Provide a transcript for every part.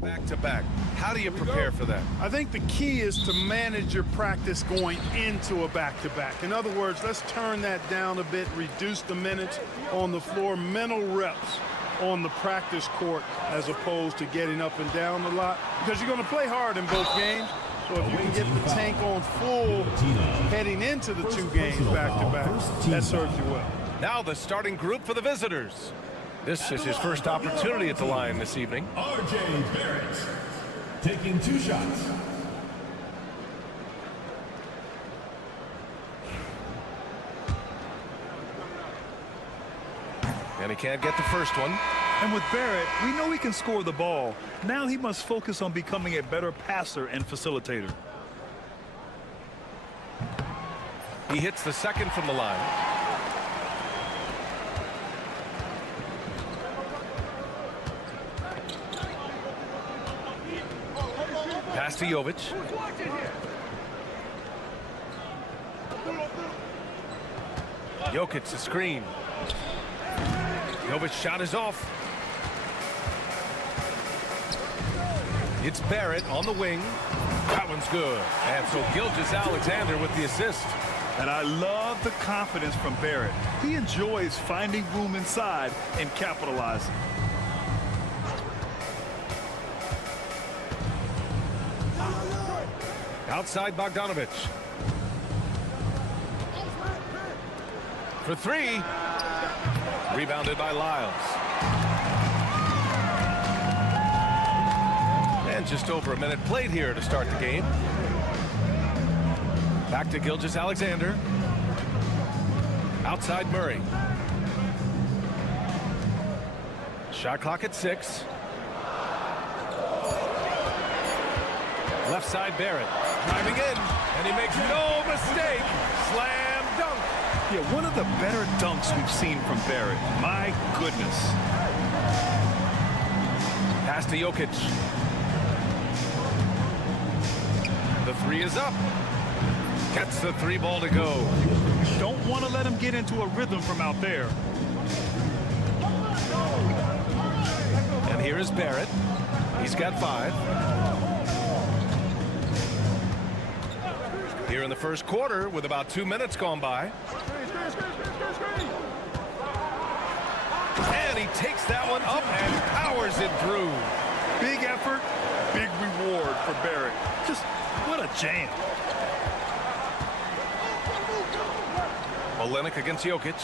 Back-to-back. How do you prepare for that? I think the key is to manage your practice going into a back-to-back. In other words, let's turn that down a bit, reduce the minutes on the floor, mental reps on the practice court as opposed to getting up and down a lot, because you're going to play hard in both games. So if you can get the tank on full heading into the two games back-to-back, that serves you well. Now the starting group for the visitors. This is his first opportunity at the line this evening. R.J. Barrett taking 2 shots. And he can't get the first one. And with Barrett, we know he can score the ball. Now he must focus on becoming a better passer and facilitator. He hits the second from the line. Pass to Jovic. Jokic the screen. Jovic shot is off. It's Barrett on the wing. That one's good. And so Gilgeous-Alexander with the assist. And I love the confidence from Barrett. He enjoys finding room inside and capitalizing. Outside Bogdanovic. For 3. Rebounded by Lyles. And just over a minute played here to start the game. Back to Gilgeous-Alexander. Outside Murray. Shot clock at 6. Left side Barrett. Driving in, and he makes no mistake. Slam dunk. Yeah, one of the better dunks we've seen from Barrett. My goodness. Pass to Jokic. The 3 is up. Gets the 3 ball to go. Don't want to let him get into a rhythm from out there. And here is Barrett. He's got 5. Here in the first quarter with about 2 minutes gone by. And he takes that one up and powers it through. Big effort, big reward for Barrett. Just what a jam. Olenek against Jokic.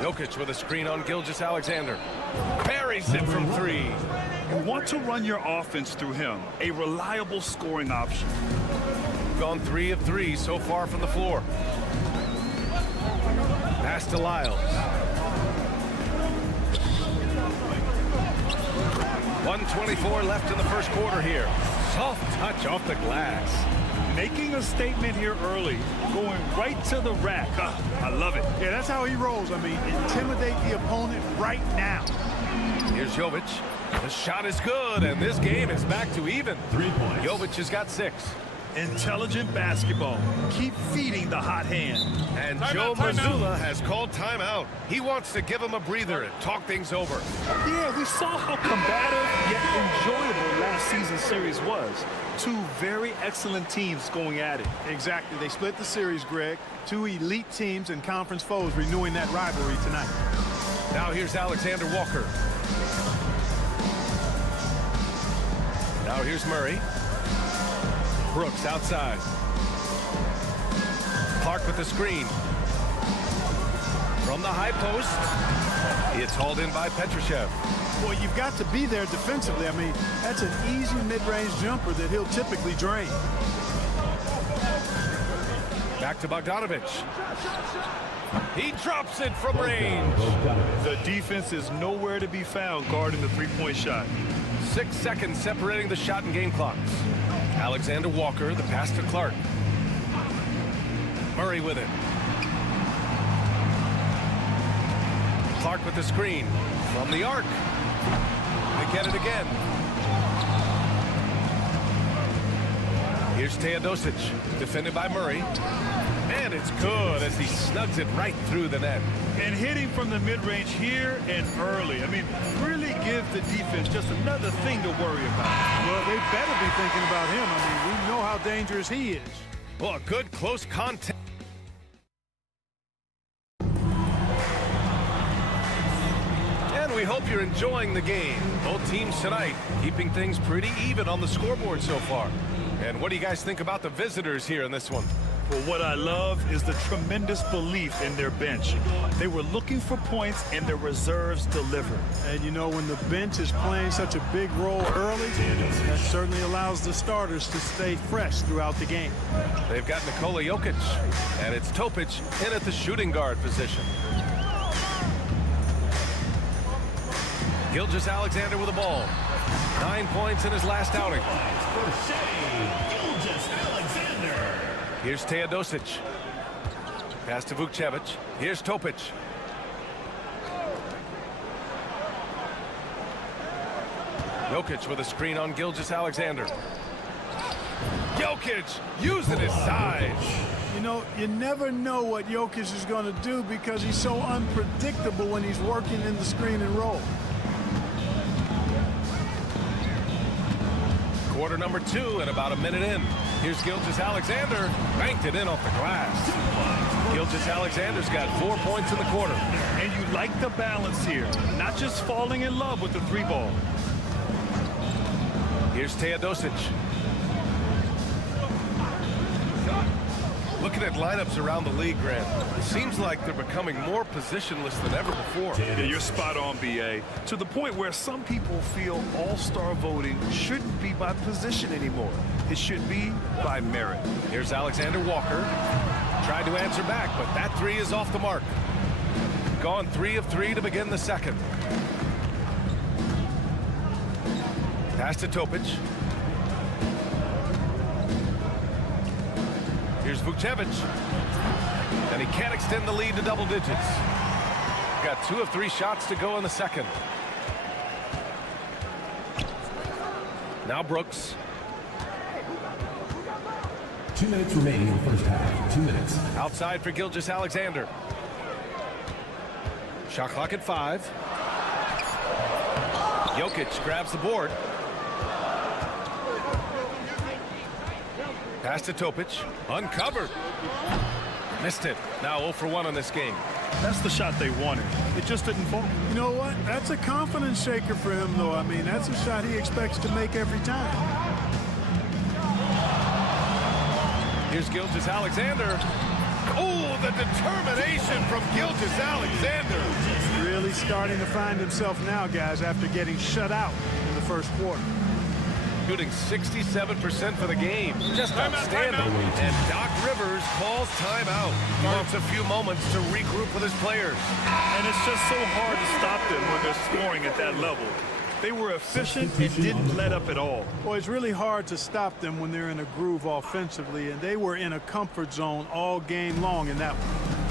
Jokic with a screen on Gilgeous-Alexander. Buries it from 3. You want to run your offense through him, a reliable scoring option. Gone 3 of 3 so far from the floor. Pass to Lyles. 1:24 left in the first quarter here. Soft touch off the glass. Making a statement here early, going right to the rack. I love it. Yeah, that's how he rolls. I mean, intimidate the opponent right now. Here's Jovic. The shot is good, and this game is back to even. 3 points. Jovic has got 6. Intelligent basketball. Keep feeding the hot hand. And Joe Mazzulla has called timeout. He wants to give him a breather and talk things over. Yeah, we saw how combative yet enjoyable last season's series was. 2 very excellent teams going at it. Exactly. They split the series, Greg. 2 elite teams and conference foes renewing that rivalry tonight. Now here's Alexander Walker. Now here's Murray. Brooks outside. Clark with the screen. From the high post. It's hauled in by Petrushev. Well, you've got to be there defensively. I mean, that's an easy mid-range jumper that he'll typically drain. Back to Bogdanovic. He drops it from range. The defense is nowhere to be found guarding the three-point shot. 6 seconds separating the shot and game clocks. Alexander Walker, the pass to Clark. Murray with it. Clark with the screen. From the arc. They get it again. Here's Teodosic, defended by Murray. And it's good as he snugs it right through the net. And hitting from the mid-range here and early. I mean, really give the defense just another thing to worry about. Well, they better be thinking about him. I mean, we know how dangerous he is. Well, a good close contact. And we hope you're enjoying the game. Both teams tonight keeping things pretty even on the scoreboard so far. And what do you guys think about the visitors here in this one? Well, what I love is the tremendous belief in their bench. They were looking for points, and their reserves delivered. And you know, when the bench is playing such a big role early, that certainly allows the starters to stay fresh throughout the game. They've got Nikola Jokic, and it's Topic in at the shooting guard position. Gilgeous-Alexander with the ball. 9 points in his last outing. Here's Teodosic. Pass to Vukcevic. Here's Topic. Jokic with a screen on Gilgeous-Alexander. Jokic using his size. You know, you never know what Jokic is going to do because he's so unpredictable when he's working in the screen and roll. Quarter number 2 and about a minute in. Here's Gilgeous-Alexander. Banked it in off the glass. Gilgeous-Alexander's got 4 points in the quarter. And you like the balance here. Not just falling in love with the 3-ball. Here's Teodosic. Looking at lineups around the league, Grant, it seems like they're becoming more positionless than ever before. Yeah, you're spot on, B.A. To the point where some people feel all-star voting shouldn't be by position anymore. It should be by merit. Here's Alexander Walker. Tried to answer back, but that 3 is off the mark. Gone 3 of 3 to begin the second. Pass to Topic. Here's Vukcevic. And he can't extend the lead to double digits. Got 2 of 3 shots to go in the second. Now Brooks. 2 minutes remaining in the first half. 2 minutes. Outside for Gilgeous-Alexander. Shot clock at 5. Jokic grabs the board. Pass to Topic. Uncovered. Missed it. Now 0 for 1 on this game. That's the shot they wanted. It just didn't fall. You know what? That's a confidence shaker for him, though. I mean, that's a shot he expects to make every time. Here's Gilgeous-Alexander. Oh, the determination from Gilgeous-Alexander. Really starting to find himself now, guys, after getting shut out in the first quarter. Shooting 67% for the game. Just outstanding. And Doc Rivers calls timeout. He wants a few moments to regroup with his players. And it's just so hard to stop them when they're scoring at that level. They were efficient and didn't let up at all. Well, it's really hard to stop them when they're in a groove offensively, and they were in a comfort zone all game long in that one.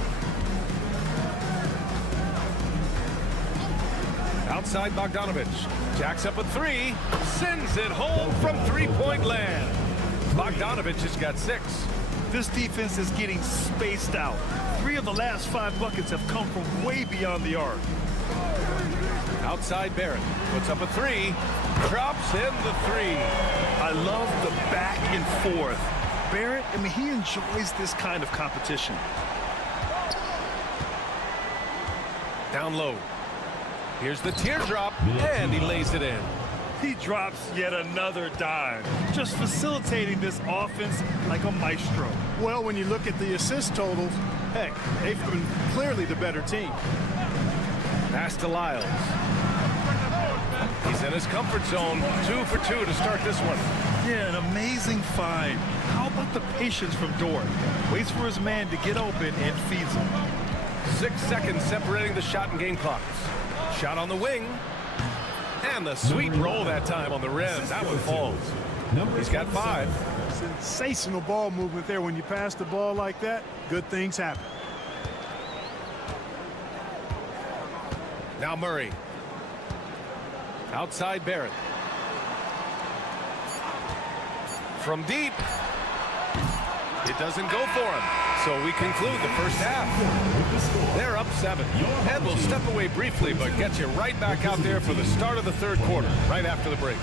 Outside Bogdanovic. Jacks up a 3. Sends it home from 3-point land. Bogdanovic has got 6. This defense is getting spaced out. 3 of the last 5 buckets have come from way beyond the arc. Outside Barrett. Puts up a 3. Drops in the 3. I love the back and forth. Barrett, I mean, he enjoys this kind of competition. Down low. Here's the teardrop, and he lays it in. He drops yet another dime, just facilitating this offense like a maestro. Well, when you look at the assist totals, hey, they've been clearly the better team. Pass to Lyles. He's in his comfort zone. 2 for 2 to start this one. Yeah, an amazing find. How about the patience from Dort? Waits for his man to get open and feeds him. 6 seconds separating the shot and game clocks. Shot on the wing. And the sweet roll that time on the rim. That one falls. He's got 5. Sensational ball movement there. When you pass the ball like that, good things happen. Now Murray. Outside Barrett. From deep. It doesn't go for him. So we conclude the first half. They're up 7. And we'll step away briefly, but get you right back out there for the start of the third quarter, right after the break.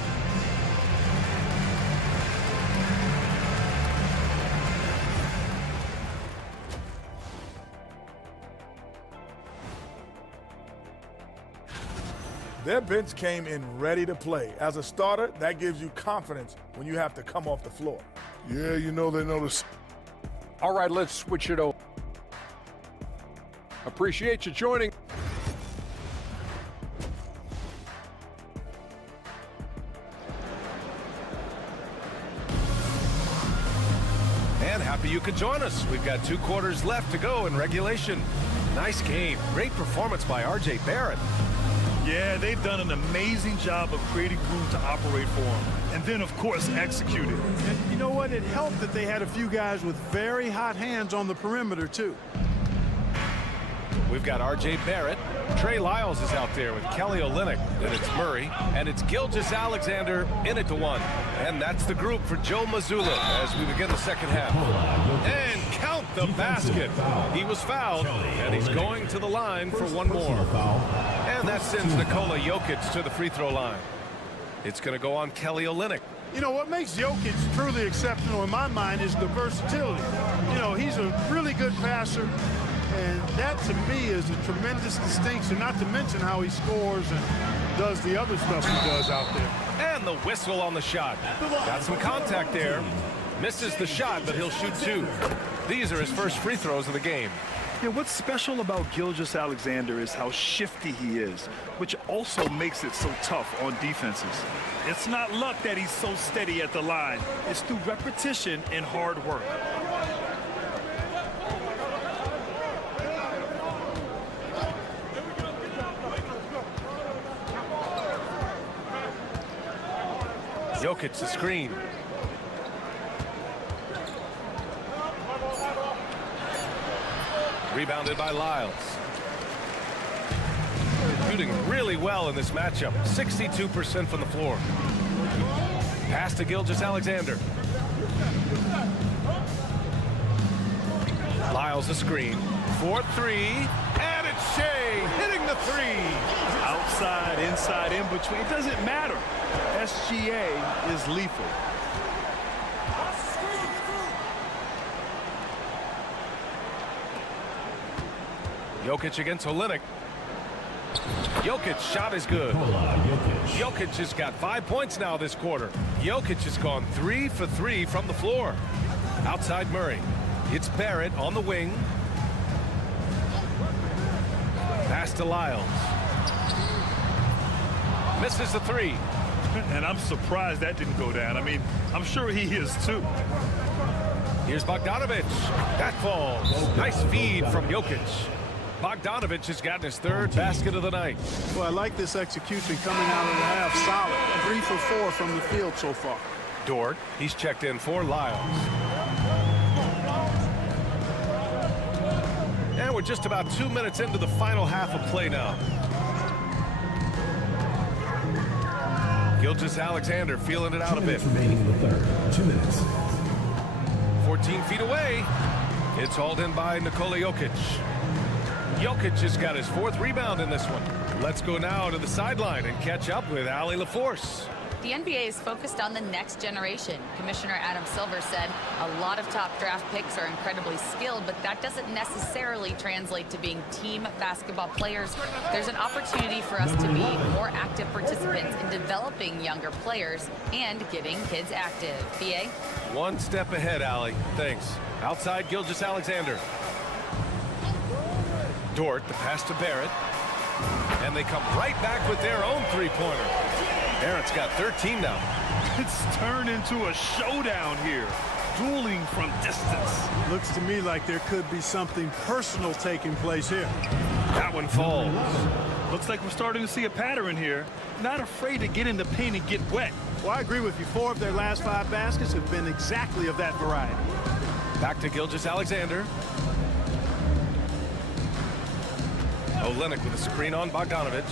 Their bench came in ready to play. As a starter, that gives you confidence when you have to come off the floor. Yeah, you know they notice. All right, let's switch it over. Appreciate you joining. And happy you could join us. We've got 2 quarters left to go in regulation. Nice game. Great performance by R.J. Barrett. Yeah, they've done an amazing job of creating room to operate for him. And then, of course, execute it. And you know what? It helped that they had a few guys with very hot hands on the perimeter, too. We've got R.J. Barrett. Trey Lyles is out there with Kelly Olynyk. Then it's Murray. And it's Gilgeous-Alexander in it to 1. And that's the group for Joe Mazzulla as we begin the second half. And count the basket. He was fouled, and he's going to the line for 1 more. And that sends Nikola Jokic to the free throw line. It's going to go on Kelly Olynyk. You know, what makes Jokic truly exceptional in my mind is the versatility. You know, he's a really good passer. And that, to me, is a tremendous distinction, not to mention how he scores and does the other stuff he does out there. And the whistle on the shot. Got some contact there. Misses the shot, but he'll shoot 2. These are his first free throws of the game. Yeah, what's special about Gilgeous-Alexander is how shifty he is, which also makes it so tough on defenses. It's not luck that he's so steady at the line. It's through repetition and hard work. Jokic the screen. Rebounded by Lyles. Shooting really well in this matchup. 62% from the floor. Pass to Gilgeous-Alexander. Lyles the screen. 4-3. And it's Shea hitting the 3. Outside, inside, in between. It doesn't matter. SGA is lethal. Jokic against Olynyk. Jokic shot is good. Jokic has got 5 points now this quarter. Jokic has gone 3 for 3 from the floor. Outside Murray. It's Barrett on the wing. Pass to Lyles. Misses the 3. And I'm surprised that didn't go down. I mean, I'm sure he is too. Here's Bogdanovic. That falls. Nice feed from Jokic. Bogdanovic has gotten his 3rd basket of the night. Well, I like this execution coming out of the half solid. 3 for 4 from the field so far. Dort, he's checked in for Lyles. And we're just about 2 minutes into the final half of play now. Gilgeous-Alexander feeling it out a bit. Remaining in the third. 2 minutes. 14 feet away. It's hauled in by Nikola Jokic. Jokic has got his 4th rebound in this one. Let's go now to the sideline and catch up with Allie LaForce. The NBA is focused on the next generation. Commissioner Adam Silver said a lot of top draft picks are incredibly skilled, but that doesn't necessarily translate to being team basketball players. There's an opportunity for us to be more active participants in developing younger players and getting kids active. BA? 1 step ahead, Allie. Thanks. Outside Gilgeous-Alexander. Dort, the pass to Barrett. And they come right back with their own 3-pointer. Barrett's got 13 now. It's turned into a showdown here. Dueling from distance. Looks to me like there could be something personal taking place here. That one falls. Looks like we're starting to see a pattern here. Not afraid to get in the paint and get wet. Well, I agree with you. 4 of their last 5 baskets have been exactly of that variety. Back to Gilgeous-Alexander. Olynyk with a screen on Bogdanovic.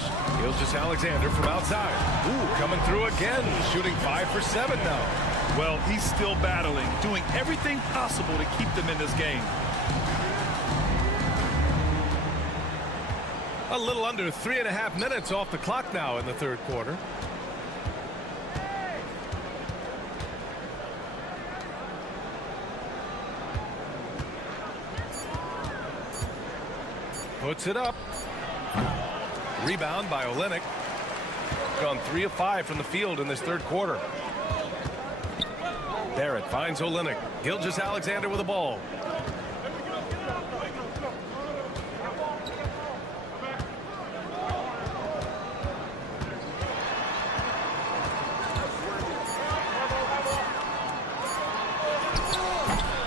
Gilgeous-Alexander from outside. Ooh, coming through again. Shooting 5 for 7 now. Well, he's still battling, doing everything possible to keep them in this game. A little under 3.5 minutes off the clock now in the third quarter. Puts it up. Rebound by Olenek. Gone 3 of 5 from the field in this third quarter. Barrett finds Olenek. Gilgeous-Alexander with the ball.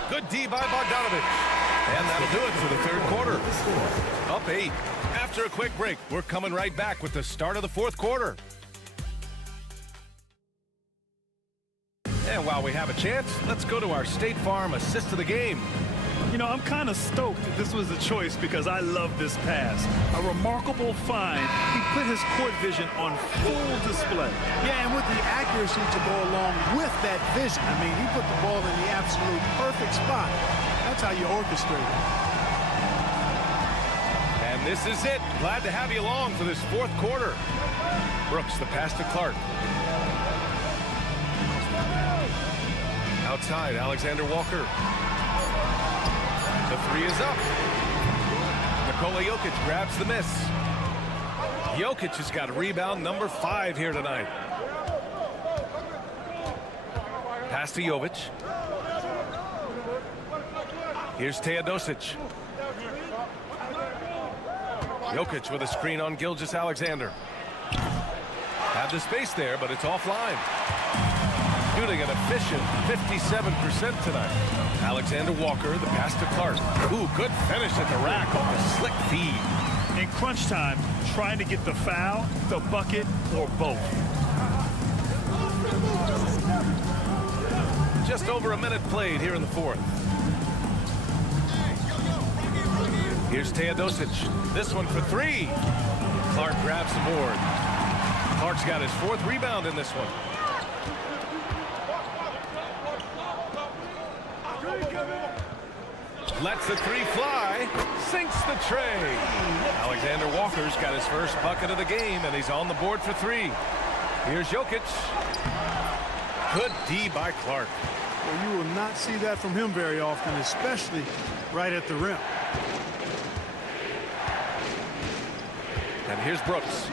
Good D by Bogdanovich. And that'll do it for the third quarter. Up 8. After a quick break, we're coming right back with the start of the fourth quarter. And while we have a chance, let's go to our State Farm assist of the game. You know, I'm kind of stoked that this was a choice because I love this pass. A remarkable find. He put his court vision on full display. Yeah, and with the accuracy to go along with that vision. I mean, he put the ball in the absolute perfect spot. That's how you orchestrate it. And this is it. Glad to have you along for this fourth quarter. Brooks, the pass to Clark. Outside, Alexander Walker. The three is up. Nikola Jokic grabs the miss. Jokic has got rebound number 5 here tonight. Pass to Jovic. Here's Teodosic. Jokic with a screen on Gilgeous-Alexander. Had the space there, but it's offline. Shooting an efficient 57% tonight. Alexander Walker, the pass to Clark. Ooh, good finish at the rack off a slick feed. In crunch time, trying to get the foul, the bucket, or both. Just over a minute played here in the fourth. Here's Teodosic. This one for 3. Clark grabs the board. Clark's got his 4th rebound in this one. Lets the 3 fly. Sinks the tray. Alexander Walker's got his first bucket of the game, and he's on the board for 3. Here's Jokic. Good D by Clark. Well, you will not see that from him very often, especially right at the rim. And here's Brooks.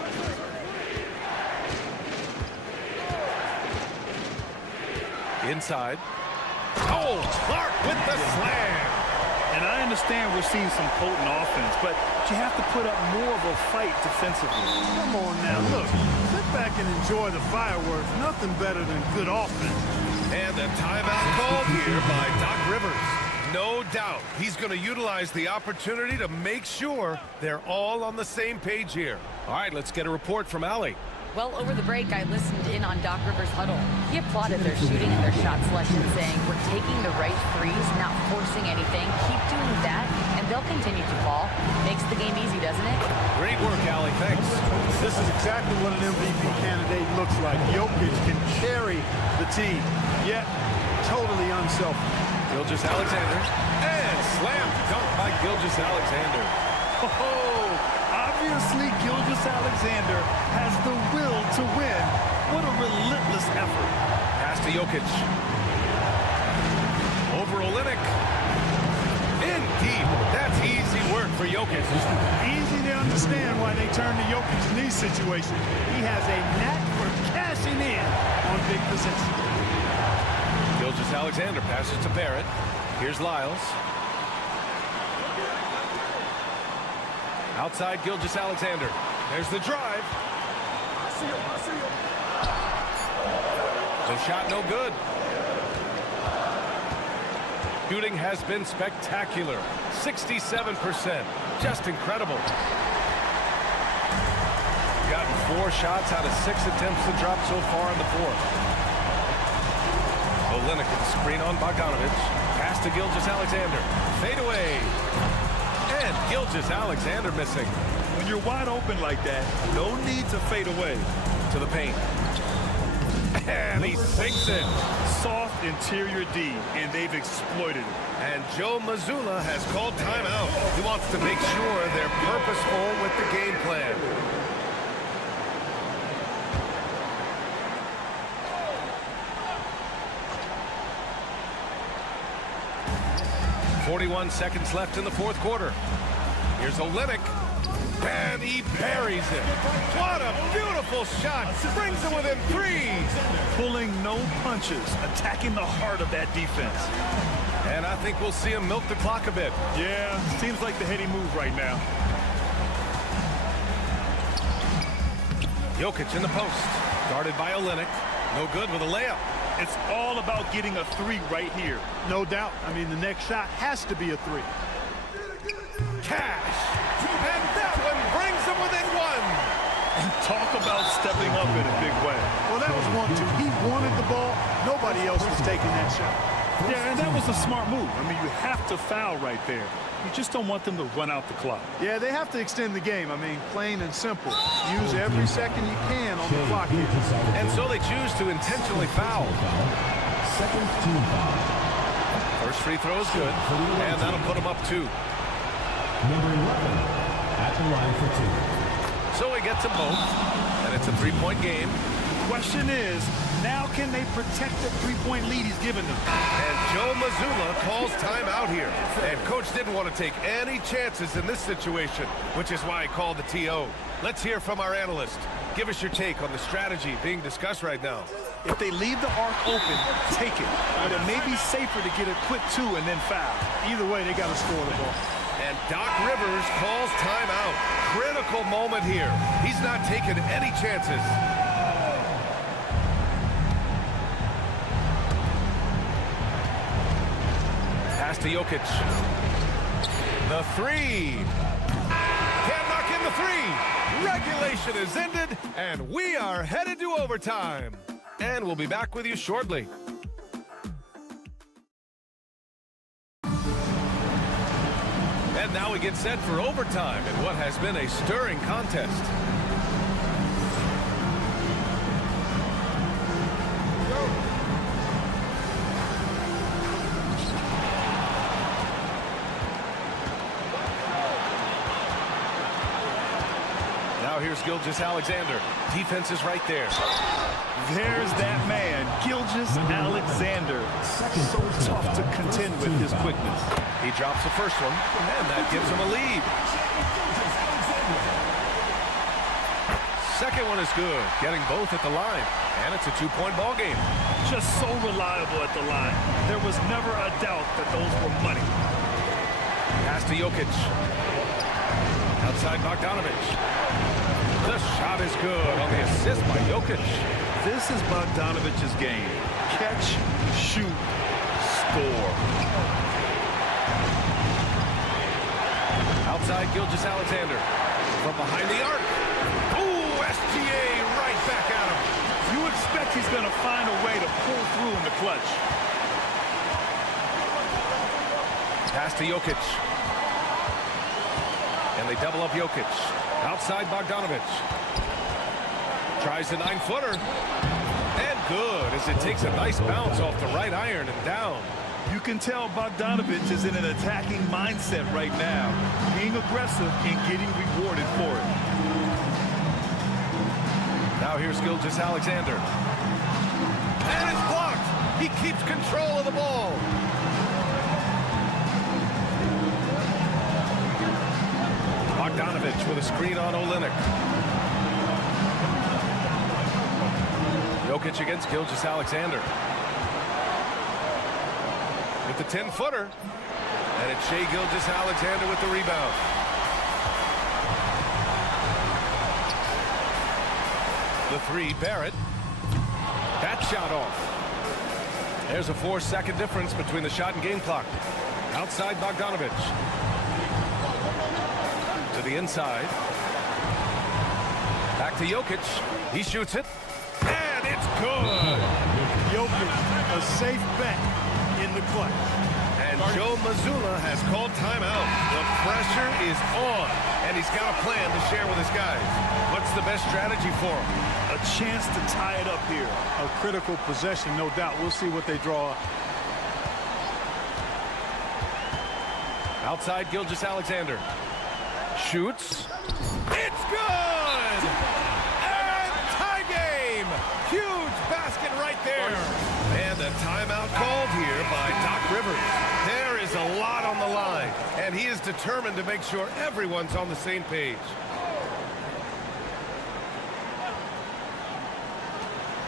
Inside. Oh, Clark with the slam. And I understand we're seeing some potent offense, but you have to put up more of a fight defensively. Come on now, look. Sit back and enjoy the fireworks. Nothing better than good offense. And a timeout called here by Doc Rivers. No doubt he's going to utilize the opportunity to make sure they're all on the same page here. All right, let's get a report from Allie. Well, over the break, I listened in on Doc Rivers' huddle. He applauded their shooting and their shot selection, saying, we're taking the right threes, not forcing anything. Keep doing that, and they'll continue to fall. Makes the game easy, doesn't it? Great work, Allie. Thanks. This is exactly what an MVP candidate looks like. Jokic can carry the team, yet totally unselfish. Gilgeous-Alexander. And slam dunk by Gilgeous-Alexander. Oh, obviously Gilgeous-Alexander has the will to win. What a relentless effort. Pass to Jokic. Over Olenek. In deep. That's easy work for Jokic. Easy to understand why they turn to Jokic in these situations. He has a knack for cashing in on big possessions. Gilgeous-Alexander passes to Barrett. Here's Lyles. Outside Gilgeous-Alexander. There's the drive. The shot no good. Shooting has been spectacular. 67%. Just incredible. Gotten 4 shots out of 6 attempts to drop so far in the fourth. Olenek with the screen on Bogdanovich. Pass to Gilgeous-Alexander. Fade away. And Gilgeous-Alexander missing. When you're wide open like that, no need to fade away. To the paint. And he sinks it. Soft interior D, and they've exploited it. And Joe Mazzulla has called timeout. He wants to make sure they're purposeful with the game plan. .41 seconds left in the fourth quarter. Here's Olenek. And he buries it. What a beautiful shot. Brings it within 3. Pulling no punches, attacking the heart of that defense. And I think we'll see him milk the clock a bit. Yeah, seems like the heady move right now. Jokic in the post. Guarded by Olenek. No good with a layup. It's all about getting a 3 right here. No doubt. I mean, the next shot has to be a 3. Cash. And that one brings them within 1. And talk about stepping up in a big way. Well, that was 1-2. He wanted the ball. Nobody else was taking that shot. Yeah, and that was a smart move. I mean, you have to foul right there. You just don't want them to run out the clock. Yeah, they have to extend the game. I mean, plain and simple. Use every second you can on the clock here. And so they choose to intentionally foul. Second team foul. First free throw is good, and that'll put them up 2. Number 11 at the line for 2. So he gets them both, and it's a 3-point game. Question is, now can they protect the 3-point lead he's given them? And Joe Mazzulla calls timeout here. And coach didn't want to take any chances in this situation, which is why he called the TO. Let's hear from our analyst. Give us your take on the strategy being discussed right now. If they leave the arc open, take it. But it may be safer to get a quick 2 and then foul. Either way, they got to score the ball. And Doc Rivers calls timeout. Critical moment here. He's not taking any chances. Pass to Jokic. The 3. Can't knock in the 3. Regulation is ended, and we are headed to overtime. And we'll be back with you shortly. And now we get set for overtime in what has been a stirring contest. Now here's Gilgeous-Alexander. Defense is right there. There's that man, Gilgeous-Alexander. So tough to contend with his quickness. He drops the first one, and that gives him a lead. Second one is good, getting both at the line. And it's a 2-point ball game. Just so reliable at the line. There was never a doubt that those were money. Pass to Jokic. Outside Bogdanovich. The shot is good on the assist by Jokic. This is Bogdanovich's game. Catch, shoot, score. Outside Gilgeous-Alexander. From behind the arc. Ooh, SGA right back at him. You expect he's going to find a way to pull through in the clutch. Pass to Jokic. And they double up Jokic. Outside Bogdanovich. Tries the 9-footer. And good, as it takes a nice bounce off the right iron and down. You can tell Bogdanovich is in an attacking mindset right now, being aggressive and getting rewarded for it. Now here's Gilgeous-Alexander. And it's blocked. He keeps control of the ball. Bogdanovich with a screen on Olenek. Jokic against Gilgeous-Alexander. With the 10-footer. And it's Shai Gilgeous-Alexander with the rebound. The 3, Barrett. That shot off. There's a 4-second difference between the shot and game clock. Outside Bogdanovich. To the inside. Back to Jokic. He shoots it. And it's good. Jokic, a safe bet in the clutch. And And Joe Mazzulla has called timeout. The pressure is on, and he's got a plan to share with his guys. What's the best strategy for him? A chance to tie it up here. A critical possession, no doubt. We'll see what they draw up. Outside, Gilgeous-Alexander shoots. It's good! And tie game! Huge basket right there. And a timeout called here by Doc Rivers. There is a lot on the line, and he is determined to make sure everyone's on the same page.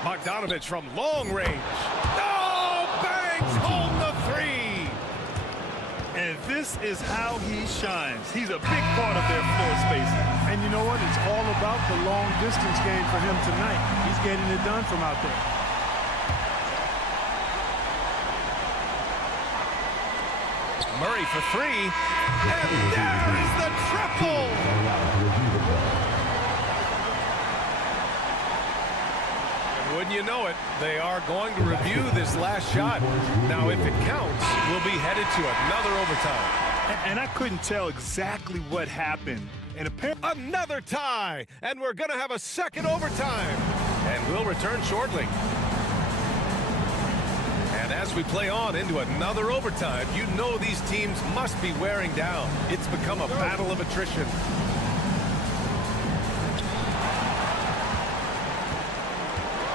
Bogdanovich from long range. Oh, bangs home the three. And this is how he shines. He's a big part of their floor spacing. And you know what? It's all about the long distance game for him tonight. He's getting it done from out there. Murray for three. And there is the triple. Wouldn't you know it, they are going to review this last shot. Now, if it counts, we'll be headed to another overtime. And I couldn't tell exactly what happened. And apparently, Another tie, and we're going to have a second overtime. And we'll return shortly. And as we play on into another overtime, you know these teams must be wearing down. It's become a battle of attrition.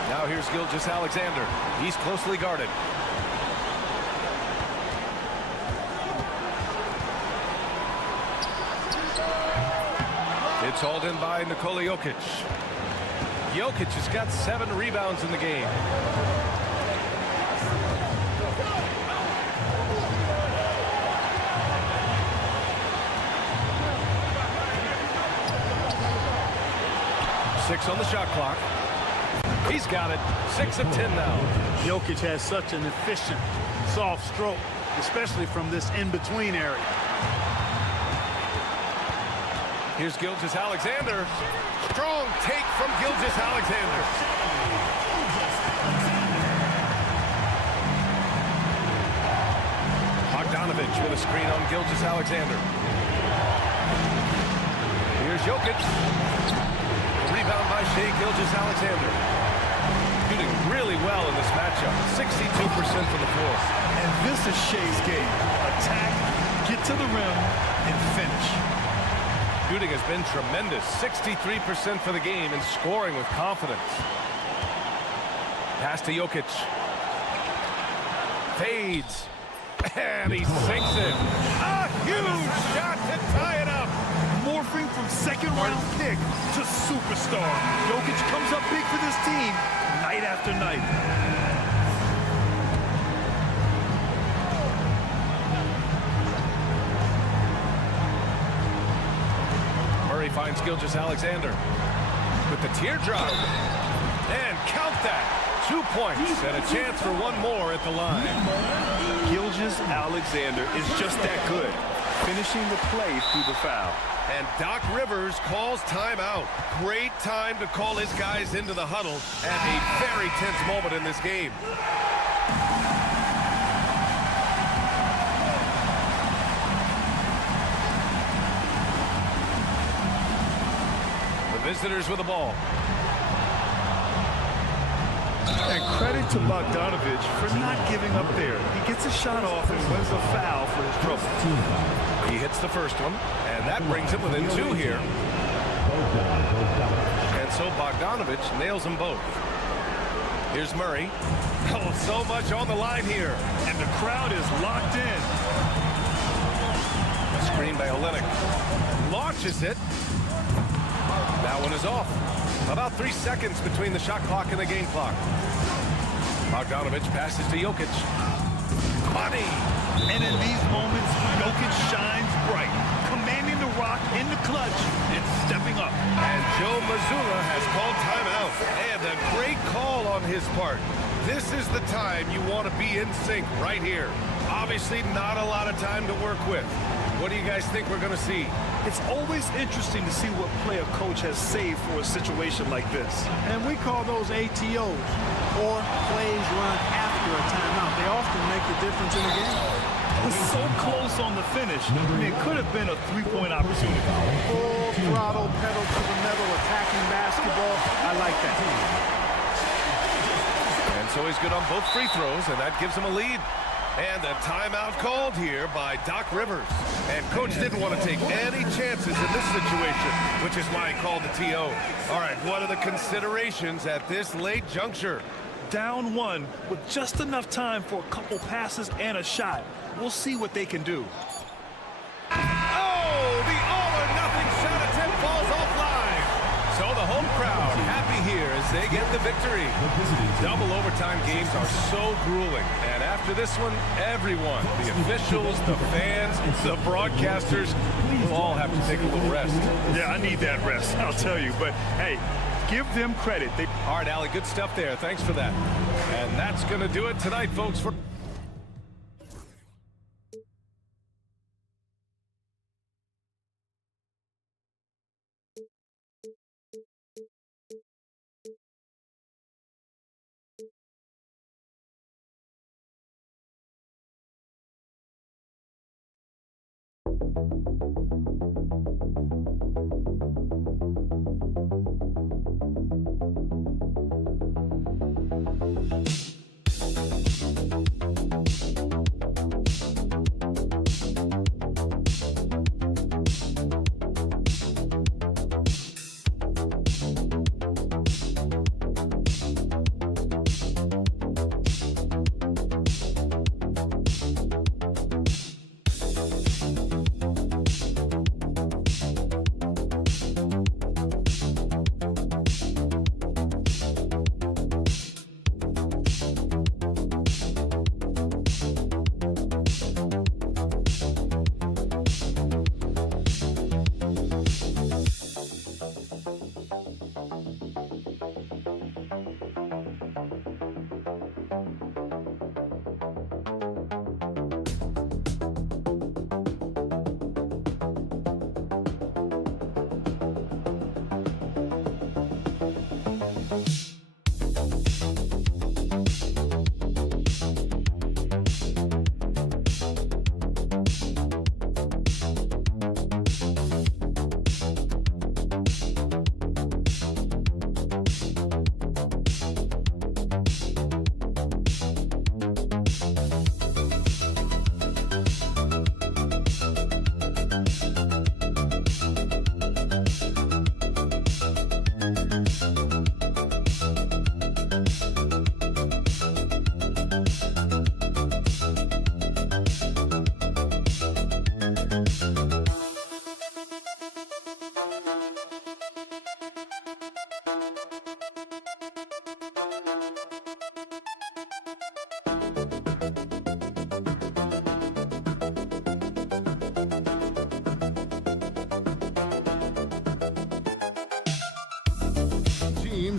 Now here's Gilgeous-Alexander. He's closely guarded. It's hauled in by Nikola Jokic. Jokic has got 7 rebounds in the game. Six on the shot clock. He's got it. 6 of 10 now. Jokic has such an efficient, soft stroke, especially from this in-between area. Here's Gilgeous-Alexander. Strong take from Gilgeous-Alexander. Bogdanovich with a screen on Gilgeous-Alexander. Here's Jokic. Rebound by Shai Gilgeous-Alexander. Shooting really well in this matchup. 62% from the floor. and this is Shai's game. Attack, get to the rim, and finish. Shooting has been tremendous. 63% for the game and scoring with confidence. Pass to Jokic. Fades. And he sinks it. A huge shot to tie it up. Morphing from second-round pick to superstar. Jokic comes up big for this team night after night. Murray finds Gilgeous-Alexander with the teardrop. And count that. 2 points and a chance for one more at the line. Gilgeous-Alexander is just that good, finishing the play through the foul. And Doc Rivers calls timeout. Great time to call his guys into the huddle at a very tense moment in this game. The visitors with the ball. And credit to Bogdanovich for not giving up there. He gets a shot off and wins a foul for his trouble. He hits the first one, and that brings him within 2 here. And so Bogdanovich nails them both. Here's Murray. Oh, so much on the line here. And the crowd is locked in. Screen by Olenek. Launches it. That one is off. About 3 seconds between the shot clock and the game clock. Bogdanovich passes to Jokic. Money! And in these moments, Jokic shines bright, commanding the rock in the clutch and stepping up. And Joe Mazzulla has called timeout. And a great call on his part. This is the time you want to be in sync right here. Obviously not a lot of time to work with. What do you guys think we're going to see? It's always interesting to see what play a coach has saved for a situation like this. And we call those ATOs, or plays run after a timeout. They often make the difference in the game. was so close on the finish. I mean, it could have been a three-point opportunity. Full throttle, pedal to the metal, attacking basketball. I like that. And so he's good on both free throws, and that gives him a lead. And a timeout called here by Doc Rivers. And coach didn't want to take any chances in this situation, which is why he called the TO. All right, what are the considerations at this late juncture? Down one with just enough time for a couple passes and a shot. We'll see what they can do. Oh, the all-or-nothing shot attempt falls offline. So the home crowd happy here as they get the victory. Double overtime games are so grueling. And after this one, everyone, the officials, the fans, the broadcasters, will all have to take a little rest. Yeah, I need that rest, I'll tell you. But, hey, give them credit. All right, Allie, good stuff there. Thanks for that. And that's going to do it tonight, folks. For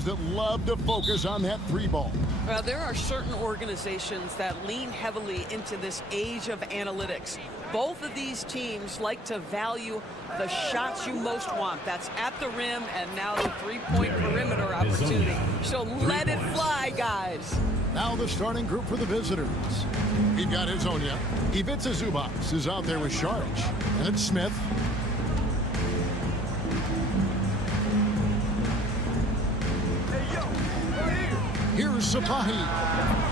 that love to focus on that three ball. There are certain organizations that lean heavily into this age of analytics. Both of these teams like to value the shots you most want. That's at the rim and now the three-point perimeter opportunity. So let it fly, guys. Now the starting group for the visitors. We've got Ivica Zubac is out there with Sharch. And it's Smith. Here's Sapahi,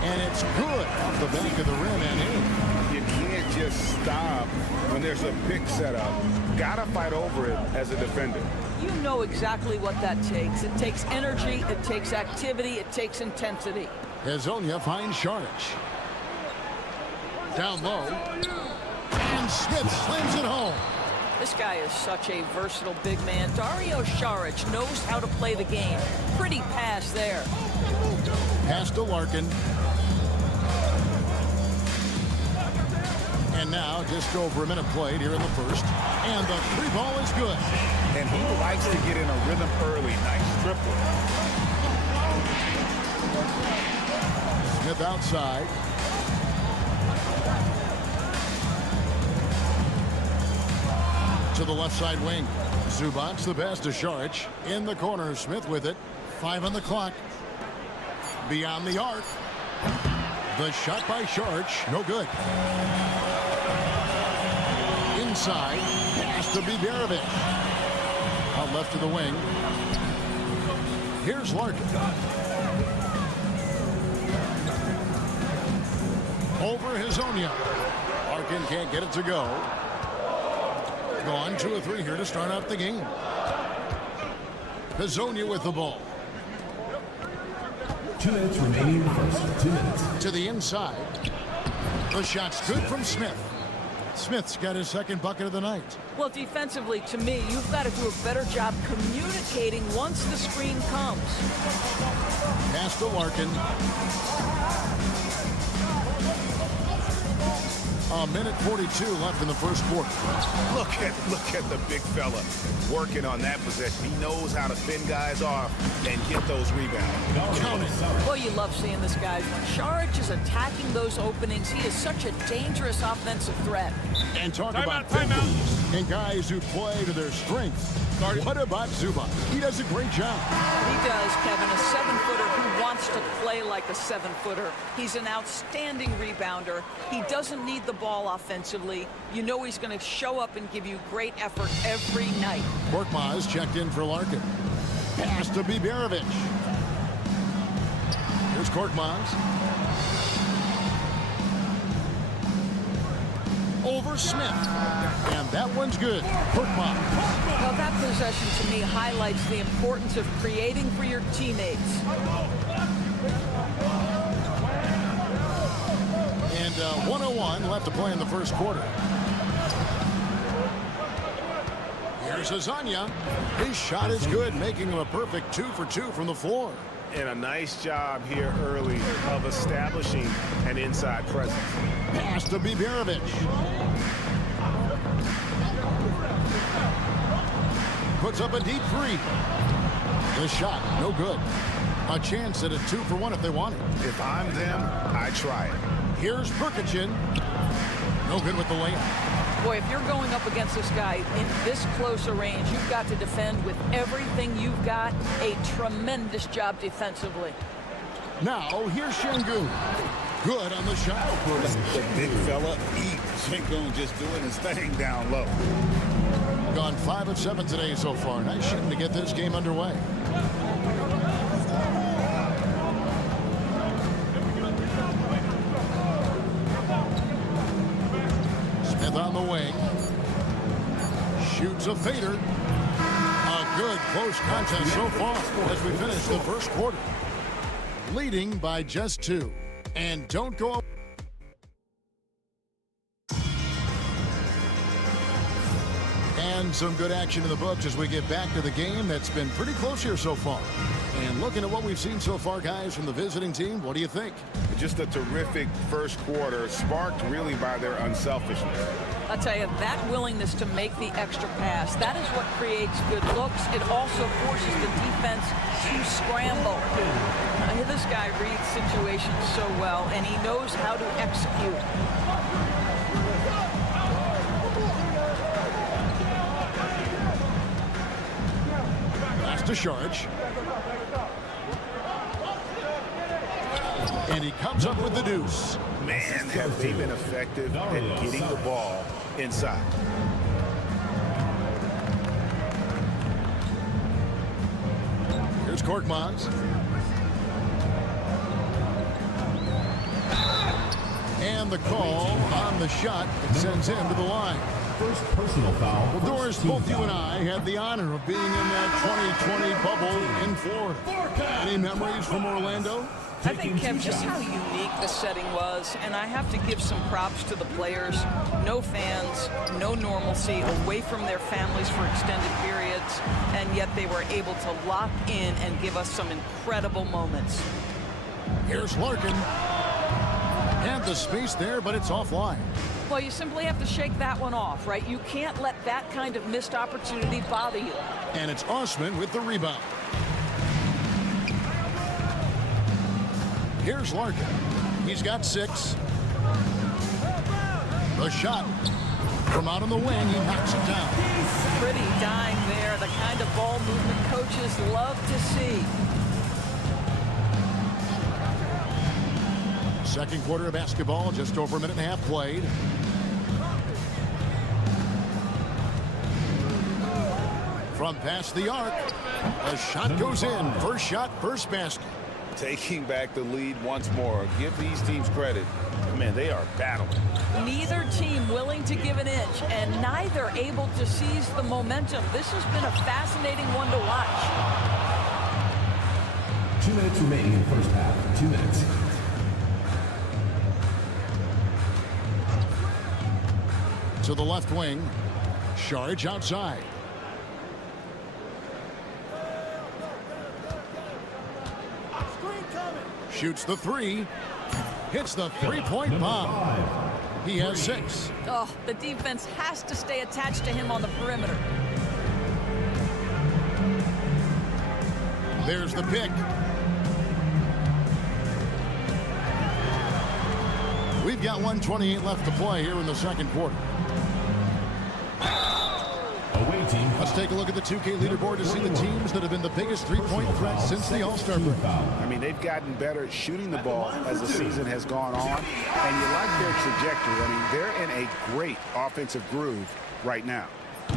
and it's good off the back of the rim and in. You can't just stop when there's a pick set up. Gotta fight over it as a defender. You know exactly what that takes. It takes energy, it takes activity, it takes intensity. Hezonja finds Sharch. Down low, and Smith slams it home. This guy is such a versatile big man. Dario Saric knows how to play the game. Pretty pass there. Pass to Larkin. And now just over a minute played here in the first. And the three ball is good. And he likes to get in a rhythm early. Nice triple. Smith outside. To the left side wing. Zubac the pass to Saric. In the corner, Smith with it. 5 on the clock. Beyond the arc. The shot by Saric, no good. side. Pass to Biberovic. Out left to the wing. Here's Larkin. Over Hazonia. Larkin can't get it to go. Gone 2 of 3 here to start out the game. Hazonia with the ball. 2 minutes remaining in the first. 2 minutes. To the inside. The shot's good from Smith. Smith's got his second bucket of the night. Well, defensively, to me, you've got to do a better job communicating once the screen comes. Pass to Larkin. A minute 42 left in the first quarter. Look at the big fella working on that possession. He knows how to fend guys off and get those rebounds. Count it. Well, you love seeing this, guys. When Saric is attacking those openings, he is such a dangerous offensive threat. And talk about temperatures and guys who play to their strengths. What about Zubac? He does a great job. He does, Kevin. A 7-footer who wants to play like a 7-footer. He's an outstanding rebounder. He doesn't need the ball offensively. You know he's going to show up and give you great effort every night. Korkmaz checked in for Larkin. Pass to Biberovic. Here's Korkmaz. Over Smith. And that one's good. Korkmaz. Well, that possession to me highlights the importance of creating for your teammates. And 1:01 left to play in the first quarter. Here's Hazonia. His shot is good, making him a perfect 2 for 2 from the floor. And a nice job here early of establishing an inside presence. Pass to Biberovic. Puts up a deep 3. The shot, no good. A chance at a 2 for 1 if they want it. If I'm them, I try it. Here's Perkichin. No good with the layup. Boy, if you're going up against this guy in this close a range, you've got to defend with everything you've got. A tremendous job defensively. Now, here's Şengün. Good on the shot. The big fella eats. Şengün just doing his thing down low. Gone 5 of 7 today so far. Nice shooting to get this game underway. Smith on the wing. Shoots a fader. A good close contest so far as we finish the first quarter. Leading by just 2. And don't go. And some good action in the books as we get back to the game that's been pretty close here so far. And looking at what we've seen so far, guys, from the visiting team, what do you think? Just a terrific first quarter, sparked really by their unselfishness. I'll tell you, that willingness to make the extra pass, that is what creates good looks. It also forces the defense to scramble. This guy reads situations so well, and he knows how to execute. Pass to Saric. And he comes up with the deuce. Man, have they been effective at getting the ball inside. Here's Korkmaz. And the call on the shot that sends him to the line. First personal foul. Well, Doris, both you and I had the honor of being in that 2020 bubble in Florida. Any memories from Orlando? I think, Kev, just how unique the setting was, and I have to give some props to the players. No fans, no normalcy, away from their families for extended periods, and yet they were able to lock in and give us some incredible moments. Here's Larkin. And the space there, but it's offline. Well, you simply have to shake that one off, right? You can't let that kind of missed opportunity bother you. And it's Osman with the rebound. Here's Larkin. He's got 6. The shot from out on the wing. He knocks it down. Pretty dime there. The kind of ball movement coaches love to see. Second quarter of basketball, just over a minute and a half played. From past the arc, a shot goes in. First shot, first basket. Taking back the lead once more. Give these teams credit. Man, they are battling. Neither team willing to give an inch, and neither able to seize the momentum. This has been a fascinating one to watch. 2 minutes remaining in the first half. 2 minutes. To the left wing. Sharge outside. Shoots the three. Hits the three-point bomb. He has 6. Oh, the defense has to stay attached to him on the perimeter. There's the pick. We've got 1:28 left to play here in the second quarter. Away team. Let's take a look at the 2K leaderboard to see the teams that have been the biggest three-point threats since the All-Star break. I mean, they've gotten better at shooting the ball as the season has gone on, and you like their trajectory. I mean, they're in a great offensive groove right now.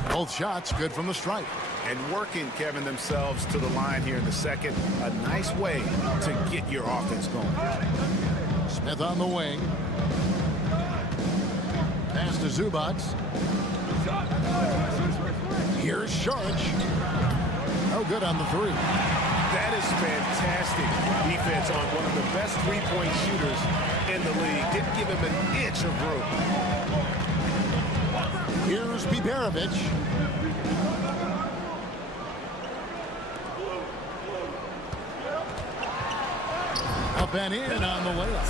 Both shots good from the stripe. And working, Kevin, themselves to the line here in the second. A nice way to get your offense going. Smith on the wing. Pass to Zubac. Here's Sharge. No good on the three. That is fantastic defense on one of the best three-point shooters in the league. Didn't give him an inch of room. Here's Biberovic. Up and in on the layup.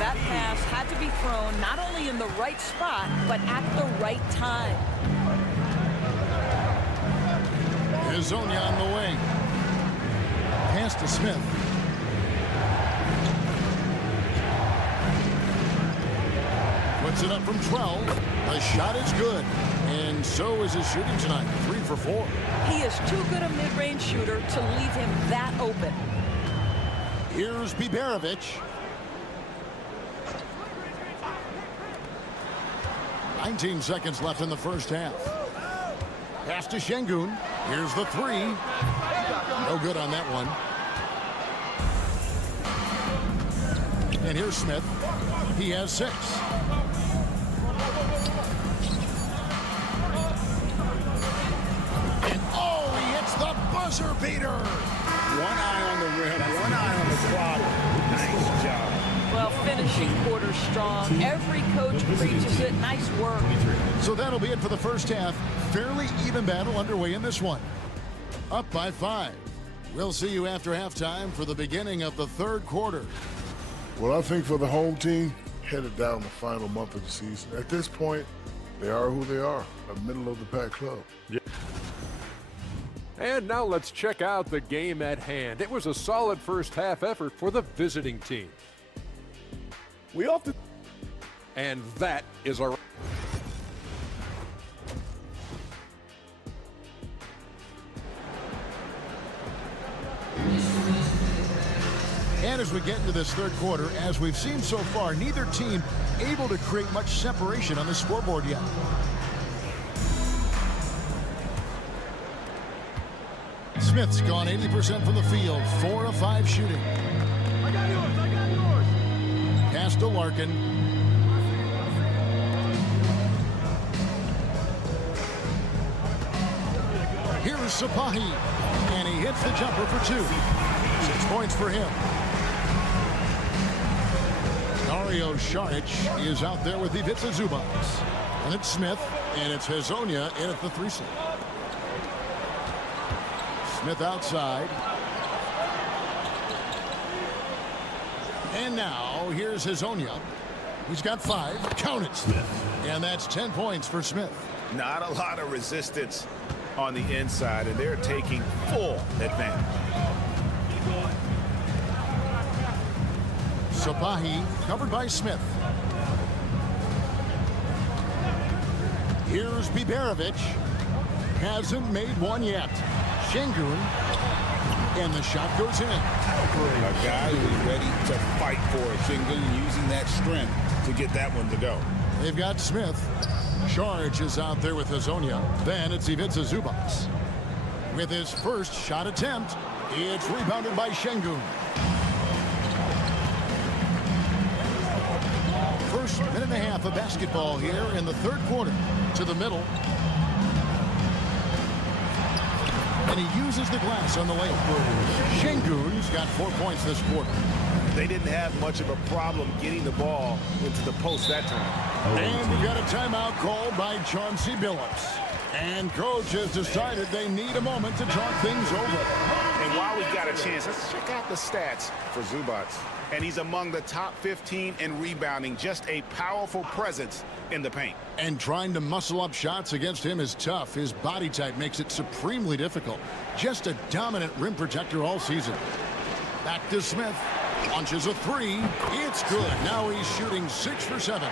That pass had to be thrown not only in the right spot, but at the right time. Hazonia on the wing. Pass to Smith. Puts it up from 12. The shot is good. And so is his shooting tonight. 3 for 4. He is too good a mid-range shooter to leave him that open. Here's Biberovic. "19 seconds left in the first half. Pass to Şengün. Here's the three. No good on that one. And here's Smith. He has 6. And oh, he hits the buzzer beater. One eye on the rim, one eye on the clock. Nice job. Well, finishing quarter strong. Every coach preaches it. Nice work. So that'll be it for the first half. Fairly even battle underway in this one. Up by 5. We'll see you after halftime for the beginning of the third quarter. Well, I think for the home team, headed down the final month of the season. At this point, they are who they are, a middle-of-the-pack club. Yeah. And now let's check out the game at hand. It was a solid first half effort for the visiting team. We often... And that is our... And as we get into this third quarter, as we've seen so far, neither team able to create much separation on the scoreboard yet. Smith's gone 80% from the field, 4 of 5 shooting. I got yours. Pass to Larkin. Here's Sapahi, and he hits the jumper for 2. 6 points for him. Dario Saric is out there with Ivica Zubac. And it's Smith, and it's Hazonia in at the 3 slot. Smith outside. And now here's Hazonia. He's got 5. Count it. Smith. And that's 10 points for Smith. Not a lot of resistance on the inside, and they're taking full advantage. Sapahi covered by Smith. Here's Biberovic. Hasn't made one yet. Şengün. And the shot goes in. A guy who's ready to fight for it. Şengün using that strength to get that one to go. They've got Smith. Sharge is out there with Hazonia. Then it's Ivica Zubac. with his first shot attempt. It's rebounded by Şengün. First minute and a half of basketball here in the third quarter. To the middle. And he uses the glass on the layup. Şengün's got 4 points this quarter. They didn't have much of a problem getting the ball into the post that time. And we got a timeout called by Chauncey Billups. And coach has decided they need a moment to talk things over. And while we've got a chance, let's check out the stats for Zubac. And he's among the top 15 in rebounding. Just a powerful presence in the paint. And trying to muscle up shots against him is tough. His body type makes it supremely difficult. Just a dominant rim protector all season. Back to Smith. Launches a three. It's good. Now he's shooting 6 for 7.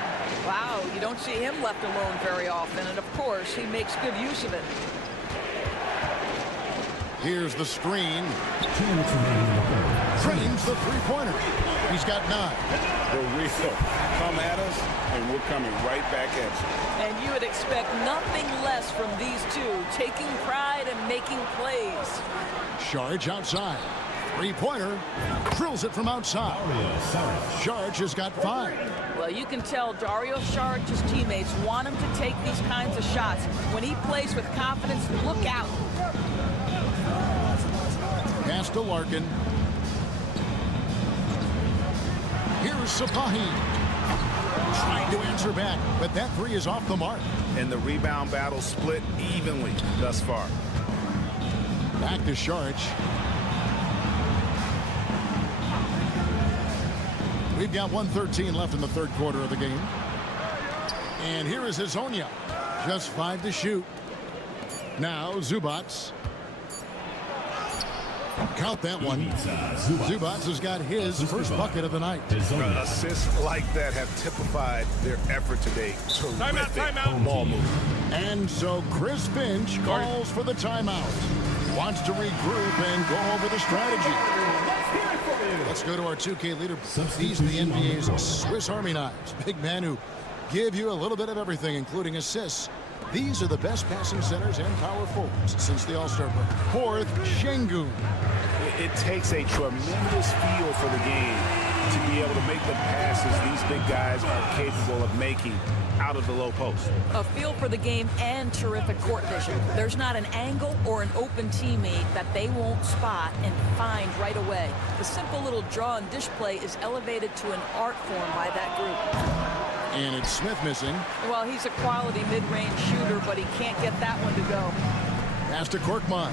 Wow, you don't see him left alone very often. And, of course, he makes good use of it. Here's the screen. Trains the three-pointer. He's got 9. The real come at us, and we're coming right back at you. And you would expect nothing less from these two, taking pride and making plays. Saric outside. Three-pointer. Drills it from outside. Saric has got 5. Well, you can tell Dario Saric's teammates want him to take these kinds of shots. When he plays with confidence, look out. Pass to Larkin. Here's Sapahi. Trying to answer back, but that three is off the mark. And the rebound battle split evenly thus far. Back to Saric. We've got 1:13 left in the third quarter of the game. And here is Hezonja. Just 5 to shoot. Now Zubac. Count that one. Zubac has got his first bucket of the night. Assists like that have typified their effort today. Terrific ball move. And so Chris Finch calls for the timeout. Wants to regroup and go over the strategy. Let's go to our 2K leader. These are the NBA's Swiss Army knives. Big men who give you a little bit of everything, including assists. These are the best passing centers and power forwards since the All-Star break. Fourth, Şengün. It takes a tremendous feel for the game to be able to make the passes these big guys are capable of making out of the low post. A feel for the game and terrific court vision. There's not an angle or an open teammate that they won't spot and find right away. The simple little draw and dish play is elevated to an art form by that group. And it's Smith missing. Well, he's a quality mid-range shooter, but he can't get that one to go. Pass to Korkmaz.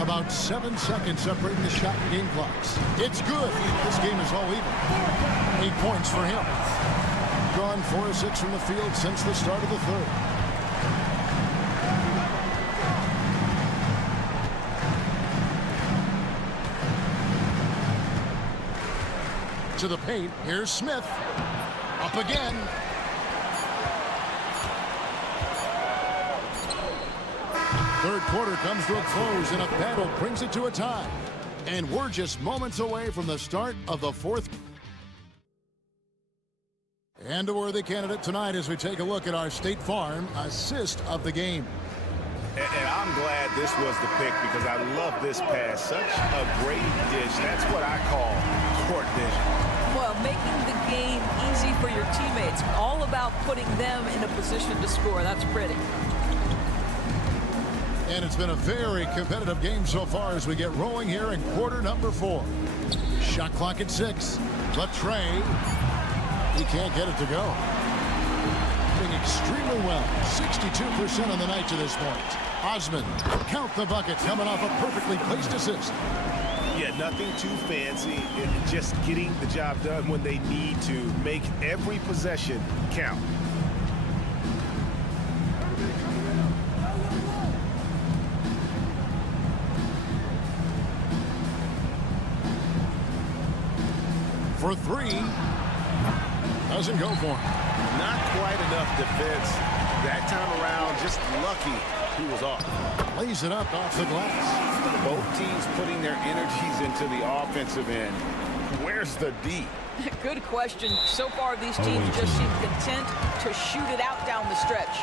About 7 seconds separating the shot and game clocks. It's good. This game is all even. 8 points for him. Gone 4 of 6 from the field since the start of the third. To the paint. Here's Smith. Up again. Third quarter comes to a close, and a battle brings it to a tie. And we're just moments away from the start of the fourth. And a worthy candidate tonight as we take a look at our State Farm assist of the game. And I'm glad this was the pick because I love this pass. Such a great dish. That's what I call court vision. Well, making the game easy for your teammates. All about putting them in a position to score. That's pretty. And it's been a very competitive game so far as we get rolling here in quarter number 4. Shot clock at 6. Latre. He can't get it to go. Doing extremely well. 62% on the night to this point. Osman, count the bucket, coming off a perfectly placed assist. Yeah, nothing too fancy. Just getting the job done when they need to. Make every possession count. For 3. Doesn't go for him. Not quite enough defense. That time around, just lucky he was off. Lays it up off the glass. Both teams putting their energies into the offensive end. Where's the D? Good question. So far, these teams just seem content to shoot it out down the stretch.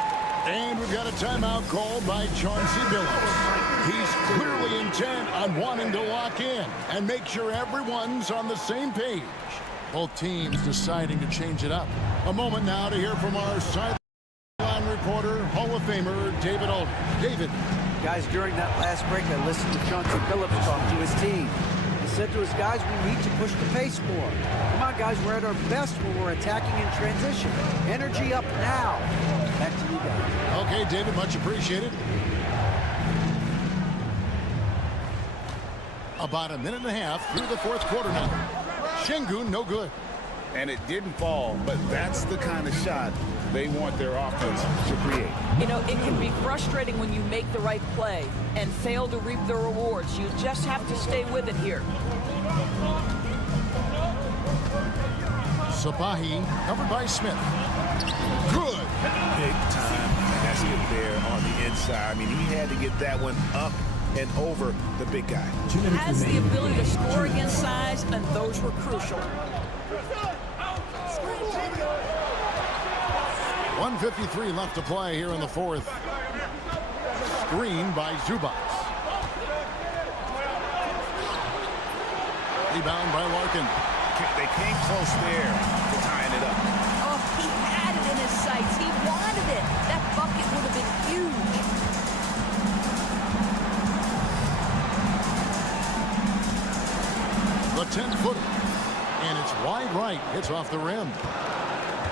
And we've got a timeout called by Chauncey Billups. He's clearly intent on wanting to lock in and make sure everyone's on the same page. Both teams deciding to change it up. A moment now to hear from our sideline reporter, Hall of Famer David Aldridge. David. Guys, during that last break, I listened to Chauncey Billups talk to his team. He said to his guys, we need to push the pace more. Come on, guys, we're at our best when we're attacking in transition. Energy up now. Back to you guys. Okay, David, much appreciated. About a minute and a half through the fourth quarter now. Şengün, no good. And it didn't fall, but that's the kind of shot they want their offense to create. You know, it can be frustrating when you make the right play and fail to reap the rewards. You just have to stay with it here. Sapahi covered by Smith. Good. Big time basket there on the inside. I mean, he had to get that one up and over the big guy. Has the ability to score against size, and those were crucial. 1:53 left to play here in the fourth. Screen by Zubac. Rebound by Larkin. They came close there to tying it up. Oh, he had it in his sights. He wanted it. That bucket would have been huge. The 10-footer. And it's wide right. Hits off the rim.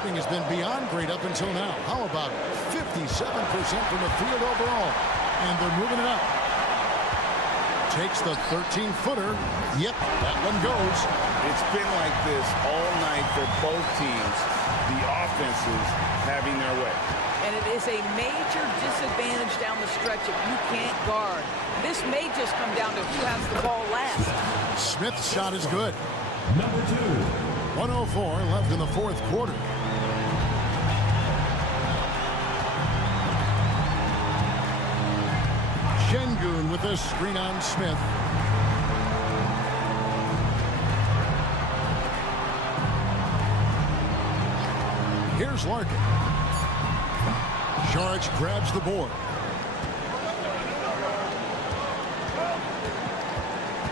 Has been beyond great up until now. How about 57% from the field overall? And they're moving it up. Takes the 13-footer. Yep, that one goes. It's been like this all night for both teams. The offenses having their way. And it is a major disadvantage down the stretch if you can't guard. This may just come down to who has the ball last. Smith's shot is good. Number 2. 1:04 left in the fourth quarter. Şengün with a screen on Smith. Here's Larkin. Saric grabs the board.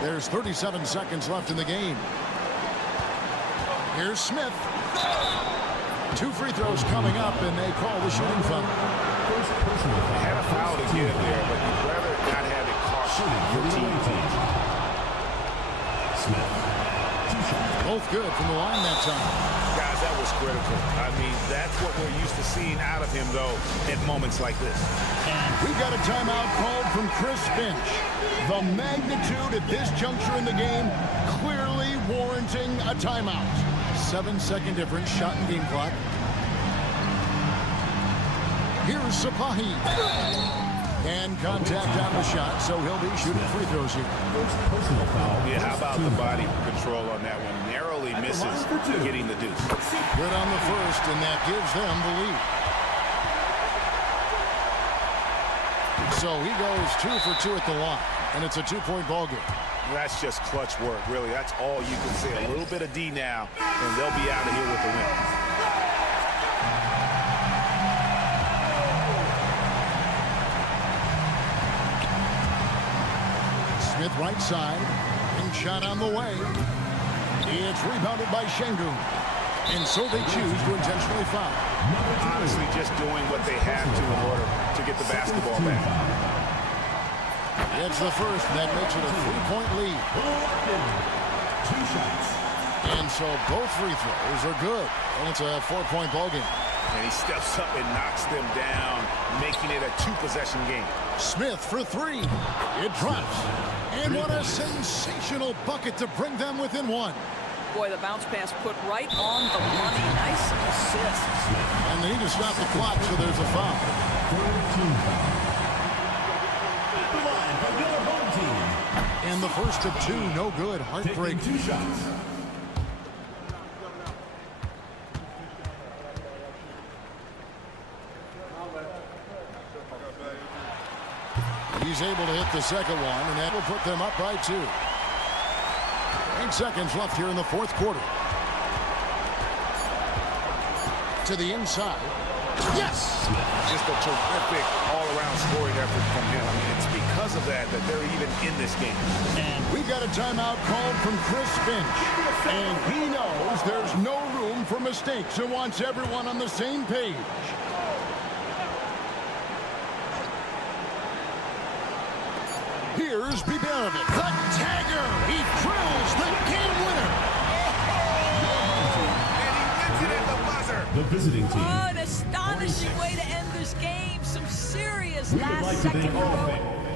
There's 37 seconds left in the game. Here's Smith. 2 free throws coming up, and they call the shooting foul. They had a foul to give there, but you'd rather not have it cost your team. Smith. 2 shots. Both good from the line that time. Guys, that was critical. I mean, that's what we're used to seeing out of him, though, at moments like this. We've got a timeout called from Chris Finch. The magnitude at this juncture in the game clearly warranting a timeout. 7-second difference, shot and game clock. Here's Sapahi. And contact on the shot, so he'll be shooting free throws here. Personal foul. Yeah, how about the body control on that one? Narrowly misses getting the deuce. Good on the first, and that gives them the lead. So he goes 2 for 2 at the line, and it's a 2-point ball game. That's just clutch work, really. That's all you can say. A little bit of D now, and they'll be out of here with the win. Smith right side, and shot on the way. It's rebounded by Şengün. And so they choose to intentionally foul. Honestly, just doing what they have to in order to get the basketball back. It's the first, and that makes it a 3-point lead. 2 shots. And so both free throws are good, and it's a 4-point ball game. And he steps up and knocks them down, making it a 2-possession game. Smith for 3. It drops. And what a sensational bucket to bring them within 1. Boy, the bounce pass put right on the money. Nice assist. And they need to stop the clock, so there's a foul. 13 foul. The line for your home team. And the first of 2, no good. Heartbreak. Taking 2 shots. He's able to hit the second one, and that will put them up by 2. 8 seconds left here in the fourth quarter. To the inside. Yes! Just a terrific all-around scoring effort from him. I mean, it's because of that they're even in this game. And we've got a timeout called from Chris Finch. And he knows there's no room for mistakes and wants everyone on the same page. Here's Bibanovic, the tagger. He drills the game winner. And he wins it at the buzzer. The visiting team. Oh, an astonishing way to end this game. Some serious We would like to last-second thank all heroic. fans.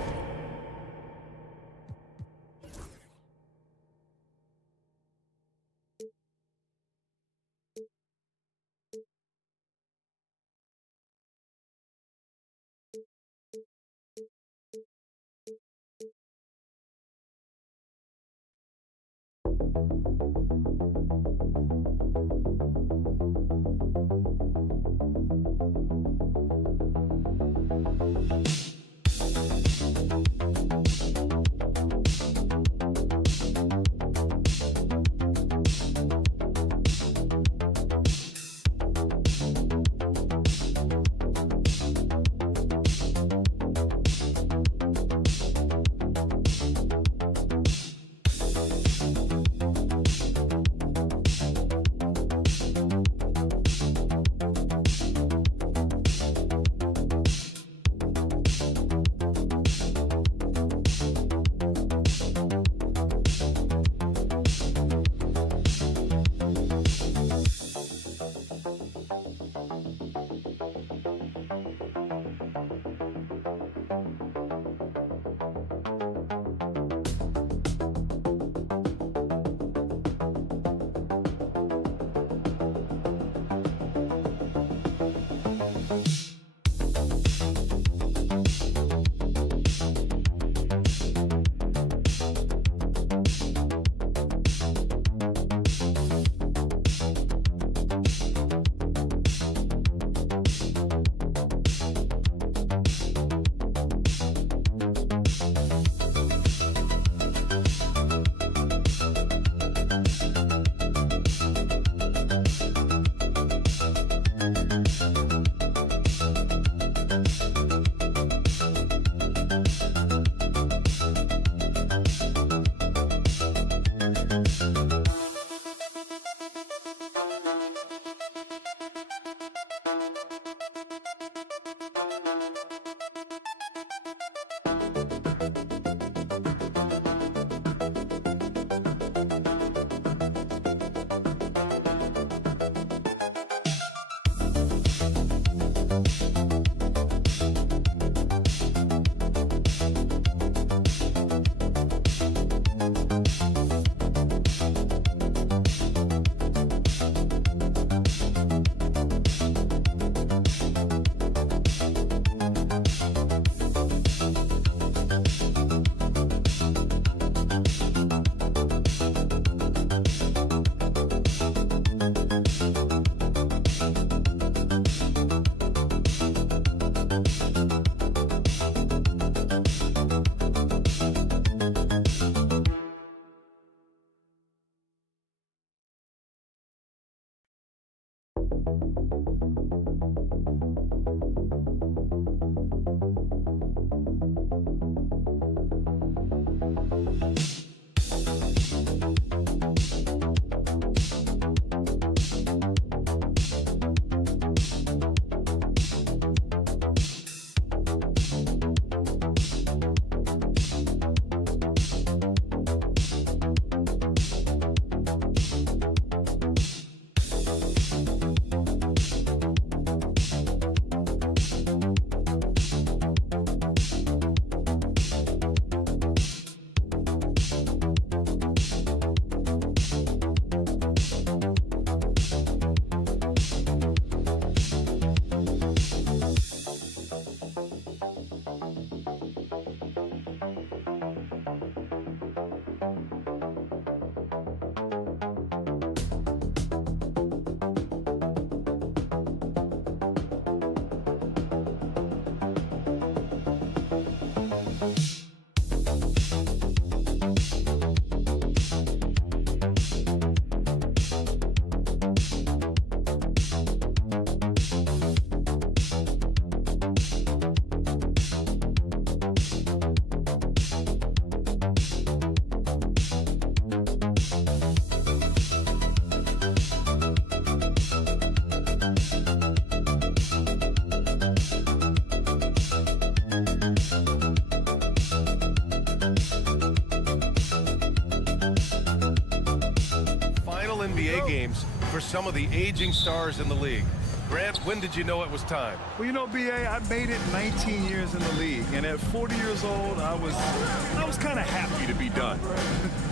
NBA games for some of the aging stars in the league. Grant, when did you know it was time? Well, you know, B.A., I made it 19 years in the league, and at 40 years old, I was kind of happy to be done.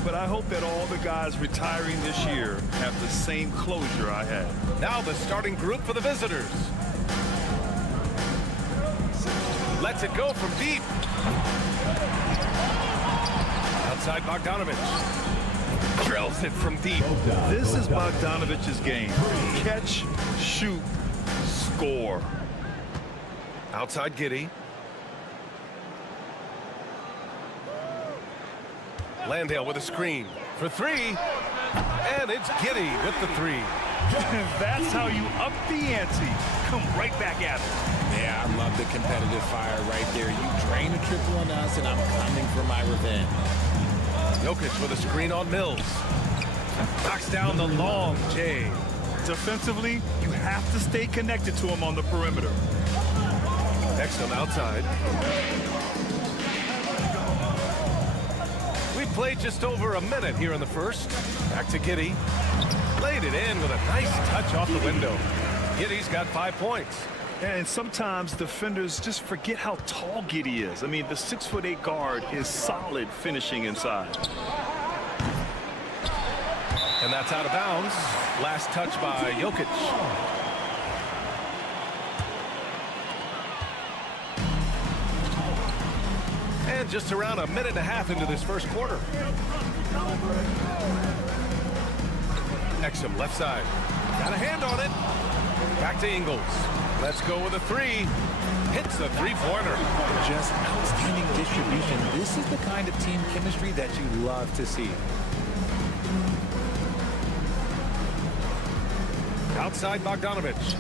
But I hope that all the guys retiring this year have the same closure I had. Now the starting group for the visitors. Lets it go from deep. Outside Bogdanovich. Drills it from deep. This is Bogdanovich's game. Catch, shoot, score. Outside Giddey. Landale with a screen for three. And it's Giddey with the three. That's how you up the ante. Come right back at it. Yeah, I love the competitive fire right there. You drain a triple on us, and I'm coming for my revenge. Jokic with a screen on Mills. Knocks down the long J. Defensively, you have to stay connected to him on the perimeter. Exum outside. We've played just over a minute here in the first. Back to Giddey. Laid it in with a nice touch off the window. Giddey's got 5 points. And sometimes defenders just forget how tall Giddey is. I mean, the 6'8" guard is solid finishing inside. And that's out of bounds. Last touch by Jokic. And just around a minute and a half into this first quarter. Exum left side. Got a hand on it. Back to Ingles. Let's go with a three. Hits the three-pointer. Just outstanding distribution. This is the kind of team chemistry that you love to see. Outside Bogdanovich.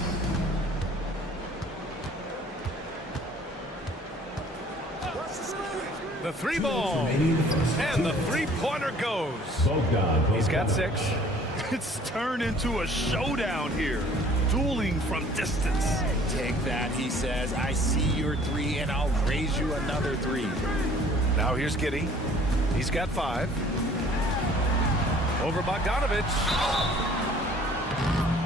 The three ball. And the three-pointer goes. He's got 6. It's turned into a showdown here. Dueling from distance. Take that, he says. I see your three, and I'll raise you another 3. Now here's Giddey. He's got 5. Over Bogdanovich.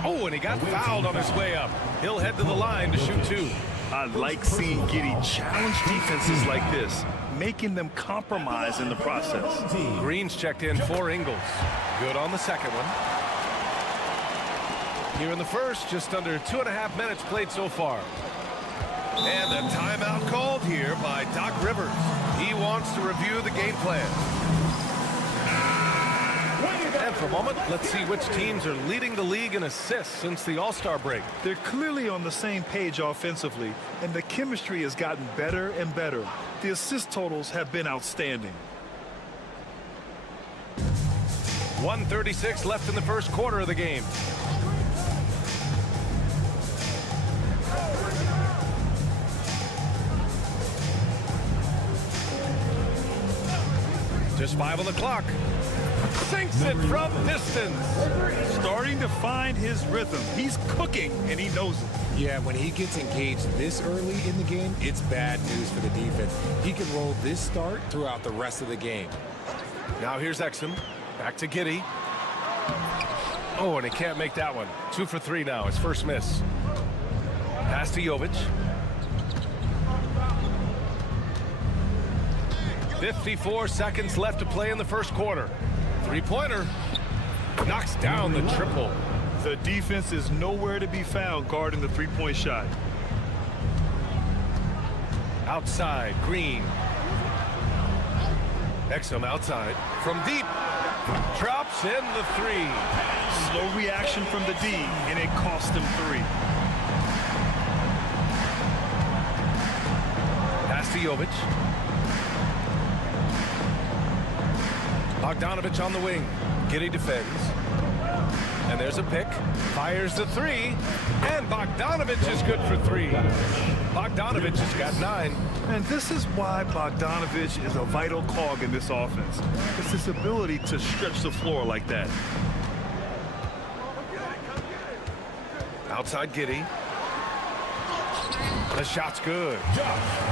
Oh, and he got fouled on his way up. He'll head to the line to shoot 2. I like seeing Giddey challenge defenses like this, making them compromise in the process. Green's checked in for Ingles. Good on the second one. Here in the first, just under 2.5 minutes played so far. And a timeout called here by Doc Rivers. He wants to review the game plan. And for a moment, let's see which teams are leading the league in assists since the All-Star break. They're clearly on the same page offensively, and the chemistry has gotten better and better. The assist totals have been outstanding. 1:36 left in the first quarter of the game. Just 5 on the clock. Sinks it from distance. Starting to find his rhythm. He's cooking, and he knows it. Yeah, when he gets engaged this early in the game, it's bad news for the defense. He can roll this start throughout the rest of the game. Now here's Exum. Back to Giddey. Oh, and he can't make that one. 2 for 3 now. His first miss. Pass to Jovic. 54 seconds left to play in the first quarter. Three-pointer. Knocks down the triple. The defense is nowhere to be found guarding the three-point shot. Outside, Green. Exum outside. From deep. Drops in the 3. Slow reaction from the D, and it cost him 3. Pass to Jovic. Bogdanovich on the wing. Giddey defends. And there's a pick. Fires the 3. And Bogdanovich is good for 3. Bogdanovich has got 9. And this is why Bogdanovich is a vital cog in this offense. It's his ability to stretch the floor like that. Outside Giddey. The shot's good.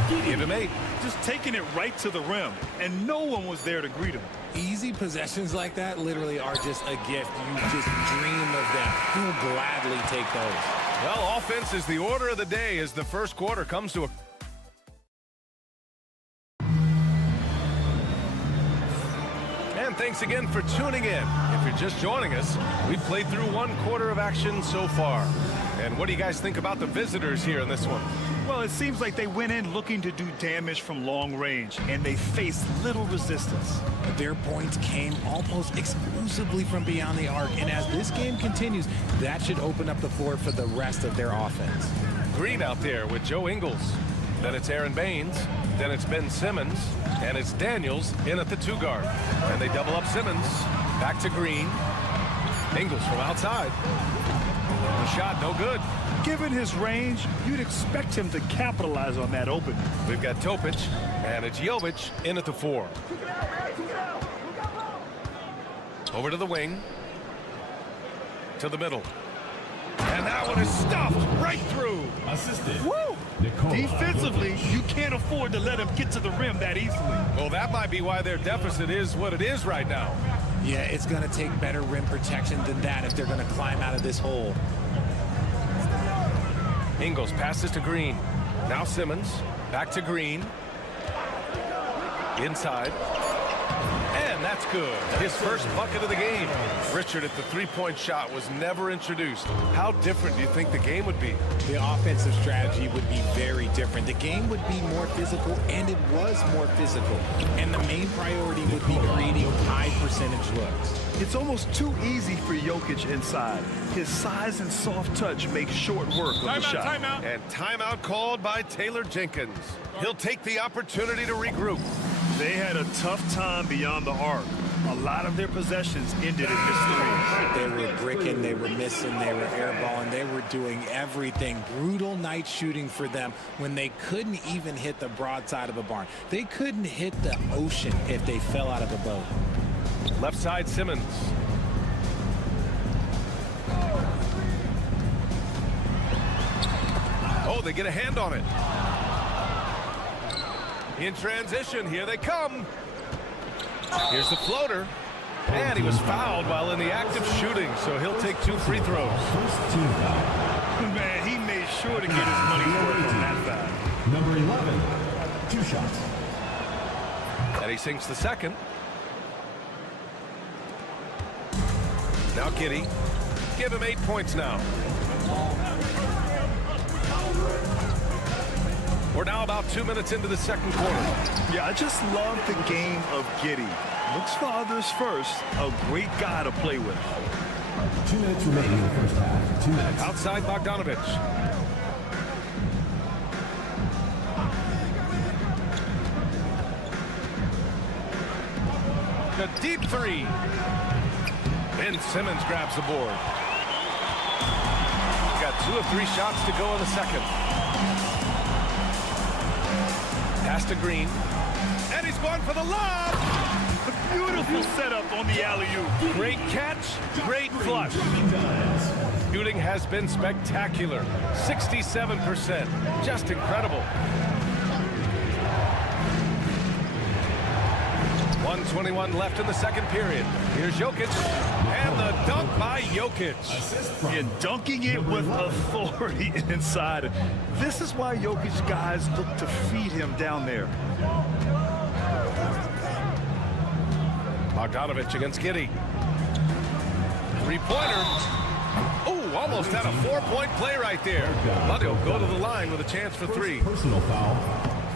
Give him 8. Just taking it right to the rim, and no one was there to greet him. Easy possessions like that literally are just a gift. You just dream of them. He'll gladly take those. Well, offense is the order of the day as the first quarter comes to a... And thanks again for tuning in. If you're just joining us, we've played through 1 quarter of action so far. And what do you guys think about the visitors here in this one? Well, it seems like they went in looking to do damage from long range, and they faced little resistance. Their points came almost exclusively from beyond the arc, and as this game continues, that should open up the floor for the rest of their offense. Green out there with Joe Ingles. Then it's Aaron Baines. Then it's Ben Simmons. And it's Daniels in at the 2 guard. And they double up Simmons. Back to Green. Ingles from outside. The shot no good. Given his range, you'd expect him to capitalize on that opening. We've got Topic, and it's Jovic in at the 4. Over to the wing. To the middle. And that one is stuffed right through. Assisted. Woo! Defensively, you can't afford to let him get to the rim that easily. Well, that might be why their deficit is what it is right now. Yeah, it's going to take better rim protection than that if they're going to climb out of this hole. Ingles passes to Green. Now Simmons. Back to Green. Inside. And that's good. His first bucket of the game. Richard, if the three-point shot was never introduced, how different do you think the game would be? The offensive strategy would be very different. The game would be more physical, and it was more physical. And the main priority would be creating high-percentage looks. It's almost too easy for Jokic inside. His size and soft touch make short work of the shot. Timeout. And timeout called by Taylor Jenkins. He'll take the opportunity to regroup. They had a tough time beyond the arc. A lot of their possessions ended in missed threes. They were bricking, they were missing, they were airballing, they were doing everything. Brutal night shooting for them when they couldn't even hit the broadside of a barn. They couldn't hit the ocean if they fell out of a boat. Left side, Simmons. Oh, they get a hand on it. In transition, here they come. Here's the floater. And he was fouled while in the act of shooting, so he'll take 2 free throws. Man, he made sure to get his money's worth on that foul. Number 11, 2 shots. And he sinks the second. Now Giddey. Give him 8 points now. We're now about 2 minutes into the second quarter. Yeah, I just love the game of Giddey. Looks for others first. A great guy to play with. 2 minutes remaining in the first half. 2 minutes. Outside Bogdanovic. The deep 3. Ben Simmons grabs the board. Got 2 of 3 shots to go in the second. Pass to Green. And he's going for the lob. A beautiful setup on the alley-oop. Great catch, great flush. Shooting has been spectacular. 67%. Just incredible. 1:21 left in the second period. Here's Jokic. And the dunk by Jokic. And dunking it with authority inside. This is why Jokic guys look to feed him down there. Bogdanovic against Giddey. 3-pointer. Oh, almost had a 4-point play right there. But he'll go to the line with a chance for 3. Personal foul.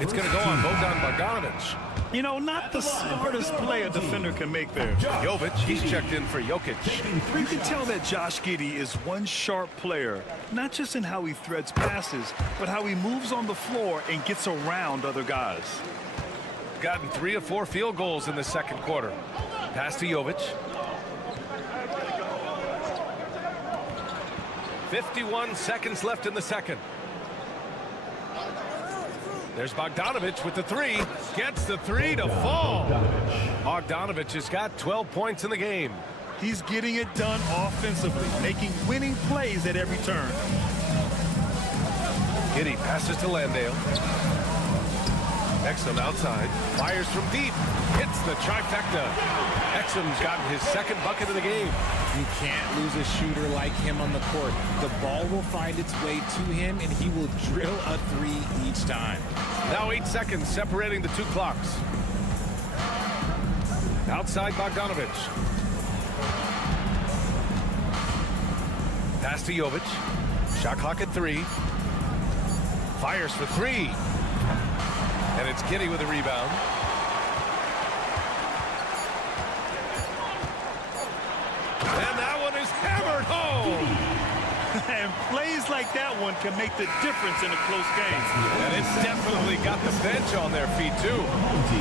It's going to go on Bogdan Bogdanovic. You know, not the smartest play a defender can make there. Jovic, he's checked in for Jokic. You can tell that Josh Giddey is one sharp player, not just in how he threads passes, but how he moves on the floor and gets around other guys. Gotten 3 of 4 field goals in the second quarter. Pass to Jovic. 51 seconds left in the second. There's Bogdanovic with the 3. Gets the 3 to fall. Bogdanovic has got 12 points in the game. He's getting it done offensively, making winning plays at every turn. Giddy passes to Landale. Exum outside, fires from deep, hits the trifecta. Exum's gotten his second bucket of the game. You can't lose a shooter like him on the court. The ball will find its way to him, and he will drill a three each time. Now 8 seconds separating the two clocks. Outside Bogdanovic. Pass to Jovic. Shot clock at 3. Fires for 3. And it's Giddy with a rebound. And that one is hammered home. And plays like that one can make the difference in a close game. And it's definitely got the bench on their feet, too.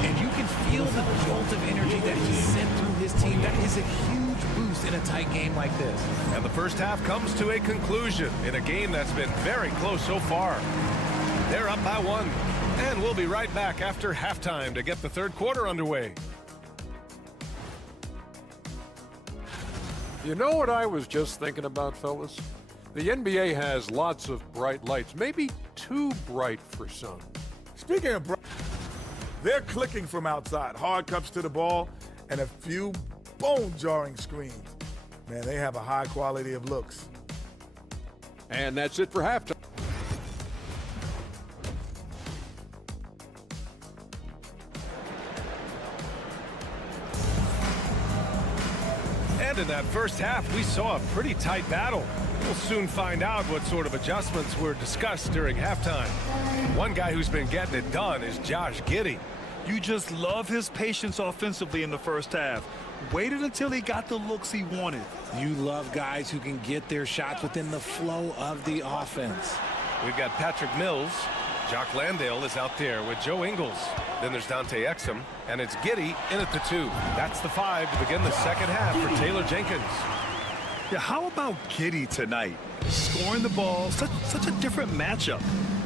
And you can feel the jolt of energy that he sent through his team. That is a huge boost in a tight game like this. And the first half comes to a conclusion in a game that's been very close so far. They're up by 1. And we'll be right back after halftime to get the third quarter underway. You know what I was just thinking about, fellas? The NBA has lots of bright lights, maybe too bright for some. Speaking of bright, they're clicking from outside. Hard cups to the ball and a few bone-jarring screens. Man, they have a high quality of looks. And that's it for halftime. And in that first half, we saw a pretty tight battle. We'll soon find out what sort of adjustments were discussed during halftime. One guy who's been getting it done is Josh Giddey. You just love his patience offensively in the first half. Waited until he got the looks he wanted. You love guys who can get their shots within the flow of the offense. We've got Patrick Mills. Jock Landale is out there with Joe Ingles. Then there's Dante Exum, and it's Giddey in at the 2. That's the 5 to begin the second half for Taylor Jenkins. Yeah, how about Giddey tonight? Scoring the ball, such a different matchup.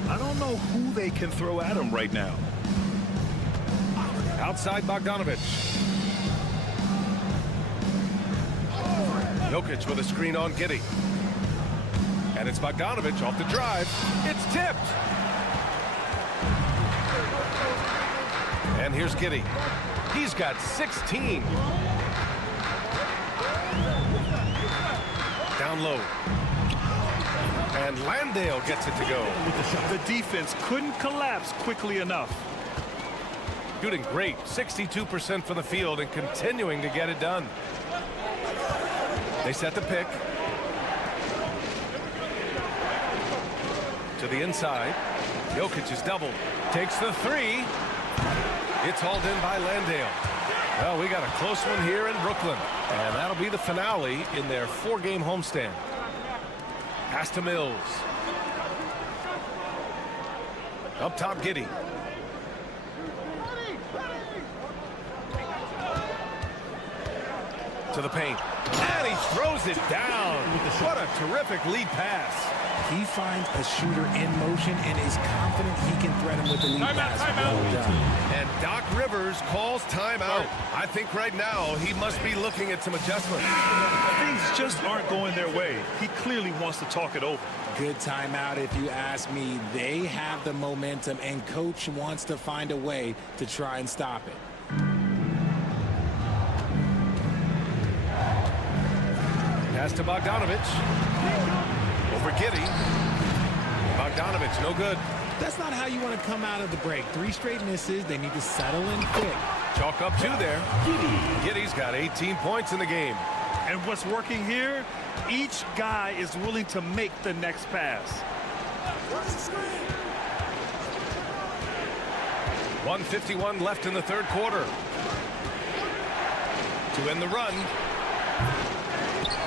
I don't know who they can throw at him right now. Outside Bogdanovic. Jokic with a screen on Giddey. And it's Bogdanovic off the drive. It's tipped. And here's Giddey. He's got 16. Down low. And Landale gets it to go. The defense couldn't collapse quickly enough. Shooting great. 62% from the field and continuing to get it done. They set the pick. To the inside. Jokic is doubled. Takes the 3. It's hauled in by Landale. Well, we got a close one here in Brooklyn. And that'll be the finale in their 4-game homestand. Pass to Mills. Up top, Giddey. To the paint. And he throws it down. What a terrific lead pass. He finds a shooter in motion and is confident he can threat him with the lead pass. Well done. And Doc Rivers calls timeout. I think right now he must be looking at some adjustments. Things just aren't going their way. He clearly wants to talk it over. Good timeout if you ask me. They have the momentum and coach wants to find a way to try and stop it. Pass to Bogdanovic. Over Giddey. Bogdanovic, no good. That's not how you want to come out of the break. 3 straight misses. They need to settle in quick. Chalk up 2 there. Giddey's got 18 points in the game. And what's working here, each guy is willing to make the next pass. 1:51 left in the third quarter. To end the run.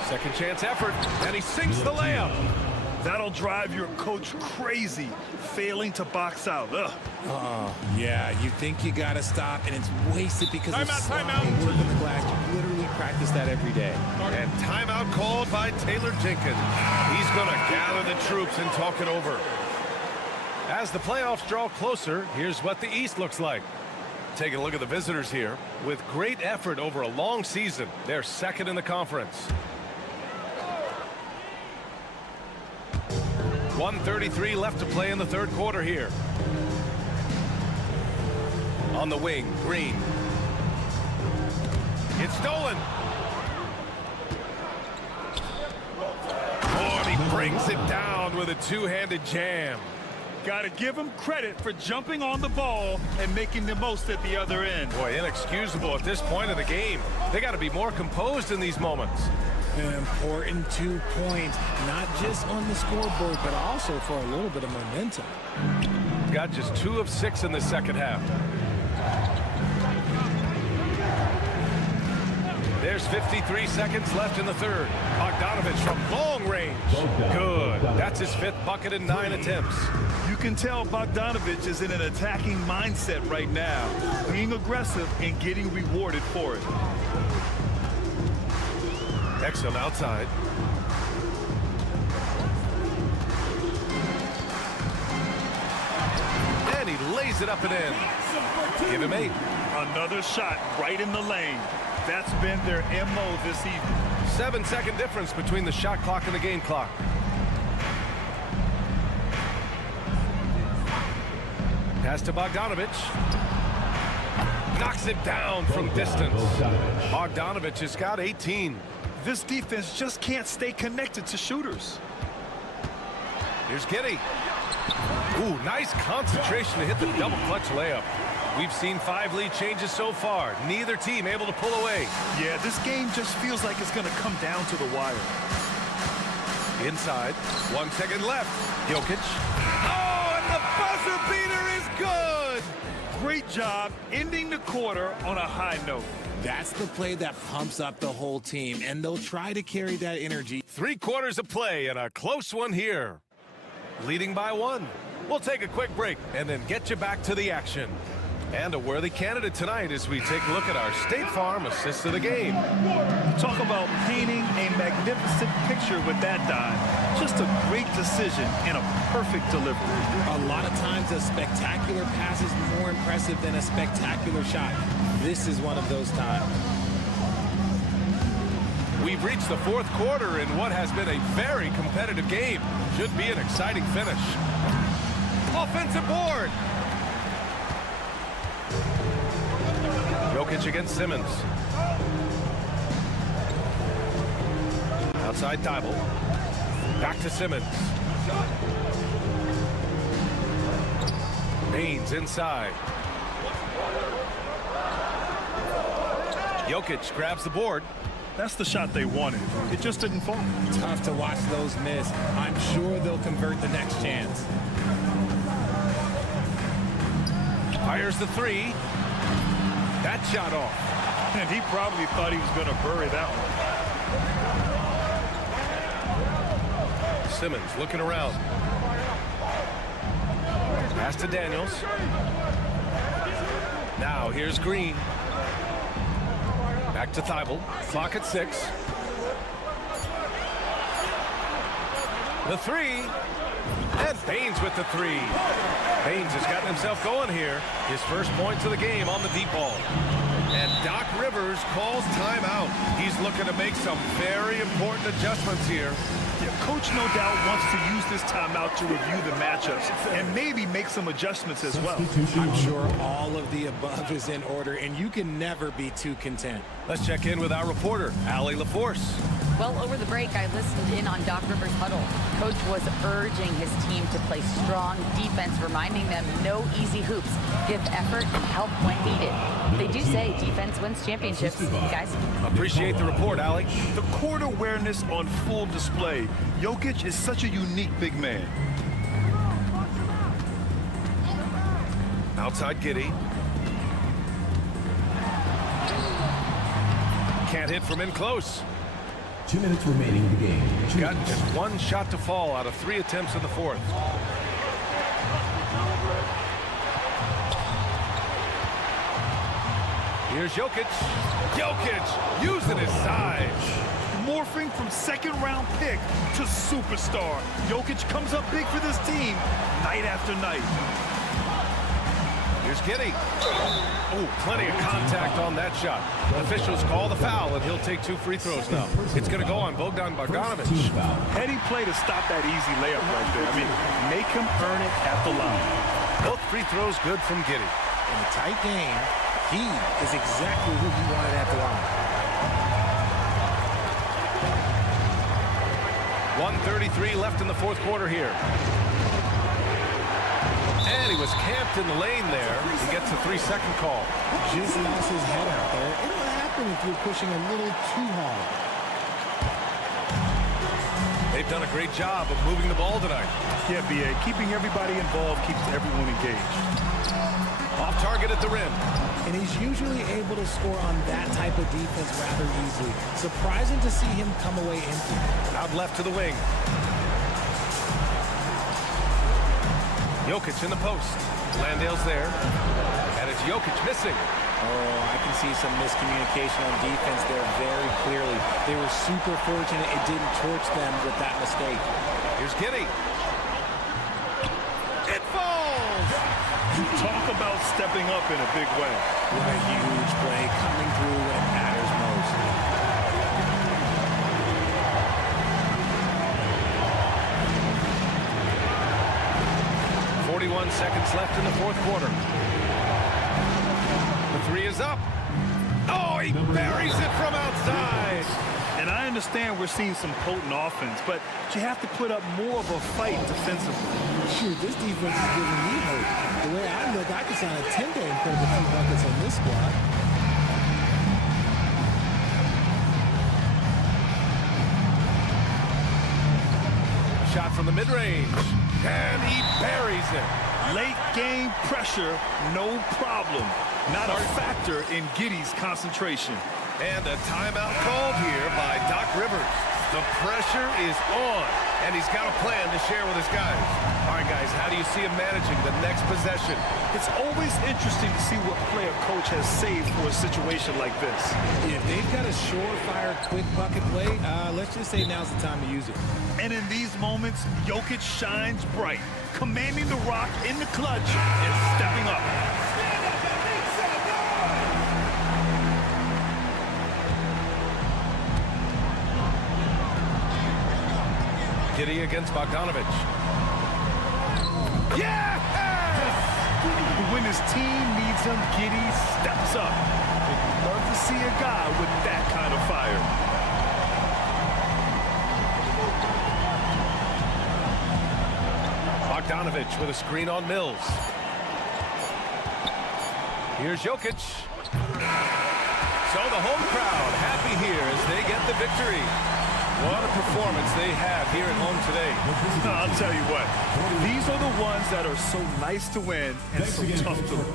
Second chance effort, and he sinks the layup. That'll drive your coach crazy, failing to box out. Ugh. Yeah, you think you got to stop, and it's wasted because of sloppy work on the glass. You literally practice that every day. And timeout called by Taylor Jenkins. He's going to gather the troops and talk it over. As the playoffs draw closer, here's what the East looks like. Taking a look at the visitors here. With great effort over a long season, they're second in the conference. 1:33 left to play in the third quarter here. On the wing, Green. It's stolen. Oh, and he brings it down with a two-handed jam. Got to give him credit for jumping on the ball and making the most at the other end. Boy, inexcusable at this point of the game. They got to be more composed in these moments. An important 2 points, not just on the scoreboard, but also for a little bit of momentum. Got just 2 of 6 in the second half. There's 53 seconds left in the third. Bogdanovich from long range. Good. That's his 5th bucket in 9 attempts. You can tell Bogdanovich is in an attacking mindset right now, being aggressive and getting rewarded for it. Exum outside. And he lays it up and in. Give him 8. Another shot right in the lane. That's been their MO this evening. 7-second difference between the shot clock and the game clock. Pass to Bogdanovich. Knocks it down from distance. Bogdanovich has got 18. This defense just can't stay connected to shooters. Here's Giddey. Ooh, nice concentration to hit the double clutch layup. We've seen 5 lead changes so far. Neither team able to pull away. Yeah, this game just feels like it's going to come down to the wire. Inside. 1 second left. Jokic. Oh, and the buzzer beater is good. Great job ending the quarter on a high note. That's the play that pumps up the whole team, and they'll try to carry that energy. 3 quarters of play and a close one here. Leading by 1. We'll take a quick break and then get you back to the action. And a worthy candidate tonight as we take a look at our State Farm assist of the game. Talk about painting a magnificent picture with that dive. Just a great decision and a perfect delivery. A lot of times a spectacular pass is more impressive than a spectacular shot. This is one of those times. We've reached the 4th quarter in what has been a very competitive game. Should be an exciting finish. Offensive board. Jokic against Simmons. Outside Thibault. Back to Simmons. Baines inside. Jokic grabs the board. That's the shot they wanted. It just didn't fall. Tough to watch those miss. I'm sure they'll convert the next chance. Fires the 3. That shot off. And he probably thought he was going to bury that one. Simmons looking around. Pass to Daniels. Now here's Green. Back to Thibault. Clock at 6. The 3. And Baines with the 3. Baines has gotten himself going here. His first points of the game on the deep ball. And Doc Rivers calls timeout. He's looking to make some very important adjustments here. Yeah, Coach no doubt wants to use this timeout to review the matchups and maybe make some adjustments as well. I'm sure all of the above is in order, and you can never be too content. Let's check in with our reporter, Allie LaForce. Well, over the break, I listened in on Doc Rivers' huddle. Coach was urging his team to play strong defense, reminding them no easy hoops. Give effort and help when needed. They do say defense wins championships, guys. Appreciate the report, Allie. The court awareness on full display. Jokic is such a unique big man. Outside Giddey. Can't hit from in close. 2 minutes remaining in the game. Got just 1 shot to fall out of 3 attempts in the 4th. Here's Jokic. Jokic using his size. Morphing from second-round pick to superstar. Jokic comes up big for this team night after night. Here's Giddy. Oh, plenty of contact on that shot. Officials call the foul, and he'll take 2 free throws now. It's going to go on Bogdan Bogdanovic. Heady play to stop that easy layup right there. I mean, make him earn it at the line. Both free throws good from Giddy. In a tight game, he is exactly who he wanted at the line. 1:33 left in the fourth quarter here. And he was camped in the lane there. He gets a 3-second call. Just lost his head out there. It'll happen if you're pushing a little too hard. They've done a great job of moving the ball tonight. Yeah, B.A. Keeping everybody involved keeps everyone engaged. Off target at the rim. And he's usually able to score on that type of defense rather easily. Surprising to see him come away empty. Out left to the wing. Jokic in the post. Landale's there. And it's Jokic missing. Oh, I can see some miscommunication on defense there very clearly. They were super fortunate it didn't torch them with that mistake. Here's Giddy. It falls! You talk about stepping up in a big way. What a huge play coming through when it matters most. 41 seconds left in the fourth quarter. The 3 is up. Oh, he buries it from outside. And I understand we're seeing some potent offense, but you have to put up more of a fight defensively. Shoot, this defense is giving me hope. The way I look, I can sign a 10-day and put up a few buckets on this squad. Shot from the mid-range. And he buries it. Late game pressure, no problem. Not a factor in Giddy's concentration. And a timeout called here by Doc Rivers. The pressure is on, and he's got a plan to share with his guys. All right, guys, how do you see him managing the next possession? It's always interesting to see what play a coach has saved for a situation like this. If they've got a surefire, quick bucket play, let's just say now's the time to use it. And in these moments, Jokic shines bright, commanding the rock in the clutch and stepping up. Giddy against Bogdanovic. Yes! When his team needs him, Giddy steps up. You'd love to see a guy with that kind of fire. Bogdanovic with a screen on Mills. Here's Jokic. So the home crowd happy here as they get the victory. What a performance they have here at home today. I'll tell you what, these are the ones that are so nice to win and so tough to lose.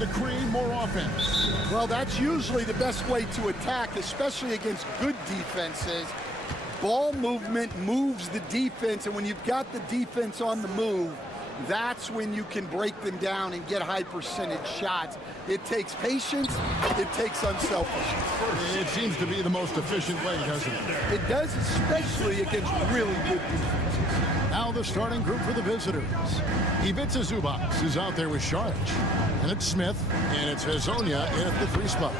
to create more offense. Well, that's usually the best way to attack, especially against good defenses. Ball movement moves the defense, and when you've got the defense on the move, that's when you can break them down and get high percentage shots. It takes patience, it takes unselfishness. It seems to be the most efficient way, doesn't it? It does, especially against really good defenses. Now the starting group for the visitors. Ivica Zubac is out there with Sharge. And it's Smith, and it's Hazonia in at the free spot.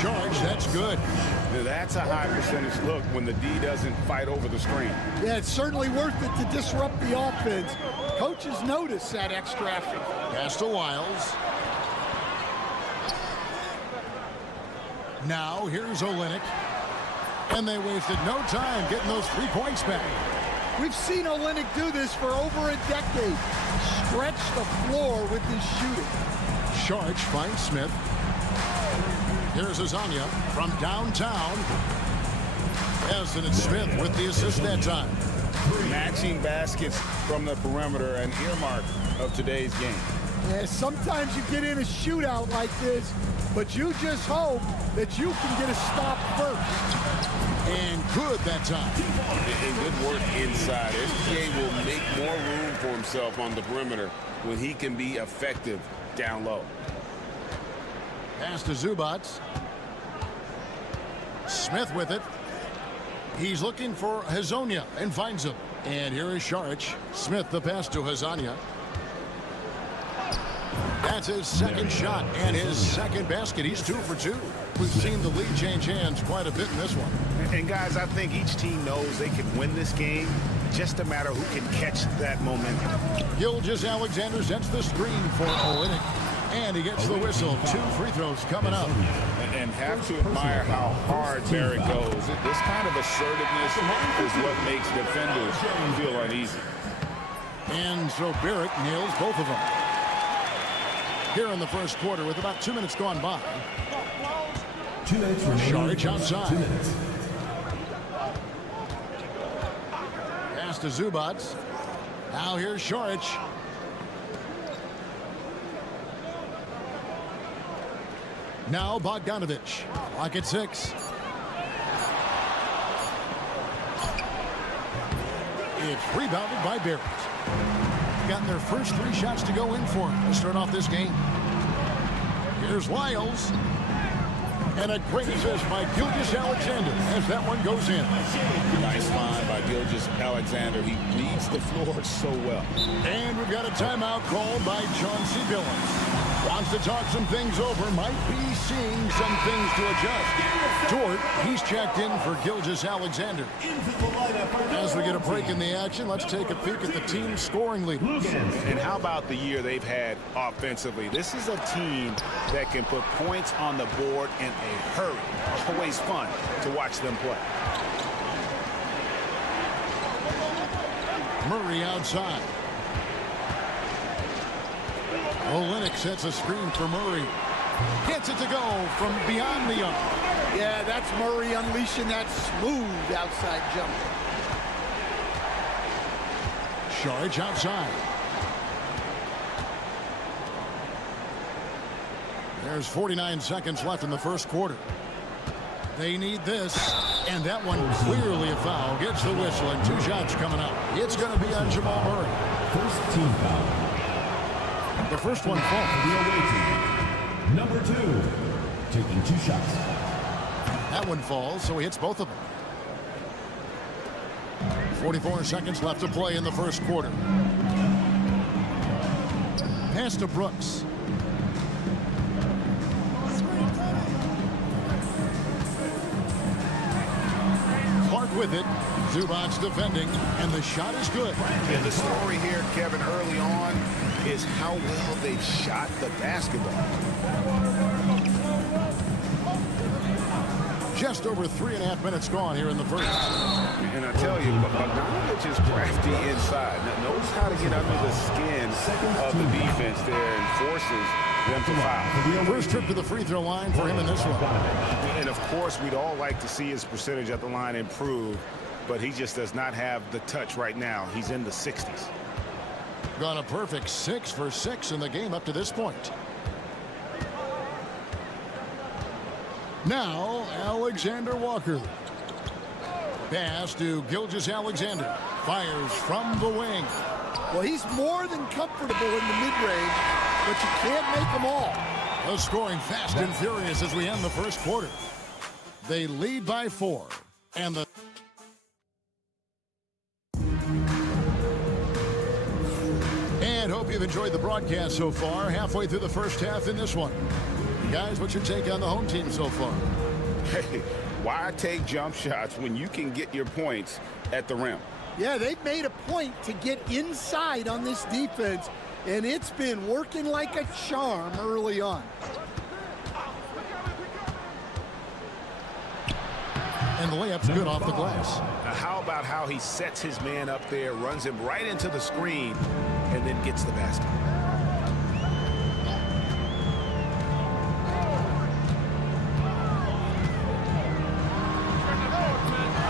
Sharge, that's good. That's a high percentage look when the D doesn't fight over the screen. Yeah, it's certainly worth it to disrupt the offense. Coaches notice that extra effort. Pass to Wiles. Now here's Olynyk. And they wasted no time getting those 3 points back. We've seen Olynyk do this for over a decade. Stretch the floor with his shooting. Sharge finds Smith. Here's Hazonia from downtown. As it's Smith with the assist that time. Matching baskets from the perimeter, an earmark of today's game. Yeah, sometimes you get in a shootout like this, but you just hope that you can get a stop first. And good that time. And good work inside. SGA will make more room for himself on the perimeter when he can be effective down low. Pass to Zubac. Smith with it. He's looking for Hazonia and finds him. And here is Sharge. Smith the pass to Hazonia. That's his second shot and his second basket. He's 2 for 2. We've seen the lead change hands quite a bit in this one. And guys, I think each team knows they can win this game. Just a matter who can catch that momentum. Gilgeous-Alexander sets the screen for Olynyk. And he gets the whistle. 2 free throws coming up. And have to admire how hard Barrett goes. This kind of assertiveness is what makes defenders feel uneasy. And so Barrett nails both of them. Here in the first quarter with about 2 minutes gone by. 2 minutes remaining. Sharge outside. 2 minutes. Pass to Zubac. Now here's Sharge. Now Bogdanovic. Clock at 6. It's rebounded by Barrett. Gotten their first 3 shots to go in for him to start off this game. Here's Wiles. And a great assist by Gilgeous-Alexander as that one goes in. Nice find by Gilgeous-Alexander. He leads the floor so well. And we've got a timeout called by Chauncey Billups. Wants to talk some things over. Might be seeing some things to adjust. Dort, he's checked in for Gilgeous-Alexander. As we get a break in the action, let's take a peek at the team's scoring leaders. And how about the year they've had offensively? This is a team that can put points on the board in a hurry. Always fun to watch them play. Murray outside. Olynyk sets a screen for Murray. Gets it to go from beyond the arc. Yeah, that's Murray unleashing that smooth outside jumper. Sharge outside. There's 49 seconds left in the first quarter. They need this, and that one clearly a foul. Gets the whistle, and 2 shots coming up. It's going to be on Jamal Murray. First team foul. The first one falls. The away team. Number 2, taking 2 shots. That one falls, so he hits both of them. 44 seconds left to play in the first quarter. Pass to Brooks. Clark with it. Zubac defending, and the shot is good. Yeah, the story here, Kevin, early on is how well they've shot the basketball. Just over 3.5 minutes gone here in the first. And I tell you, Bogdanovic is crafty inside. Knows how to get under the skin of the defense there and forces them to foul. First trip to the free throw line for him in this one. And of course, we'd all like to see his percentage at the line improve, but he just does not have the touch right now. He's in the 60s. Gone a perfect 6 for 6 in the game up to this point. Now, Alexander Walker. Pass to Gilgeous-Alexander. Fires from the wing. Well, he's more than comfortable in the mid-range, but you can't make them all. The scoring fast and furious as we end the first quarter. They lead by 4. And hope you've enjoyed the broadcast so far. Halfway through the first half in this one. Guys, what's your take on the home team so far? Hey, why take jump shots when you can get your points at the rim? Yeah, they've made a point to get inside on this defense, and it's been working like a charm early on. And the layup's good off the glass. Now, how about how he sets his man up there, runs him right into the screen, and then gets the basket?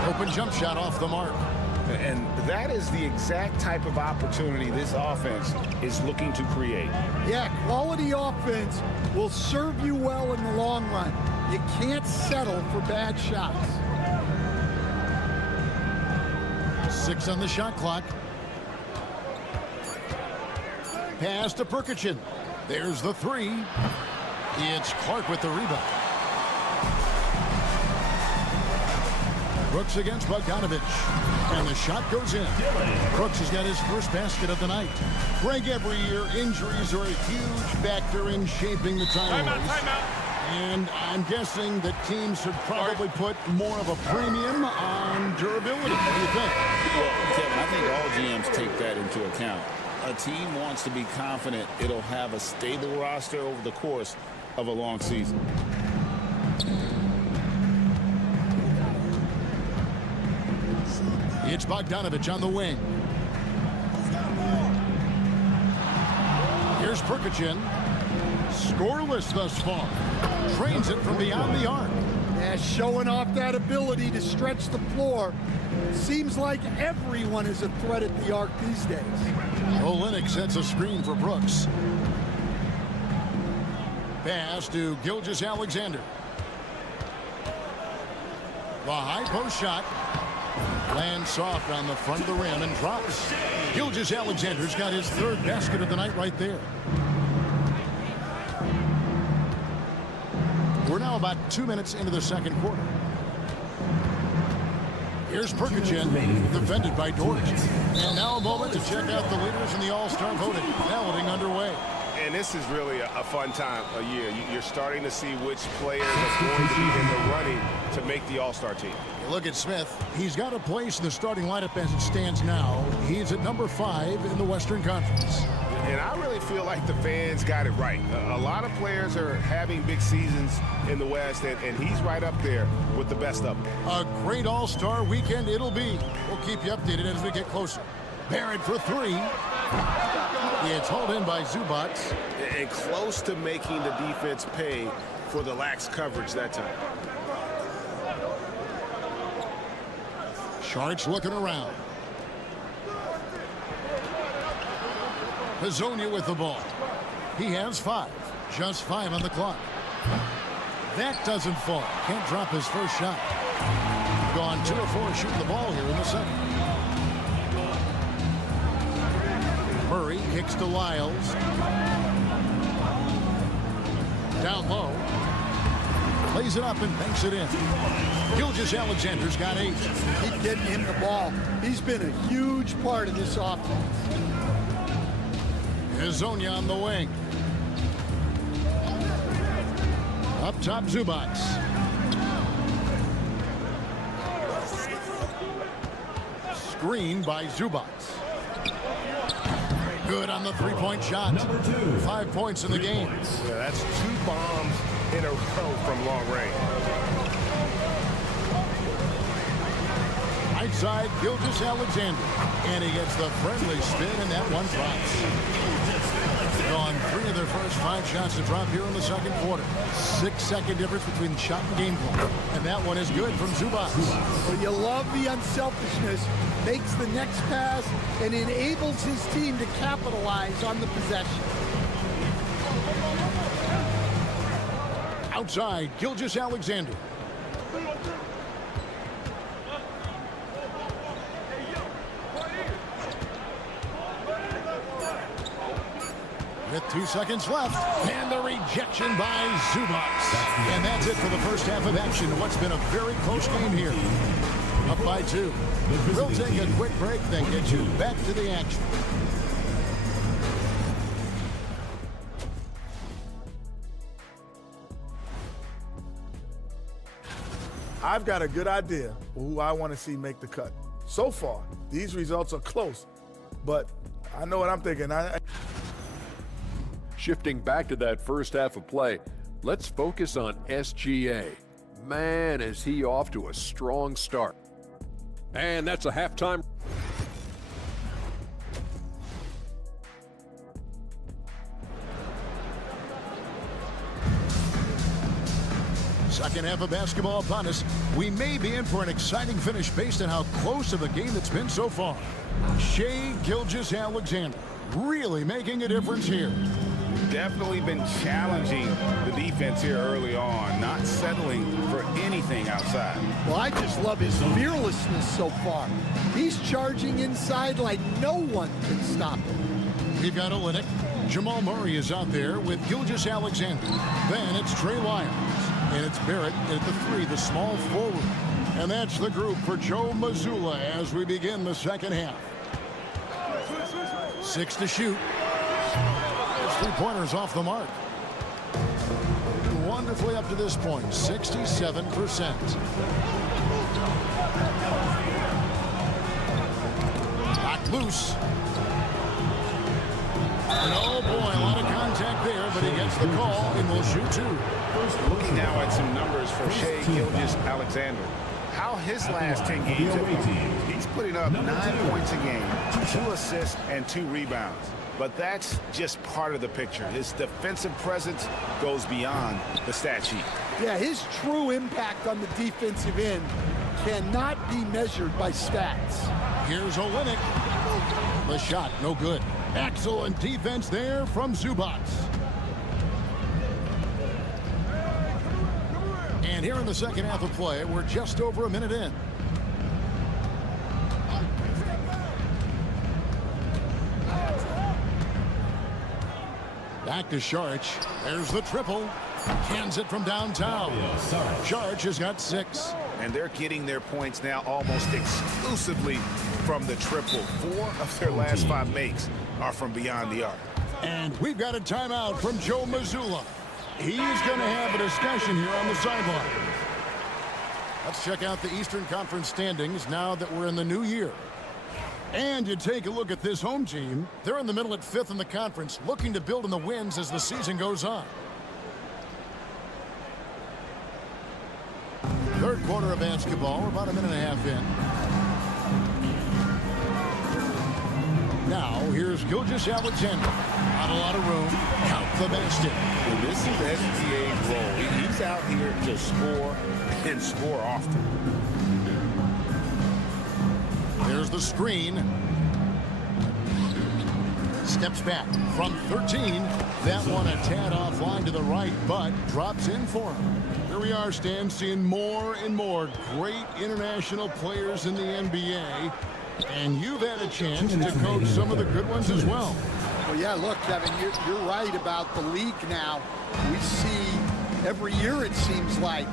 Open jump shot off the mark. And that is the exact type of opportunity this offense is looking to create. Yeah, quality offense will serve you well in the long run. You can't settle for bad shots. 6 on the shot clock. Pass to Perkichin. There's the 3. It's Clark with the rebound. Brooks against Bogdanovich. And the shot goes in. Brooks has got his first basket of the night. Greg, every year, injuries are a huge factor in shaping the title race. And I'm guessing that teams should probably put more of a premium on durability. What do you think? Well, Kevin, I think all GMs take that into account. A team wants to be confident it'll have a stable roster over the course of a long season. It's Bogdanovich on the wing. Here's Perkichin. Scoreless thus far. Trains it from beyond the arc. Yeah, showing off that ability to stretch the floor. Seems like everyone is a threat at the arc these days. Olynyk sets a screen for Brooks. Pass to Gilgeous-Alexander. The high post shot. Lands soft on the front of the rim and drops. Gilgeous-Alexander's got his 3rd basket of the night right there. We're now about 2 minutes into the second quarter. Here's Perkichin, defended by Dort. And now a moment to check out the leaders in the All-Star voting. Balloting underway. And this is really a fun time of year. You're starting to see which players are going to be in the running to make the All-Star team. Look at Smith. He's got a place in the starting lineup as it stands now. He's at number 5 in the Western Conference. And I really feel like the fans got it right. A lot of players are having big seasons in the West, and he's right up there with the best of them. A great All-Star weekend it'll be. We'll keep you updated as we get closer. Barrett for 3. It's hauled in by Zubac. And close to making the defense pay for the lax coverage that time. Sharks looking around. Hazonia with the ball. He has 5. Just 5 on the clock. That doesn't fall. Can't drop his first shot. Gone 2 of 4 shooting the ball here in the second. Murray kicks to Lyles. Down low. Plays it up and banks it in. Gilgeous-Alexander's got 8. Keep getting him the ball. He's been a huge part of this offense. Hazonia on the wing. Up top, Zubac. Screen by Zubac. Good on the 3-point shot. Number 2. 5 points in the game. Yeah, that's 2 bombs in a row from long range. Right side, Gilgeous-Alexander. And he gets the friendly spin, and that one drops. Gone 3 of their first 5 shots to drop here in the second quarter. 6-second difference between shot and game clock. And that one is good from Zubac. Well, you love the unselfishness. Makes the next pass and enables his team to capitalize on the possession. Outside, Gilgeous-Alexander. With 2 seconds left, and the rejection by Zubats. And that's it for the first half of action. What's been a very close game here. Up by 2. We'll take a quick break, then get you back to the action. I've got a good idea of who I want to see make the cut. So far, these results are close, but I know what I'm thinking. Shifting back to that first half of play, let's focus on SGA. Man, is he off to a strong start. And that's a halftime. Second half of basketball upon us. We may be in for an exciting finish based on how close of a game it's been so far. Shai Gilgeous-Alexander really making a difference here. Definitely been challenging the defense here early on, not settling for anything outside. Well, I just love his fearlessness so far. He's charging inside like no one can stop him. We've got Olynyk. Jamal Murray is out there with Gilgeous-Alexander. Then it's Trey Lyles. And it's Barrett at the 3, the small forward. And that's the group for Joe Mazzulla as we begin the second half. 6 to shoot. There's 3-pointers off the mark. Wonderfully up to this point, 67%. Knocked loose. And oh boy, a lot of contact there, but he gets the call and will shoot 2. Looking now at some numbers for Shai Gilgeous-Alexander. How his last 10 games have gone. He's putting up 9 points a game, 2 assists, and 2 rebounds. But that's just part of the picture. His defensive presence goes beyond the stat sheet. Yeah, his true impact on the defensive end cannot be measured by stats. Here's Olynyk. The shot, no good. Excellent defense there from Zubats. And here in the second half of play, we're just over a minute in. Back to Saric. There's the triple. Hands it from downtown. Saric has got 6. And they're getting their points now almost exclusively from the triple. 4 of their last 5 makes are from beyond the arc. And we've got a timeout from Joe Mazzulla. He's going to have a discussion here on the sideline. Let's check out the Eastern Conference standings now that we're in the new year. And you take a look at this home team. They're in the middle at 5th in the conference, looking to build on the wins as the season goes on. Third quarter of basketball. We're about a minute and a half in. Now, here's Gilgeous-Alexander. Not a lot of room. Count the basket. Well, this is SGA's role. He's out here to score and score often. There's the screen. Steps back from 13. That one a tad offline to the right, but drops in for him. Here we are, Stan, seeing more and more great international players in the NBA. And you've had a chance to coach some of the good ones as well. Well, yeah, look, Kevin, you're right about the league now. We see every year, it seems like,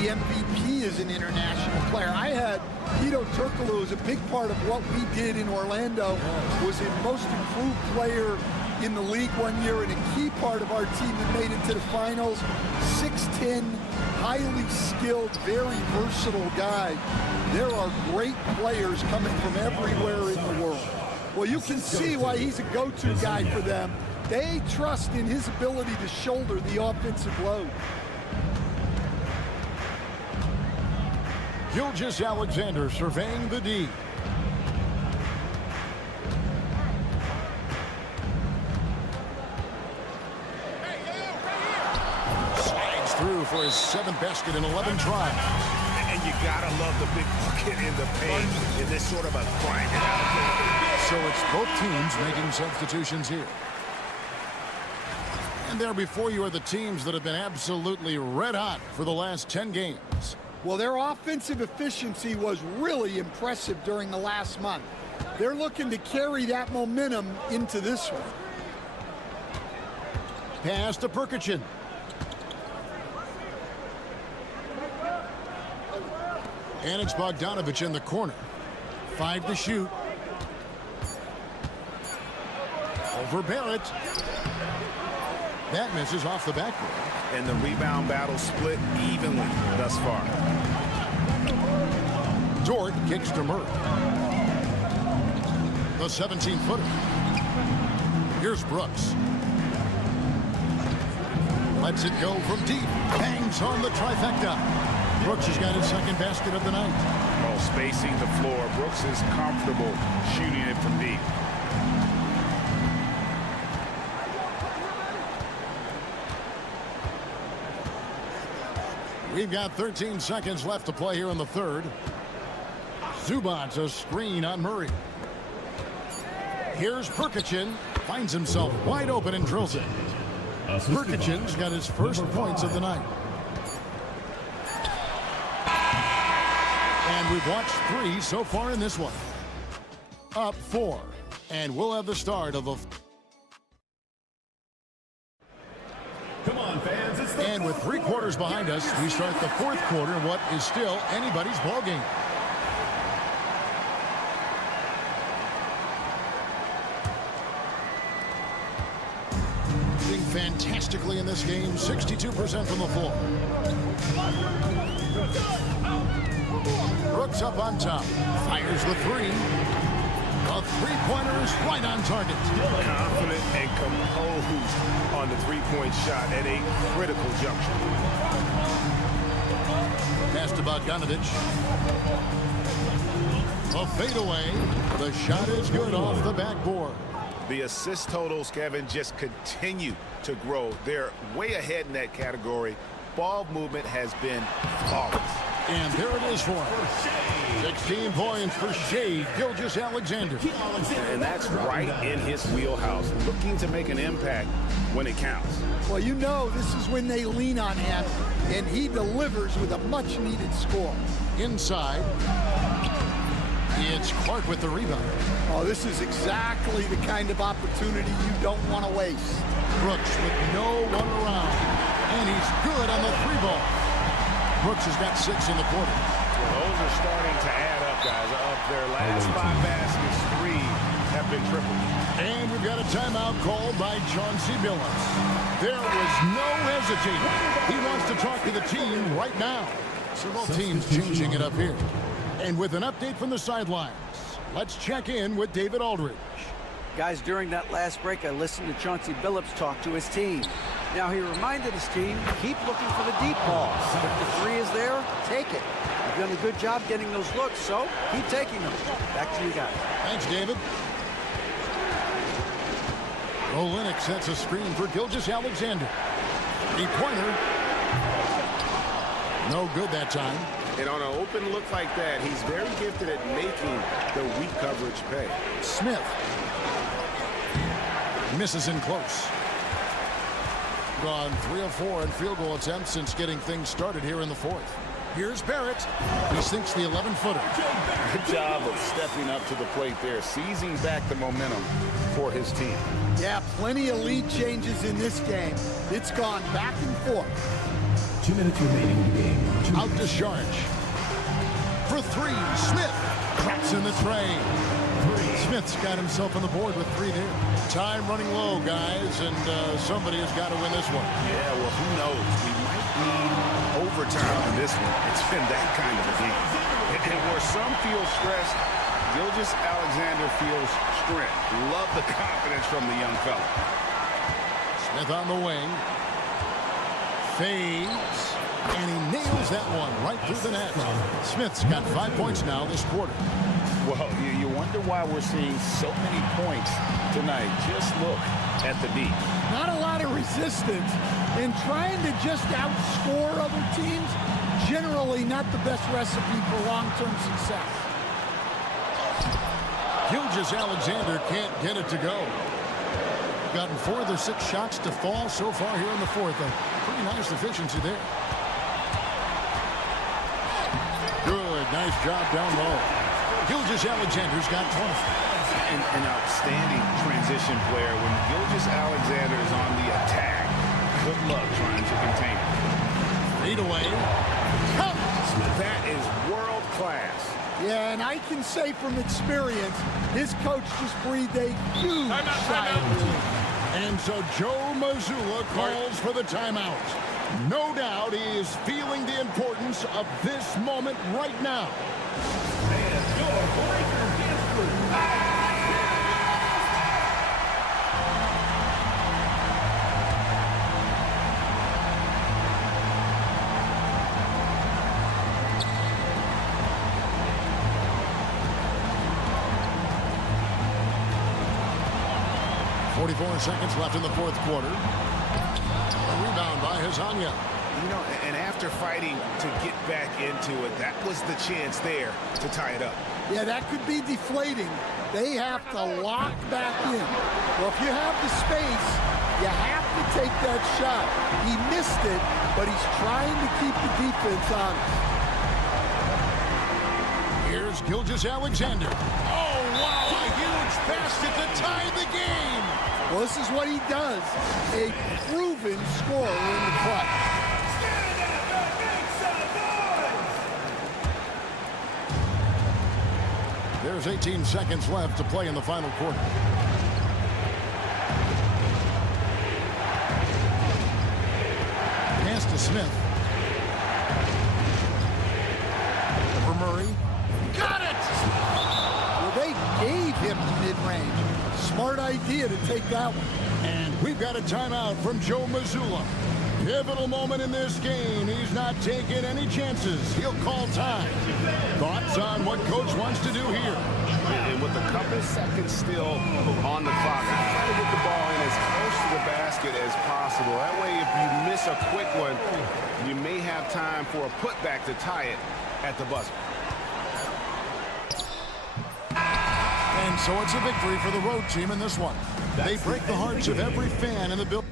the MVP is an international player. I had Pito Turkoglu as a big part of what we did in Orlando, was a most improved player in the league one year and a key part of our team that made it to the finals. 6'10", highly skilled, very versatile guy. There are great players coming from everywhere in the world. Well, you can see why he's a go-to guy for them. They trust in his ability to shoulder the offensive load. Gilgeous-Alexander surveying the D. Slides through for his 7th basket in 11 tries. And you gotta love the big bucket in the paint in this sort of a grind it out game. So it's both teams making substitutions here. And there before you are the teams that have been absolutely red hot for the last 10 games. Well, their offensive efficiency was really impressive during the last month. They're looking to carry that momentum into this one. Pass to Perkichin. And it's Bogdanovich in the corner. 5 to shoot. Over Barrett. That misses off the backboard. And the rebound battle split evenly thus far. Dort kicks to Murray. The 17-footer. Here's Brooks. Lets it go from deep. Bangs on the trifecta. Brooks has got his second basket of the night. While spacing the floor, Brooks is comfortable shooting it from deep. We've got 13 seconds left to play here in the third. Zubac's a screen on Murray. Here's Perkichin. Finds himself wide open and drills it. Perkichin's got his first points of the night. And we've watched 3 so far in this one. Up 4. And we'll have the start of the... Come on, fans. It's the and with 3 quarters behind us, we start the 4th quarter in what is still anybody's ball game. Shooting fantastically in this game, 62% from the floor. Brooks up on top, fires the 3. A 3-pointer is right on target. Confident and composed on the 3-point shot at a critical juncture. Pass to Bogdanovich. A fadeaway. The shot is good off the backboard. The assist totals, Kevin, just continue to grow. They're way ahead in that category. Ball movement has been flawless. And there it is for him. 16 points for Shea Gilgeous-Alexander. And that's right in his wheelhouse, looking to make an impact when it counts. Well, you know this is when they lean on him, and he delivers with a much-needed score. Inside, it's Clark with the rebound. Oh, this is exactly the kind of opportunity you don't want to waste. Brooks with no one around. And he's good on the 3-ball. Brooks has got 6 in the quarter. Well, those are starting to add up, guys. Of their last 5 baskets, 3 have been tripled. And we've got a timeout called by Chauncey Billups. There was no hesitating. He wants to talk to the team right now. So both teams changing it up here. And with an update from the sidelines, let's check in with David Aldridge. Guys, during that last break, I listened to Chauncey Billups talk to his team. Now, he reminded his team, keep looking for the deep ball. If the 3 is there, take it. You've done a good job getting those looks, so keep taking them. Back to you guys. Thanks, David. Olenek sets a screen for Gilgeous-Alexander. 3-pointer. No good that time. And on an open look like that, he's very gifted at making the weak coverage pay. Smith misses in close. Gone 3 of 4 in field goal attempts since getting things started here in the 4th. Here's Barrett. He sinks the 11-footer. Good job of stepping up to the plate there, seizing back the momentum for his team. Yeah, plenty of lead changes in this game. It's gone back and forth. 2 minutes remaining in the game. Out to Sharge. For 3, Smith traps in the tray. Smith's got himself on the board with 3 there. Time running low, guys, and somebody has got to win this one. Yeah, well, who knows? We might need overtime in this one. It's been that kind of a game. And where some feel stressed, Gilgeous-Alexander feels strength. Love the confidence from the young fella. Smith on the wing. Fades. And he nails that one right through the net. Smith's got 5 points now this quarter. Well, you wonder why we're seeing so many points tonight. Just look at the D. Not a lot of resistance, and trying to just outscore other teams, generally not the best recipe for long-term success. Gilgeous-Alexander can't get it to go. Gotten 4 of their 6 shots to fall so far here in the fourth. A pretty nice efficiency there. Good, nice job down low. Gilgeous-Alexander's got 20. An outstanding transition player. When Gilgeous-Alexander is on the attack, good luck trying to contain it. Lead away. That is world class. Yeah, and I can say from experience, his coach just breathed a huge sigh of relief. And so Joe Mazzulla calls for the timeout. No doubt he is feeling the importance of this moment right now. And your Lakers history. 44 seconds left in the fourth quarter. A rebound by Hazanya. You know, and after fighting to get back into it, that was the chance there to tie it up. Yeah, that could be deflating. They have to lock back in. Well, if you have the space, you have to take that shot. He missed it, but he's trying to keep the defense honest. Here's Gilgeous-Alexander. Oh, wow, a huge basket to tie the game. Well, this is what he does. A proven scorer in the clutch. There's 18 seconds left to play in the final quarter. Pass to Smith. For Murray. Got it! Well, they gave him the mid-range. Smart idea to take that one. And we've got a timeout from Joe Mazzulla. Pivotal moment in this game. He's not taking any chances. He'll call time. Thoughts on what coach wants to do here? And with a couple seconds still on the clock, try to get the ball in as close to the basket as possible. That way, if you miss a quick one, you may have time for a putback to tie it at the buzzer. And so it's a victory for the road team in this one. They break the hearts of every fan in the building.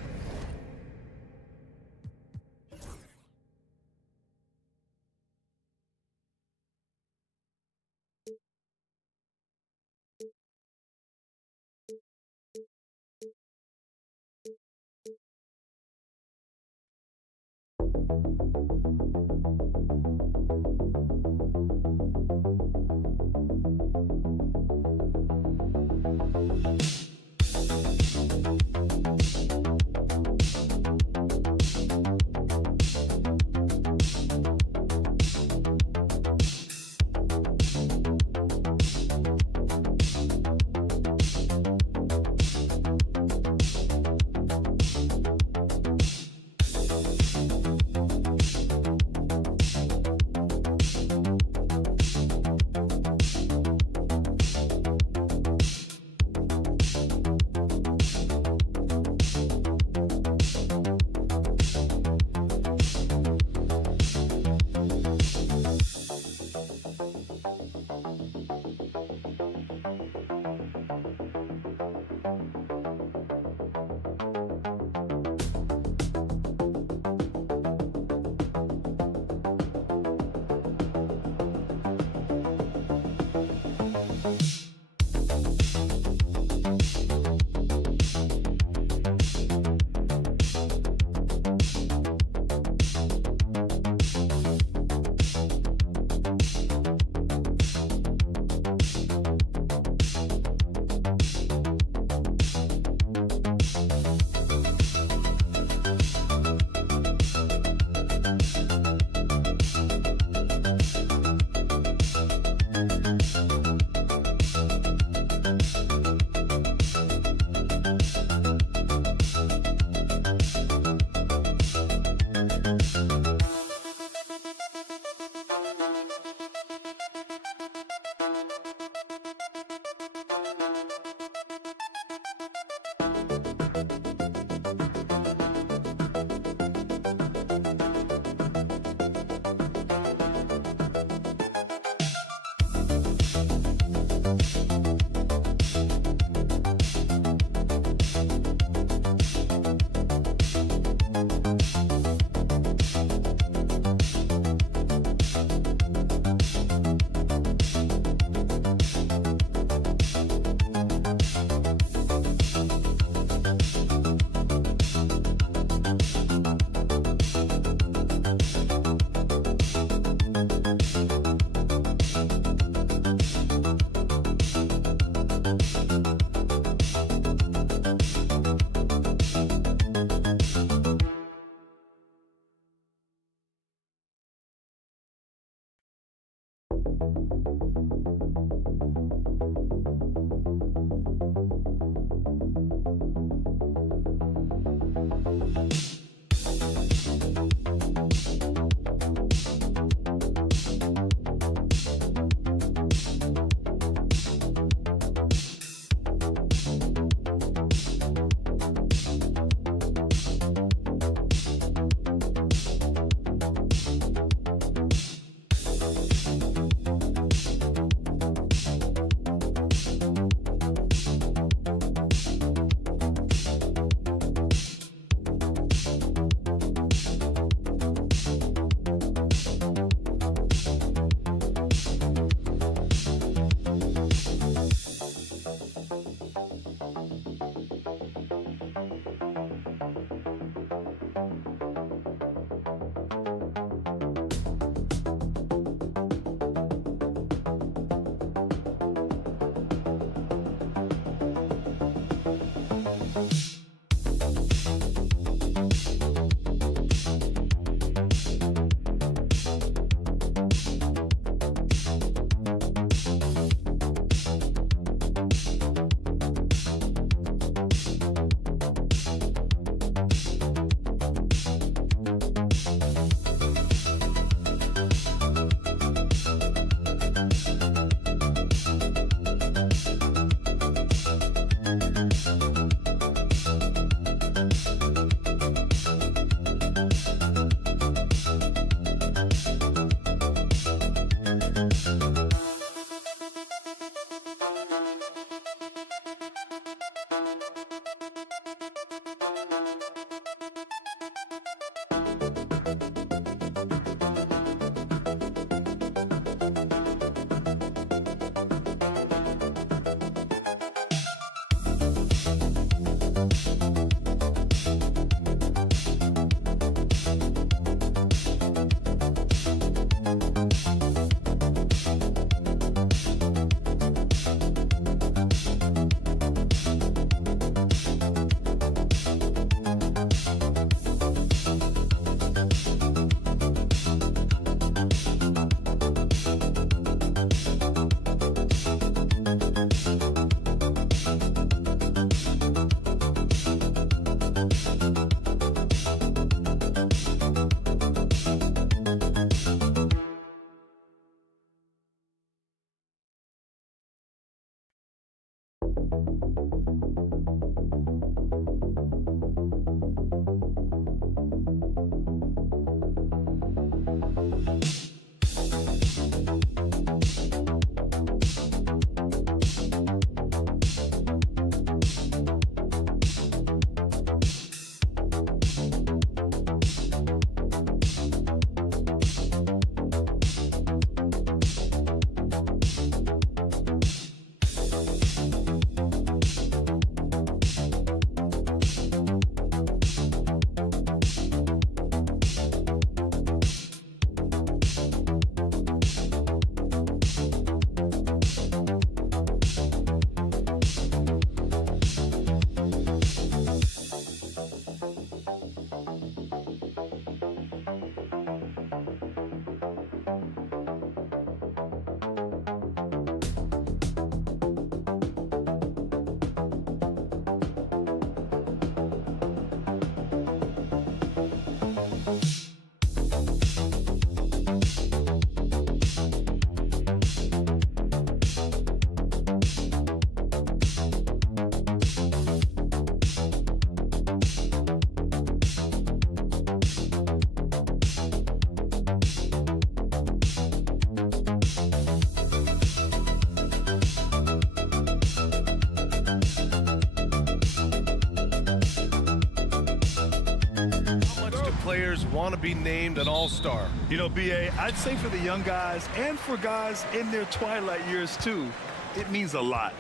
players want to be named an all-star? You know, B.A., I'd say for the young guys and for guys in their twilight years too, it means a lot.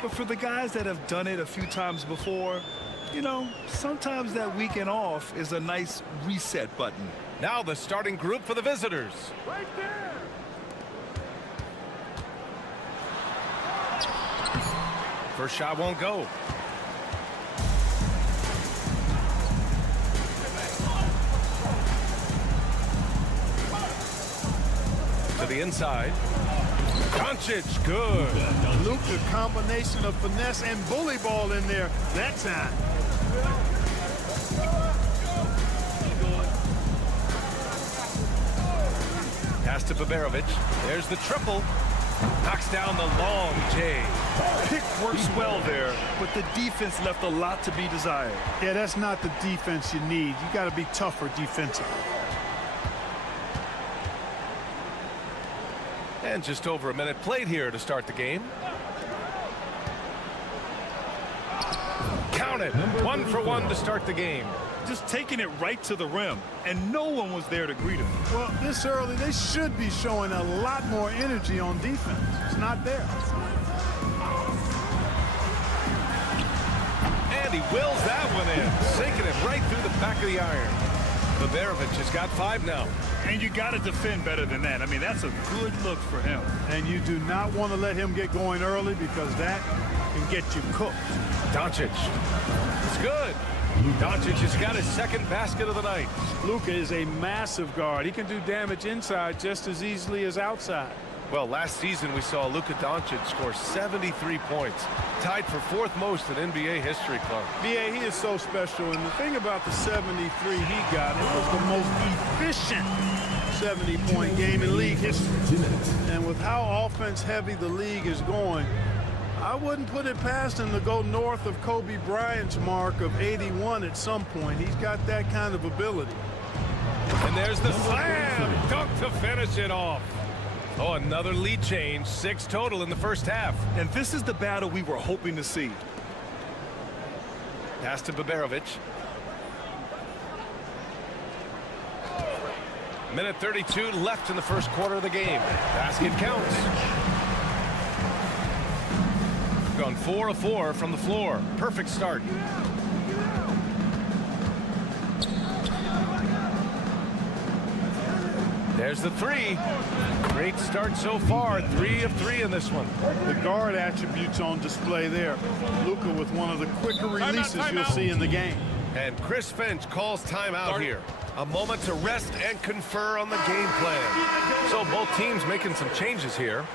But for the guys that have done it a few times before, you know, sometimes that weekend off is a nice reset button. Now the starting group for the visitors. Right there. First shot won't go. To the inside. Doncic, good. Luka, combination of finesse and bully ball in there that time. Pass to Baberovic. There's the triple. Knocks down the long J. Pick works well there, but the defense left a lot to be desired. Yeah, that's not the defense you need. You got to be tougher defensively. And just over a minute played here to start the game. Count it. 1 for 1 to start the game. Just taking it right to the rim, and no one was there to greet him. Well, this early, they should be showing a lot more energy on defense. It's not there. And he wills that one in, sinking it right through the back of the iron. Baberovic has got 5 now. And you got to defend better than that. I mean, that's a good look for him. And you do not want to let him get going early because that can get you cooked. Doncic. It's good. Doncic has got his second basket of the night. Luka is a massive guard. He can do damage inside just as easily as outside. Well, last season we saw Luka Doncic score 73 points, tied for 4th most in NBA history, Clark. Yeah, he is so special. And the thing about the 73 he got, it was the most efficient 70-point game in league history. And with how offense-heavy the league is going, I wouldn't put it past him to go north of Kobe Bryant's mark of 81 at some point. He's got that kind of ability. And there's the slam dunk to finish it off. Oh, another lead change. 6 total in the first half. And this is the battle we were hoping to see. Pass to Baberovic. Minute 32 left in the first quarter of the game. Basket counts. Gone 4 of 4 from the floor. Perfect start. There's the 3. Great start so far. 3 of 3 in this one. The guard attributes on display there. Luka with one of the quicker releases you'll see in the game. And Chris Finch calls timeout here. A moment to rest and confer on the game plan. So both teams making some changes here.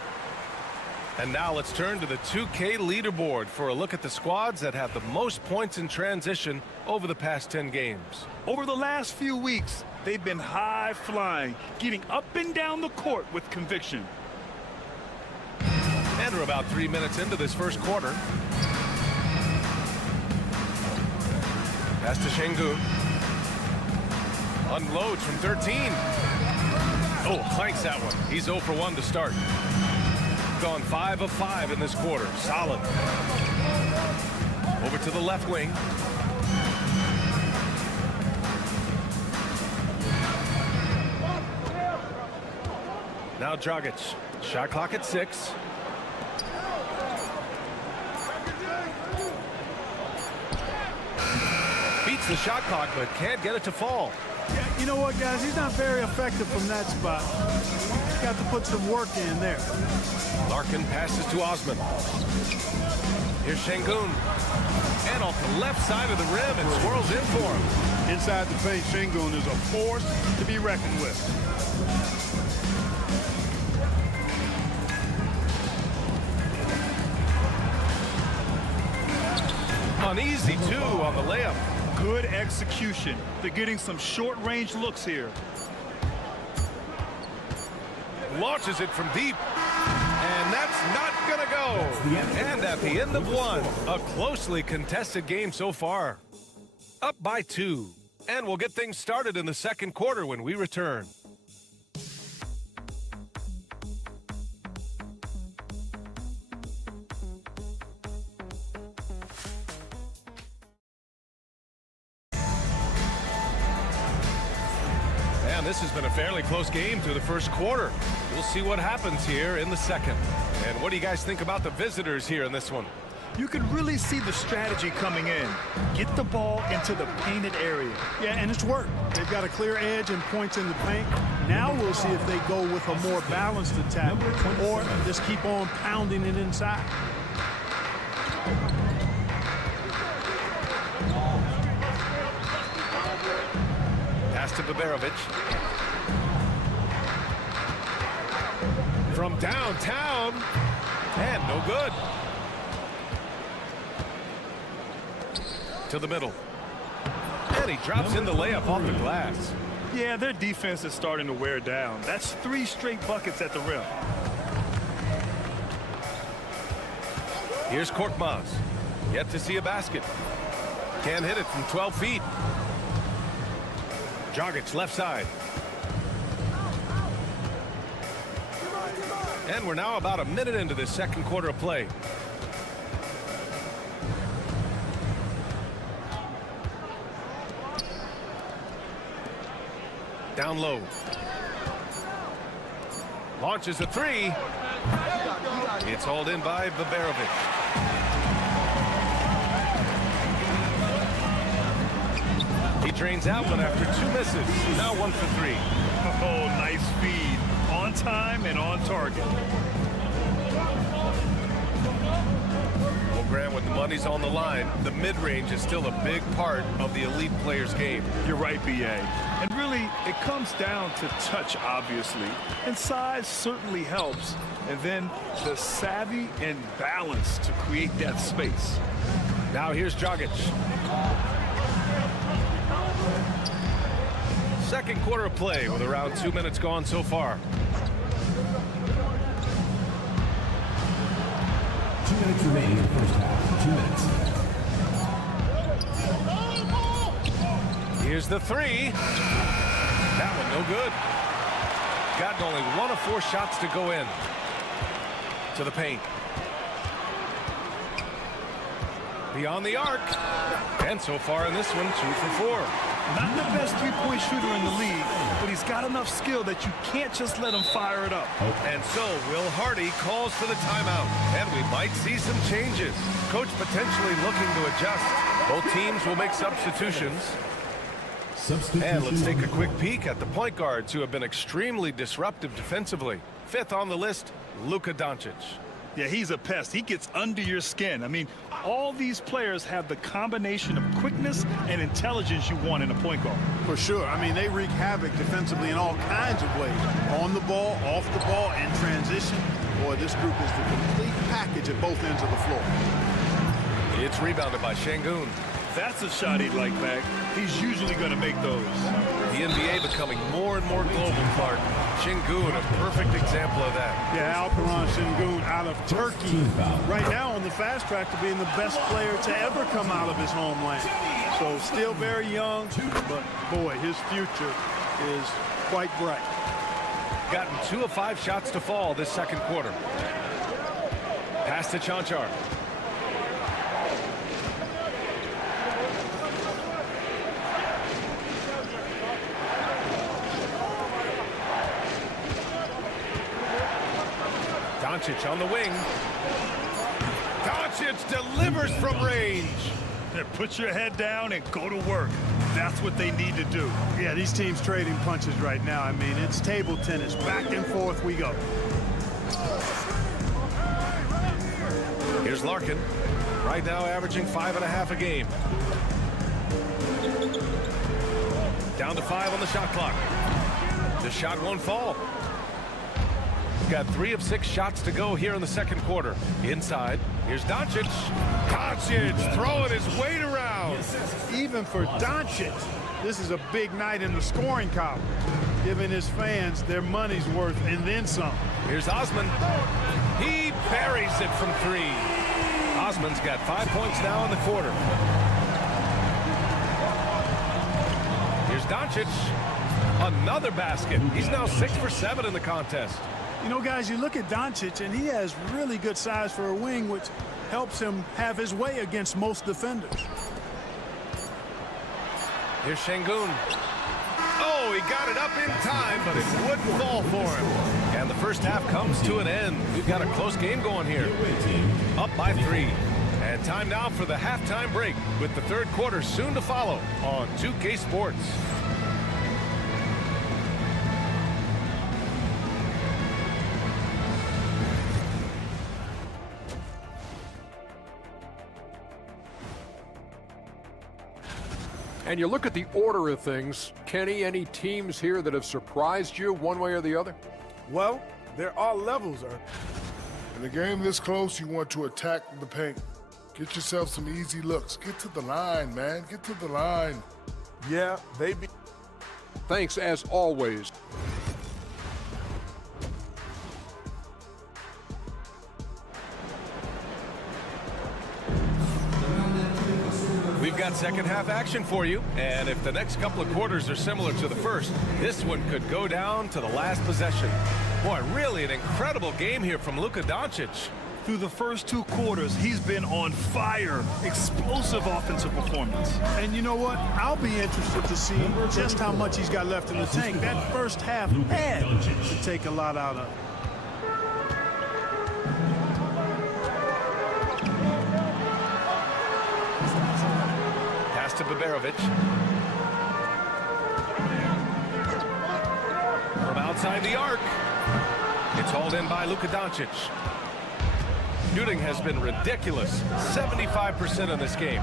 And now let's turn to the 2K leaderboard for a look at the squads that have the most points in transition over the past 10 games. Over the last few weeks, they've been high-flying, getting up and down the court with conviction. And we're about 3 minutes into this first quarter. Pass to Şengün. Unloads from 13. Oh, clanks that one. He's 0 for 1 to start. Gone 5 of 5 in this quarter. Solid. Over to the left wing. Now Dragic. Shot clock at 6. Beats the shot clock, but can't get it to fall. Yeah, you know what, guys? He's not very effective from that spot. He's got to put some work in there. Larkin passes to Osman. Here's Şengün. And off the left side of the rim, and swirls in for him. Inside the paint, Şengün is a force to be reckoned with. Uneasy, too, on the layup. Good execution. They're getting some short-range looks here. Launches it from deep. And that's not going to go. And at the end of 1, a closely contested game so far. Up by 2. And we'll get things started in the second quarter when we return. This has been a fairly close game through the first quarter. We'll see what happens here in the second. And what do you guys think about the visitors here in this one? You can really see the strategy coming in. Get the ball into the painted area. Yeah, and it's worked. They've got a clear edge and points in the paint. Now we'll see if they go with a more balanced attack or just keep on pounding it inside. Pass to Baberovic. From downtown, and no good. To the middle. And he drops in the layup off the glass. Yeah, their defense is starting to wear down. That's 3 straight buckets at the rim. Here's Korkmaz. Yet to see a basket. Can't hit it from 12 feet. Dragic left side. And we're now about a minute into this second quarter of play. Down low. Launches a 3. It's hauled in by Baberovic. He drains that one after 2 misses. Now 1 for 3. Oh, nice feed. On time and on target. Well, Grant, when the money's on the line, the mid-range is still a big part of the elite player's game. You're right, B.A. And really, it comes down to touch, obviously. And size certainly helps. And then the savvy and balance to create that space. Now here's Dragic. Second quarter of play with around 2 minutes gone so far. 2 minutes remaining in the first half. 2 minutes. Here's the 3. That one no good. Gotten only 1 of 4 shots to go in. To the paint. Beyond the arc. And so far in this one, 2 for 4. Not the best three-point shooter in the league, but he's got enough skill that you can't just let him fire it up. And so Will Hardy calls for the timeout, and we might see some changes. Coach potentially looking to adjust. Both teams will make substitutions. And let's take a quick peek at the point guards who have been extremely disruptive defensively. 5th on the list, Luka Doncic. Yeah, he's a pest. He gets under your skin. I mean, all these players have the combination of quickness and intelligence you want in a point guard. For sure. I mean, they wreak havoc defensively in all kinds of ways. On the ball, off the ball, in transition. Boy, this group is the complete package at both ends of the floor. It's rebounded by Şengün. That's a shot he'd like back. He's usually going to make those. The NBA becoming more and more global, Clark. Şengün, a perfect example of that. Yeah, Alperen Şengün out of Turkey. Right now on the fast track to being the best player to ever come out of his homeland. So still very young, but boy, his future is quite bright. Gotten 2 of 5 shots to fall this second quarter. Pass to Cancar. Doncic on the wing. Doncic delivers from range. Put your head down and go to work. That's what they need to do. Yeah, these teams trading punches right now. I mean, it's table tennis. Back and forth we go. Here's Larkin. Right now averaging 5.5 a game. Down to 5 on the shot clock. The shot won't fall. Got 3 of 6 shots to go here in the second quarter. Inside, here's Doncic. Doncic throwing his weight around. Even for Doncic, this is a big night in the scoring column, giving his fans their money's worth and then some. Here's Osman. He buries it from 3. Osman's got 5 points now in the quarter. Here's Doncic. Another basket. He's now 6 for 7 in the contest. You know, guys, you look at Doncic, and he has really good size for a wing, which helps him have his way against most defenders. Here's Şengün. Oh, he got it up in time, but it wouldn't fall for him. And the first half comes to an end. We've got a close game going here. Up by 3. And time now for the halftime break, with the third quarter soon to follow on 2K Sports. And you look at the order of things, Kenny, any teams here that have surprised you one way or the other? Well, There are levels, In a game this close, you want to attack the paint. Get yourself some easy looks. Get to the line, man. Get to the line. Yeah, they be. Thanks as always. We've got second half action for you, and if the next couple of quarters are similar to the first, this one could go down to the last possession. Boy, really an incredible game here from Luka Doncic. Through the first 2 quarters, he's been on fire. Explosive offensive performance. And you know what? I'll be interested to see just how much he's got left in the tank. That first half had to take a lot out of it. Pass to Baberovic. From outside the arc. It's hauled in by Luka Doncic. Shooting has been ridiculous. 75% in this game.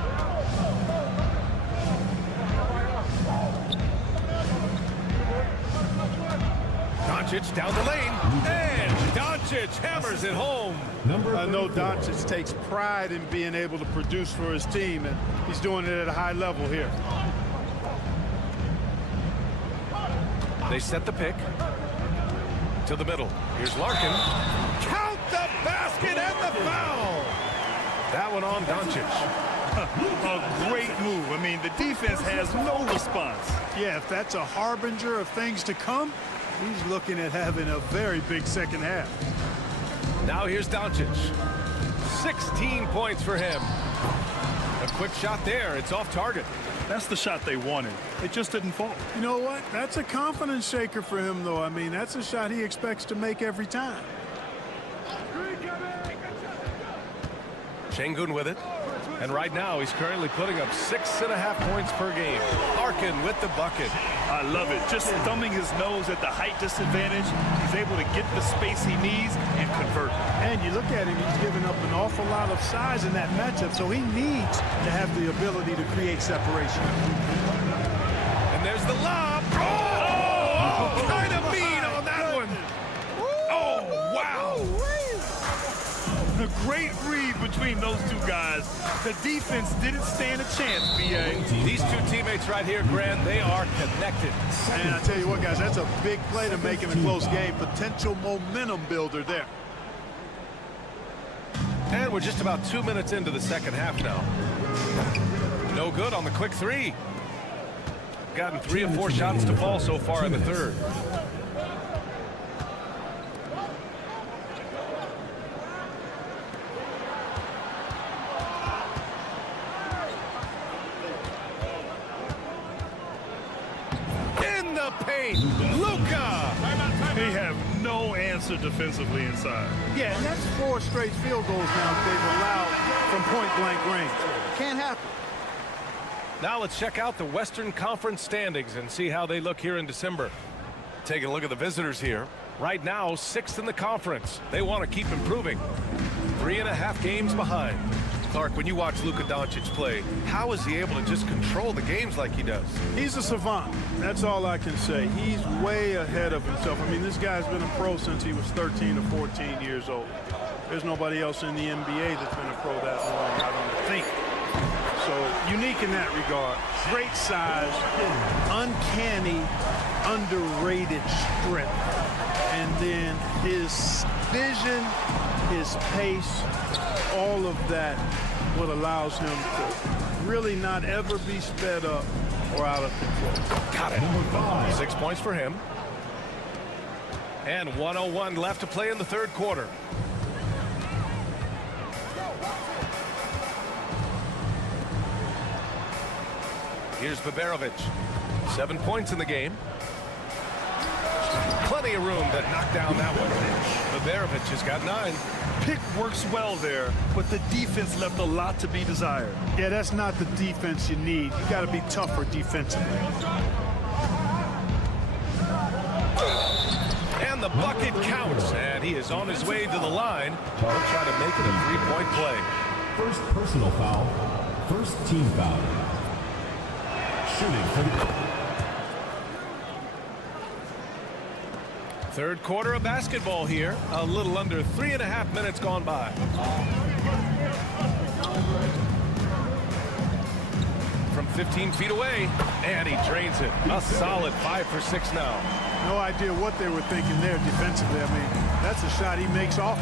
Doncic down the lane. And Doncic hammers it home. I know Doncic takes pride in being able to produce for his team, and he's doing it at a high level here. They set the pick to the middle. Here's Larkin. Count the basket and the foul. That one on Doncic. A great move. I mean, the defense has no response. Yeah, if that's a harbinger of things to come, he's looking at having a very big second half. Now here's Doncic. 16 points for him. A quick shot there. It's off target. That's the shot they wanted. It just didn't fall. You know what? That's a confidence shaker for him, though. I mean, that's a shot he expects to make every time. Şengün with it. And right now, he's currently putting up 6.5 points per game. Larkin with the bucket. I love it. Just thumbing his nose at the height disadvantage. He's able to get the space he needs and convert. And you look at him, he's giving up an awful lot of size in that matchup, so he needs to have the ability to create separation. And there's the lob. Oh, kind of mean on that one. Oh, wow. A great read between those 2 guys. The defense didn't stand a chance, B.A. These 2 teammates right here, Grant, they are connected. And I tell you what, guys, that's a big play to make in a close game. Potential momentum builder there. And we're just about 2 minutes into the second half now. No good on the quick 3. Gotten 3 of 4 shots to fall so far in the third. In the paint, Luka! They have no answer defensively inside. Yeah, and that's 4 straight field goals now they've allowed from point-blank range. Can't happen. Now let's check out the Western Conference standings and see how they look here in December. Taking a look at the visitors here. Right now, 6th in the conference. They want to keep improving. 3.5 games behind. Clark, when you watch Luka Doncic play, how is he able to just control the games like he does? He's a savant. That's all I can say. He's way ahead of himself. I mean, this guy's been a pro since he was 13 or 14 years old. There's nobody else in the NBA that's been a pro that long, I don't think. So, unique in that regard. Great size, uncanny, underrated strength. And then his vision, his pace, all of that, what allows him to really not ever be sped up or out of control. Got it. 6 points for him. And 1:01 left to play in the third quarter. Here's Baberovic. 7 points in the game. Plenty of room to knock down that one. Baberovic has got 9. Pick works well there, but the defense left a lot to be desired. Yeah, that's not the defense you need. You got to be tougher defensively. And the bucket counts, and he is on his way to the line. He'll try to make it a 3-point play. First personal foul. First team foul. Shooting for the... Third quarter of basketball here. A little under 3.5 minutes gone by. From 15 feet away, and he drains it. A solid 5 for 6 now. No idea what they were thinking there defensively. I mean, that's a shot he makes off.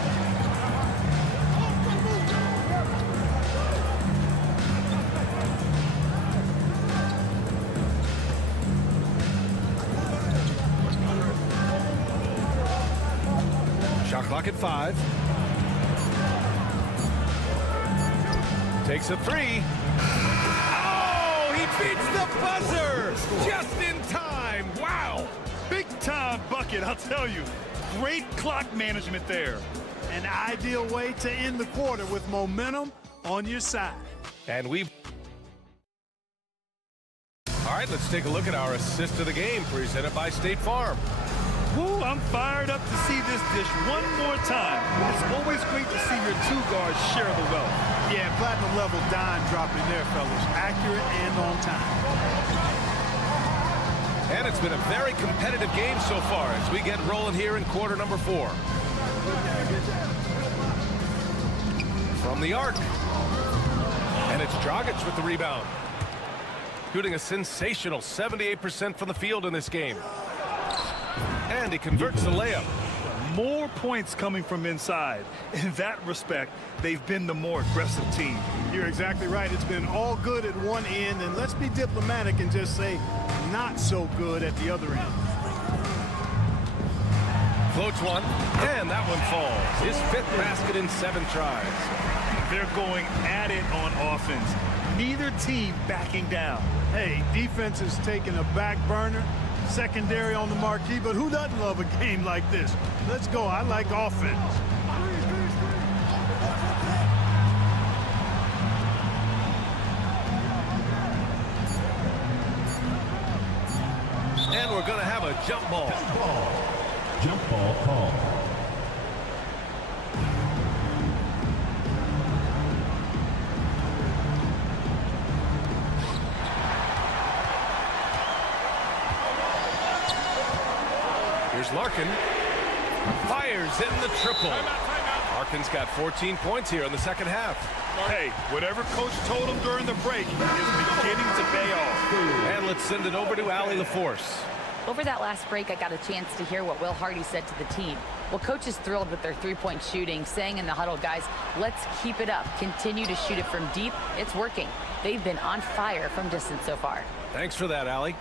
Shot clock at 5. Takes a 3. Oh, he beats the buzzer just in time. Wow. Big time bucket, I'll tell you. Great clock management there. An ideal way to end the quarter with momentum on your side. And we've... All right, let's take a look at our assist of the game presented by State Farm. Woo, I'm fired up to see this dish one more time. It's always great to see your two guards share the wealth. Yeah, platinum level dime dropping there, fellas. Accurate and on time. And it's been a very competitive game so far as we get rolling here in quarter number 4. From the arc. And it's Dragic with the rebound. Shooting a sensational 78% from the field in this game. And he converts the layup. More points coming from inside. In that respect, they've been the more aggressive team. You're exactly right. It's been all good at one end, and let's be diplomatic and just say not so good at the other end. Floats one, and that one falls. His 5th basket in 7 tries. They're going at it on offense. Neither team backing down. Hey, defense is taking a back burner. Secondary on the marquee, but who doesn't love a game like this? Let's go. I like offense. And we're going to have a jump ball. Jump ball call. Here's Larkin. Fires in the triple. Larkin's got 14 points here in the second half. Hey, whatever coach told him during the break is beginning to pay off. And let's send it over to Allie LaForce. Over that last break, I got a chance to hear what Will Hardy said to the team. Well, coach is thrilled with their three-point shooting, saying in the huddle, guys, let's keep it up. Continue to shoot it from deep. It's working. They've been on fire from distance so far. Thanks for that, Allie.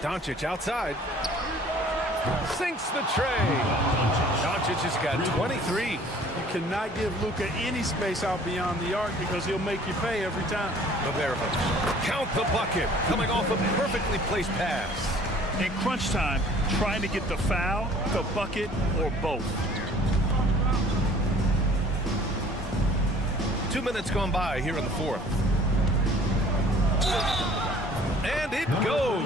Doncic outside. Sinks the tray. Doncic has got 23. You cannot give Luka any space out beyond the arc because he'll make you pay every time. Bavarovic. Count the bucket. Coming off a perfectly placed pass. In crunch time, trying to get the foul, the bucket, or both. 2 minutes gone by here in the 4th. And it goes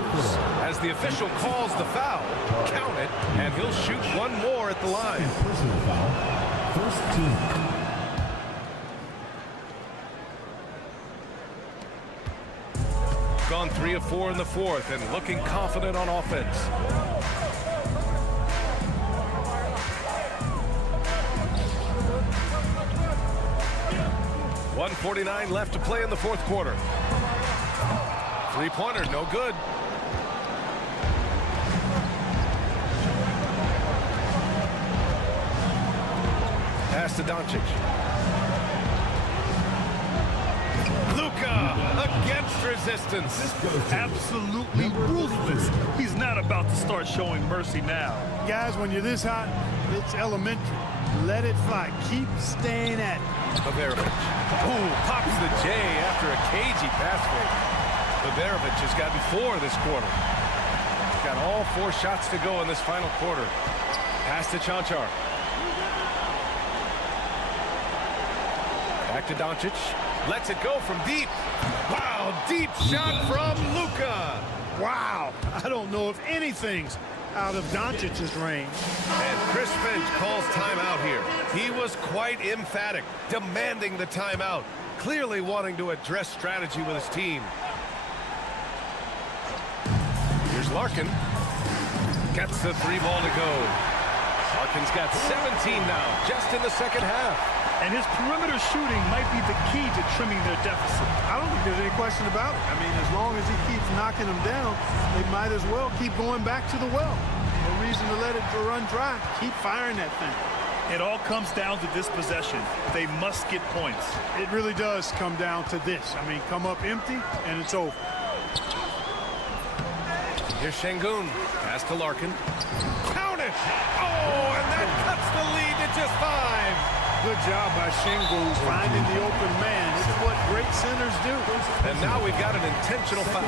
as the official calls the foul. Count it, and he'll shoot one more at the line. Personal foul. First team. Gone 3 of 4 in the 4th and looking confident on offense. .149 left to play in the 4th quarter. Three-pointer, no good. Pass to Doncic. Luka against resistance. Absolutely ruthless. He's not about to start showing mercy now. Guys, when you're this hot, it's elementary. Let it fly. Keep staying at it. Bavarovic. Oh, pops the J after a cagey pass fake. Bavarovic has gotten 4 this quarter. He's got all 4 shots to go in this final quarter. Pass to Chanchar. Back to Doncic. Lets it go from deep. Wow, deep shot from Luka. Wow, I don't know if anything's out of Doncic's range. And Chris Finch calls timeout here. He was quite emphatic, demanding the timeout, clearly wanting to address strategy with his team. Here's Larkin. Gets the 3 ball to go. Larkin's got 17 now, just in the second half. And his perimeter shooting might be the key to trimming their deficit. I don't think there's any question about it. I mean, as long as he keeps knocking them down, they might as well keep going back to the well. No reason to let it run dry. Keep firing that thing. It all comes down to this possession. They must get points. It really does come down to this. I mean, come up empty, and it's over. Here's Şengün. Pass to Larkin. Count it! Oh, and that cuts the lead to just 5. Good job by Şengün finding the open man. It's what great centers do. And now we've got an intentional foul.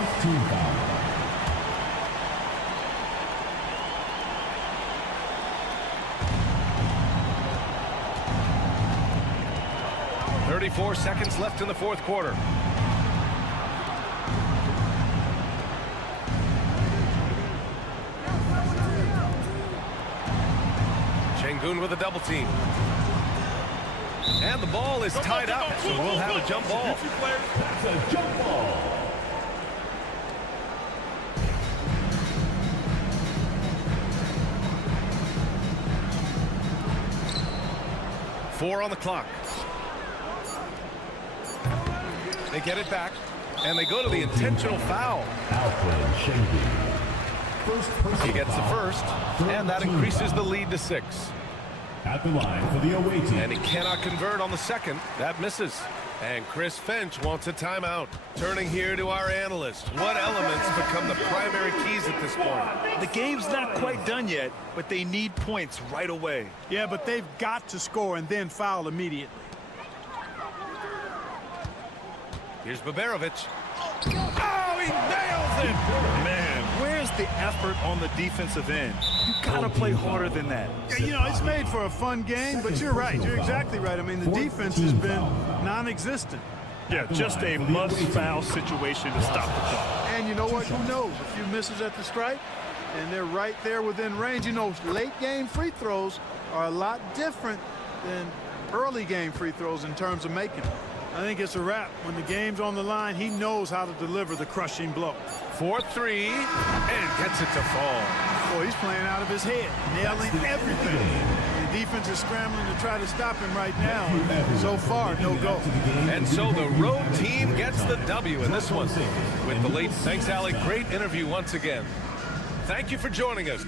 34 seconds left in the fourth quarter. Şengün with a double team. And the ball is tied up, so we'll have a jump ball. That's a jump ball. Four on the clock. They get it back, and they go to the intentional foul. He gets the first, and that increases the lead to 6. At the line for the away team. And he cannot convert on the second. That misses. And Chris Finch wants a timeout. Turning here to our analyst. What elements become the primary keys at this point? The game's not quite done yet, but they need points right away. Yeah, but they've got to score and then foul immediately. Here's Baberovic. Oh, he nails it! Man, where's the effort on the defensive end? You gotta play harder than that. Yeah, you know, it's made for a fun game, but you're right. You're exactly right. I mean, the defense has been non-existent. Yeah, just a must-foul situation to stop the clock. And you know what? Who knows? A few misses at the stripe, and they're right there within range. You know, late-game free throws are a lot different than early-game free throws in terms of making them. I think it's a wrap. When the game's on the line, he knows how to deliver the crushing blow. 4-3, and gets it to fall. Boy, he's playing out of his head, nailing everything. The defense is scrambling to try to stop him right now. So far, no go. And so the road team gets the W in this one. With the late, thanks, Alec. Great interview once again. Thank you for joining us.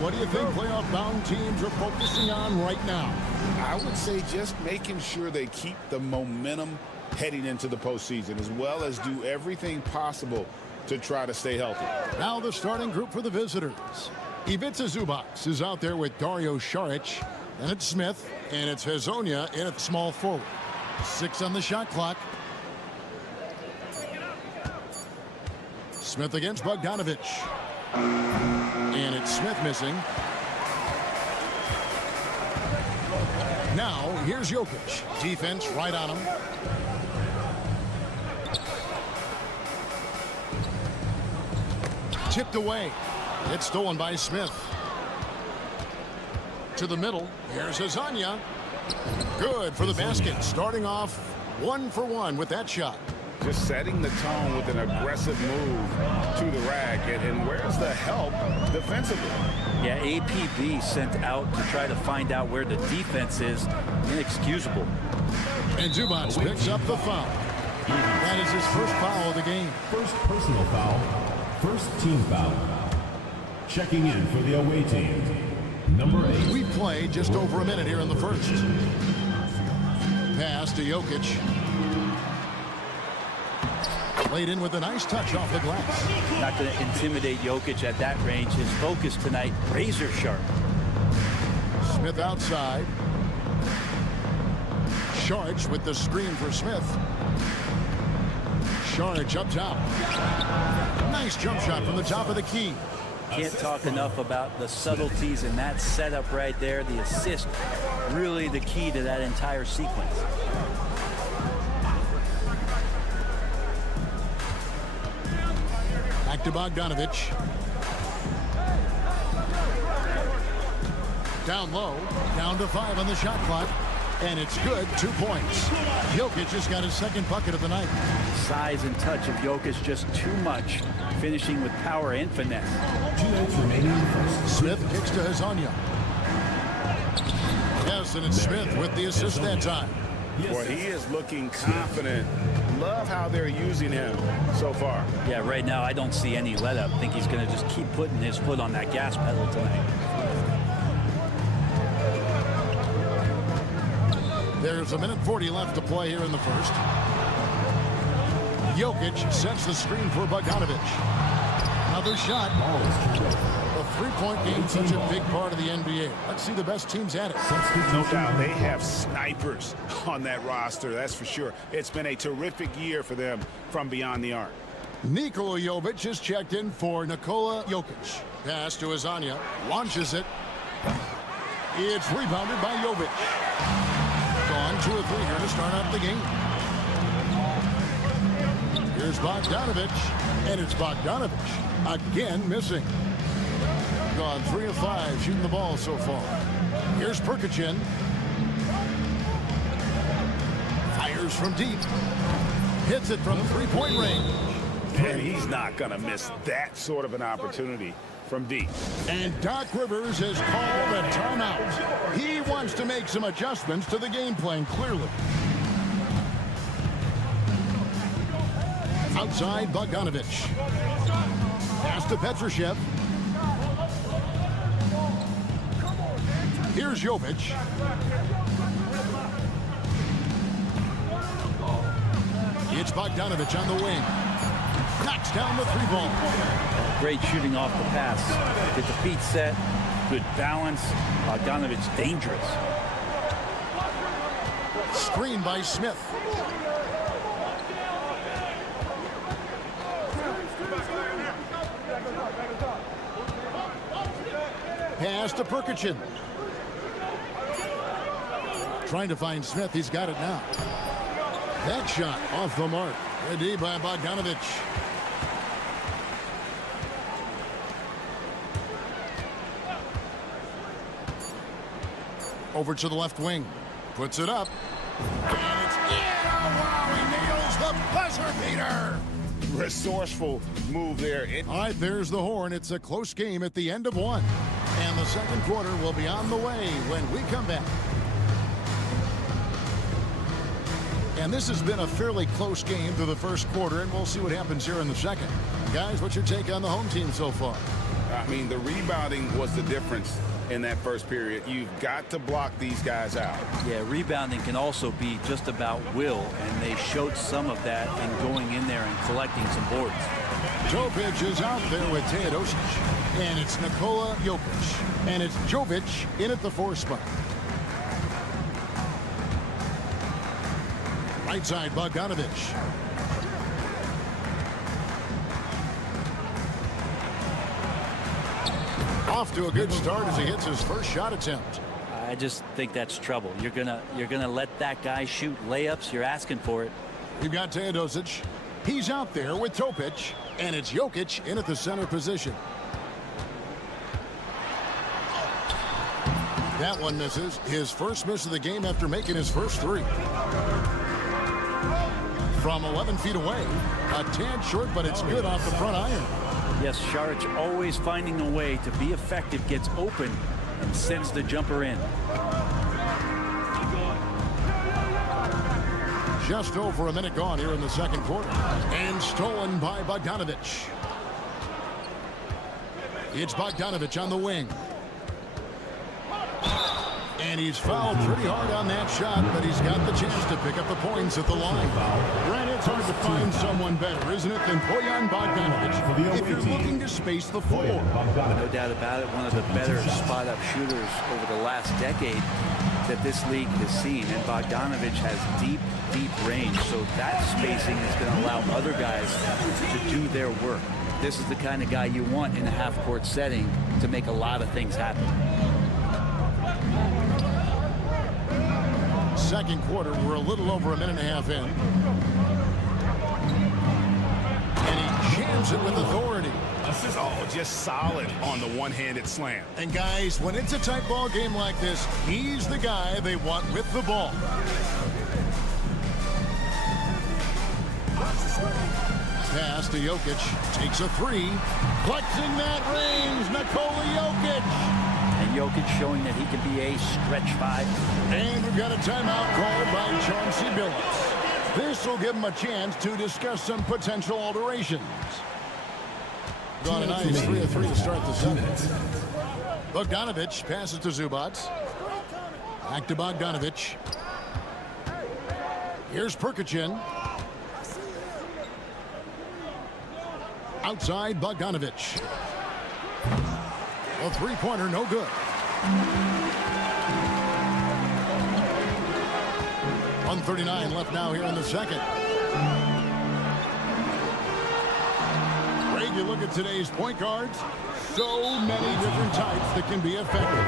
What do you think playoff-bound teams are focusing on right now? I would say just making sure they keep the momentum heading into the postseason, as well as do everything possible to try to stay healthy. Now the starting group for the visitors. Ivica Zubac is out there with Dario Saric. Then it's Smith, and it's Hezonja in at small forward. 6 on the shot clock. Smith against Bogdanovic. And it's Smith missing. Now, here's Jokic. Defense right on him. Tipped away. It's stolen by Smith. To the middle. Here's Hezonja. Good for the basket. Starting off 1 for 1 with that shot. Just setting the tone with an aggressive move to the rack. And where's the help defensively? Yeah, APB sent out to try to find out where the defense is. Inexcusable. And Zubac picks up the foul. That is his first foul of the game. First personal foul. First team foul. Checking in for the away team. Number 8. We play just over a minute here in the first. pass to Jokic. Laid in with a nice touch off the glass. Not going to intimidate Jokic at that range. His focus tonight, razor sharp. Smith outside. Sharge with the screen for Smith. Sharge up top. Nice jump shot from the top of the key. Can't talk enough about the subtleties in that setup right there. The assist, really the key to that entire sequence. Back to Bogdanovich. Down low, down to 5 on the shot clock. And it's good, 2 points. Jokic just got his second bucket of the night. Size and touch of Jokic just too much. Finishing with power and finesse. 2 minutes remaining in the first. Smith kicks to Hazonia. Yes, and it's Smith with the assist that time. Boy, he is looking confident. Love how they're using him so far. Yeah, right now I don't see any let up. I think he's going to just keep putting his foot on that gas pedal tonight. There's a minute 40 left to play here in the first. Jokic sets the screen for Bogdanovich. Another shot. A three-point game, such a big part of the NBA. Let's see the best teams at it. No doubt, they have snipers on that roster, that's for sure. It's been a terrific year for them from beyond the arc. Nikola Jovic is checked in for Nikola Jokic. Pass to Hazonia. Launches it. It's rebounded by Jovic. Gone 2 or 3 here to start out the game. Here's Bogdanovich, and it's Bogdanovich again missing. Gone 3 of 5 shooting the ball so far. Here's Perkichin. Fires from deep. Hits it from 3-point range. And he's not going to miss that sort of an opportunity from deep. And Doc Rivers has called a timeout. He wants to make some adjustments to the game plan, clearly. Outside, Bogdanovich. Pass to Petrushev. Here's Jovic. It's Bogdanovich on the wing. Knocks down the 3-ball. Great shooting off the pass. Get the feet set. Good balance. Bogdanovich dangerous. Screen by Smith. Pass to Perkichin. Trying to find Smith. He's got it now. That shot off the mark. Ready by Bogdanovich. Over to the left wing. Puts it up. And it's in. Oh, wow, he nails the buzzer beater. Resourceful move there. All right, there's the horn. It's a close game at the end of 1. And the second quarter will be on the way when we come back. And this has been a fairly close game through the first quarter, and we'll see what happens here in the second. Guys, what's your take on the home team so far? I mean, the rebounding was the difference in that first period. You've got to block these guys out. Yeah, rebounding can also be just about will, and they showed some of that in going in there and collecting some boards. Jovic is out there with Teodosic, and it's Nikola Jokic, and it's Jovic in at the 4 spot. Right side, Bogdanovich. Off to a good start as he hits his first shot attempt. I just think that's trouble. You're gonna let that guy shoot layups. You're asking for it. We've got Teodosic. He's out there with Topic, and it's Jokic in at the center position. That one misses. His first miss of the game after making his first 3. From 11 feet away. A tad short, but it's good off the front iron. Yes, Saric always finding a way to be effective, gets open, and sends the jumper in. Just over a minute gone here in the second quarter. And stolen by Bogdanovich. It's Bogdanovich on the wing. And he's fouled pretty hard on that shot, but he's got the chance to pick up the points at the line. Brent, it's hard to find someone better, isn't it, than Bojan Bogdanovic if you're looking to space the floor. No doubt about it, one of the better spot-up shooters over the last decade that this league has seen. And Bogdanovic has deep, deep range, so that spacing is going to allow other guys to do their work. This is the kind of guy you want in a half-court setting to make a lot of things happen. Second quarter, we're a little over a minute and a half in. And he jams it with authority. This is all just solid on the one-handed slam. And guys, when it's a tight ball game like this, he's the guy they want with the ball. Pass to Jokic, takes a three, flexing that range, Nikola Jokic. And Jokic showing that he can be a stretch five. And we've got a timeout called by Chauncey Billups. This will give him a chance to discuss some potential alterations. Gone a nice 3 of 3 to start the seventh. Bogdanovic passes to Zubac. Back to Bogdanovic. Here's Perkichin. Outside Bogdanovic. A three-pointer, no good. 1:39 left now here in the second. Greg, you look at today's point guards, so many different types that can be effective.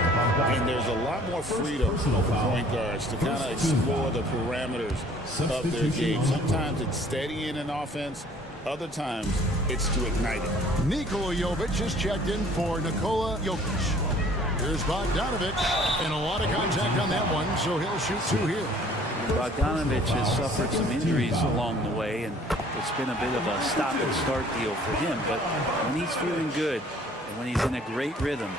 And there's a lot more freedom for point guards to kind of explore the parameters of their game. Sometimes it's steadying an offense. Other times, it's to ignite it. Nikola Jovic is checked in for Nikola Jokic. Here's Bogdanovic, and a lot of contact on that one, so he'll shoot two here. Bogdanovic has suffered some injuries along the way, and it's been a bit of a stop-and-start deal for him. But when he's feeling good, and when he's in a great rhythm,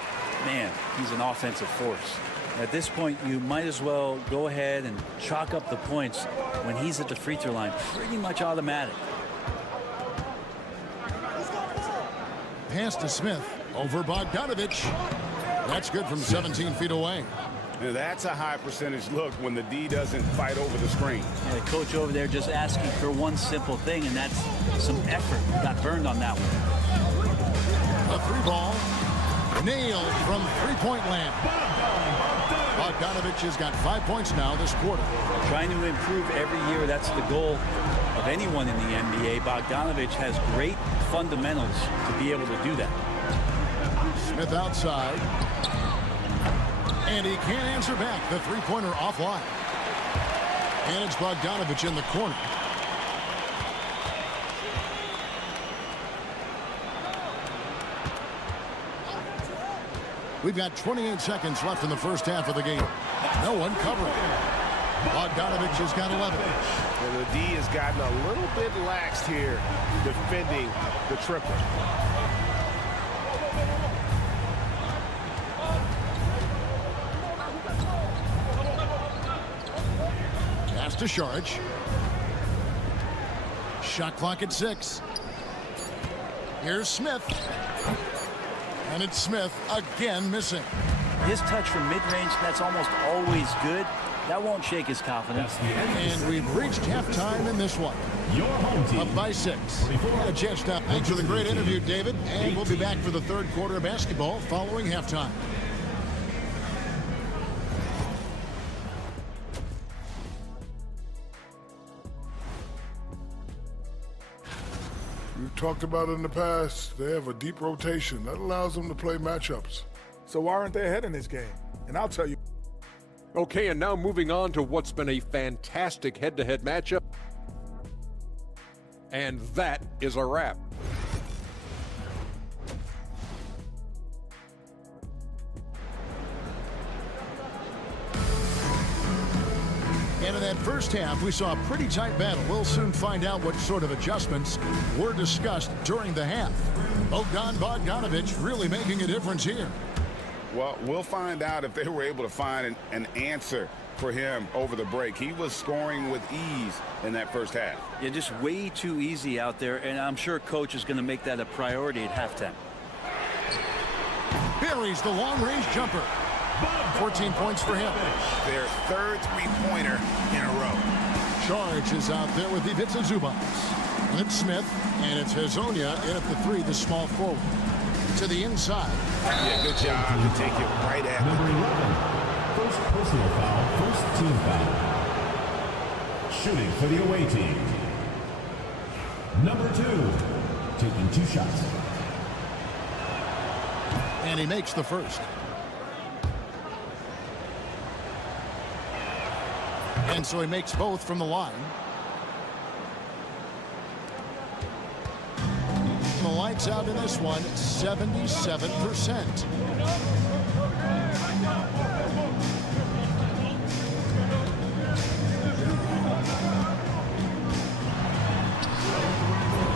man, he's an offensive force. At this point, you might as well go ahead and chalk up the points when he's at the free throw line. Pretty much automatic. Pass to Smith over Bogdanovic. That's good from 17 feet away. Now that's a high percentage look when the D doesn't fight over the screen. Yeah, the coach over there just asking for one simple thing, and that's some effort. Got burned on that one. A three ball. Nailed from three-point land. Bogdanovic has got 5 points now this quarter. Trying to improve every year, that's the goal of anyone in the NBA. Bogdanovic has great fundamentals to be able to do that. Smith outside. And he can't answer back. The three-pointer offline. And it's Bogdanovic in the corner. We've got 28 seconds left in the first half of the game. No one covering. Bogdanovic has got 11. And the D has gotten a little bit laxed here defending the triple. Pass to Saric. Shot clock at 6. Here's Smith. And it's Smith again missing. His touch from mid-range, that's almost always good. That won't shake his confidence. And we've reached halftime in this one. Up by 6. A chance now. Thanks for the great interview, David. And we'll be back for the third quarter of basketball following halftime. We've talked about it in the past. They have a deep rotation. That allows them to play matchups. So why aren't they ahead in this game? And I'll tell you. Okay, and now moving on to what's been a fantastic head-to-head matchup. And that is a wrap. And in that first half, we saw a pretty tight battle. We'll soon find out what sort of adjustments were discussed during the half. Bogdanovic really making a difference here. Well, we'll find out if they were able to find an answer for him over the break. He was scoring with ease in that first half. Yeah, just way too easy out there, and I'm sure coach is going to make that a priority at halftime. Buries the long-range jumper. 14 points for him. Their third three-pointer in a row. Charge is out there with Ivica Zubac. And it's Smith, and it's Hazonia in at the three, the small forward. To the inside. Yeah, good job to take it right at Number 11. First personal foul, first team foul. Shooting for the away team. Number 2. Taking 2 shots. And he makes the first. And so he makes both from the line. And the lights out in this one, 77%.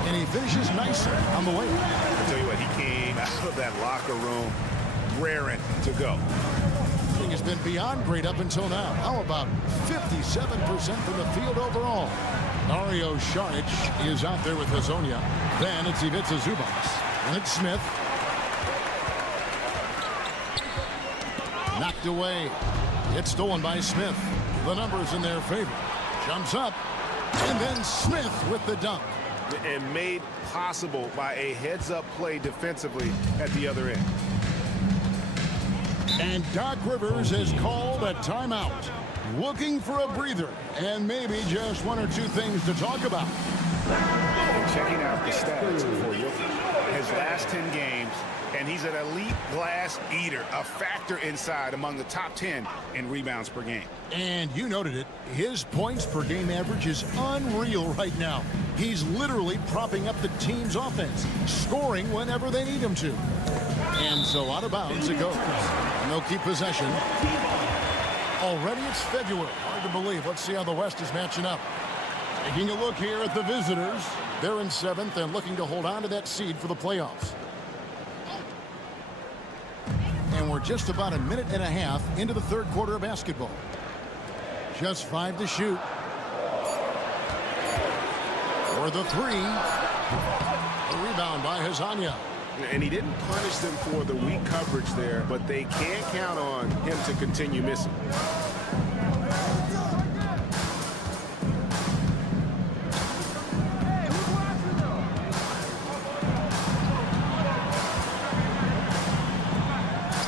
And he finishes nicely on the way. I tell you what, he came out of that locker room raring to go. Has been beyond great up until now. How about 57% from the field overall? Dario Saric is out there with Hazonia. Then it's Ivica Zubac. And it's Smith. Knocked away. It's stolen by Smith. The numbers in their favor. Jumps up. And then Smith with the dunk. And made possible by a heads-up play defensively at the other end. And Doc Rivers has called a timeout. Looking for a breather and maybe just one or two things to talk about. Checking out the stats for you. His last 10 games, and he's an elite glass eater, a factor inside among the top 10 in rebounds per game. And you noted it, his points per game average is unreal right now. He's literally propping up the team's offense, scoring whenever they need him to. And so out of bounds it goes. And they'll keep possession. Already it's February. Hard to believe. Let's see how the West is matching up. Taking a look here at the visitors. They're in 7th and looking to hold on to that seed for the playoffs. And we're just about a minute and a half into the third quarter of basketball. Just 5 to shoot. For the 3. A rebound by Hazonia. And he didn't punish them for the weak coverage there, but they can't count on him to continue missing.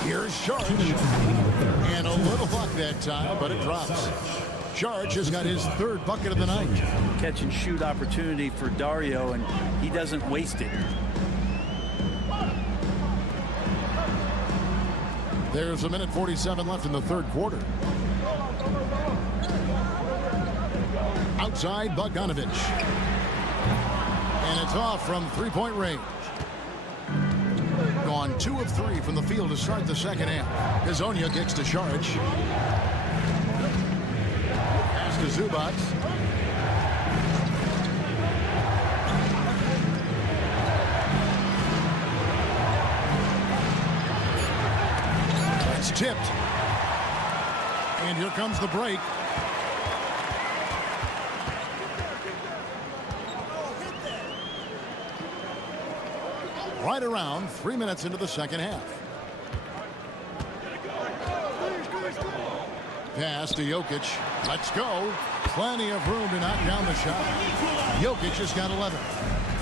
Here's Charge. And a little luck that time, but it drops. Charge has got his 3rd bucket of the night. Catch and shoot opportunity for Dario, and he doesn't waste it. There's a minute 47 left in the third quarter. Outside Bogdanovic. And it's off from three-point range. Gone 2 of 3 from the field to start the second half. Hazonia kicks to Charge. Pass to Zubac. Tipped. And here comes the break. Right around 3 minutes into the second half. Pass to Jokic. Let's go. Plenty of room to knock down the shot. Jokic has got 11.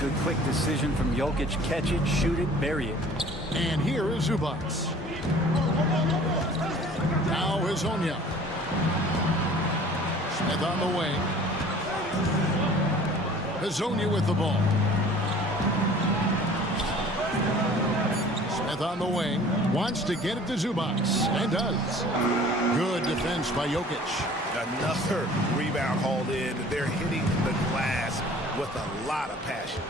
Good quick decision from Jokic. Catch it, shoot it, bury it. And here is Zubac. Now Hazonia. Smith on the wing. Hazonia with the ball. Smith on the wing. Wants to get it to Zubac. And does. Good defense by Jokic. Another rebound hauled in. They're hitting the glass with a lot of passion.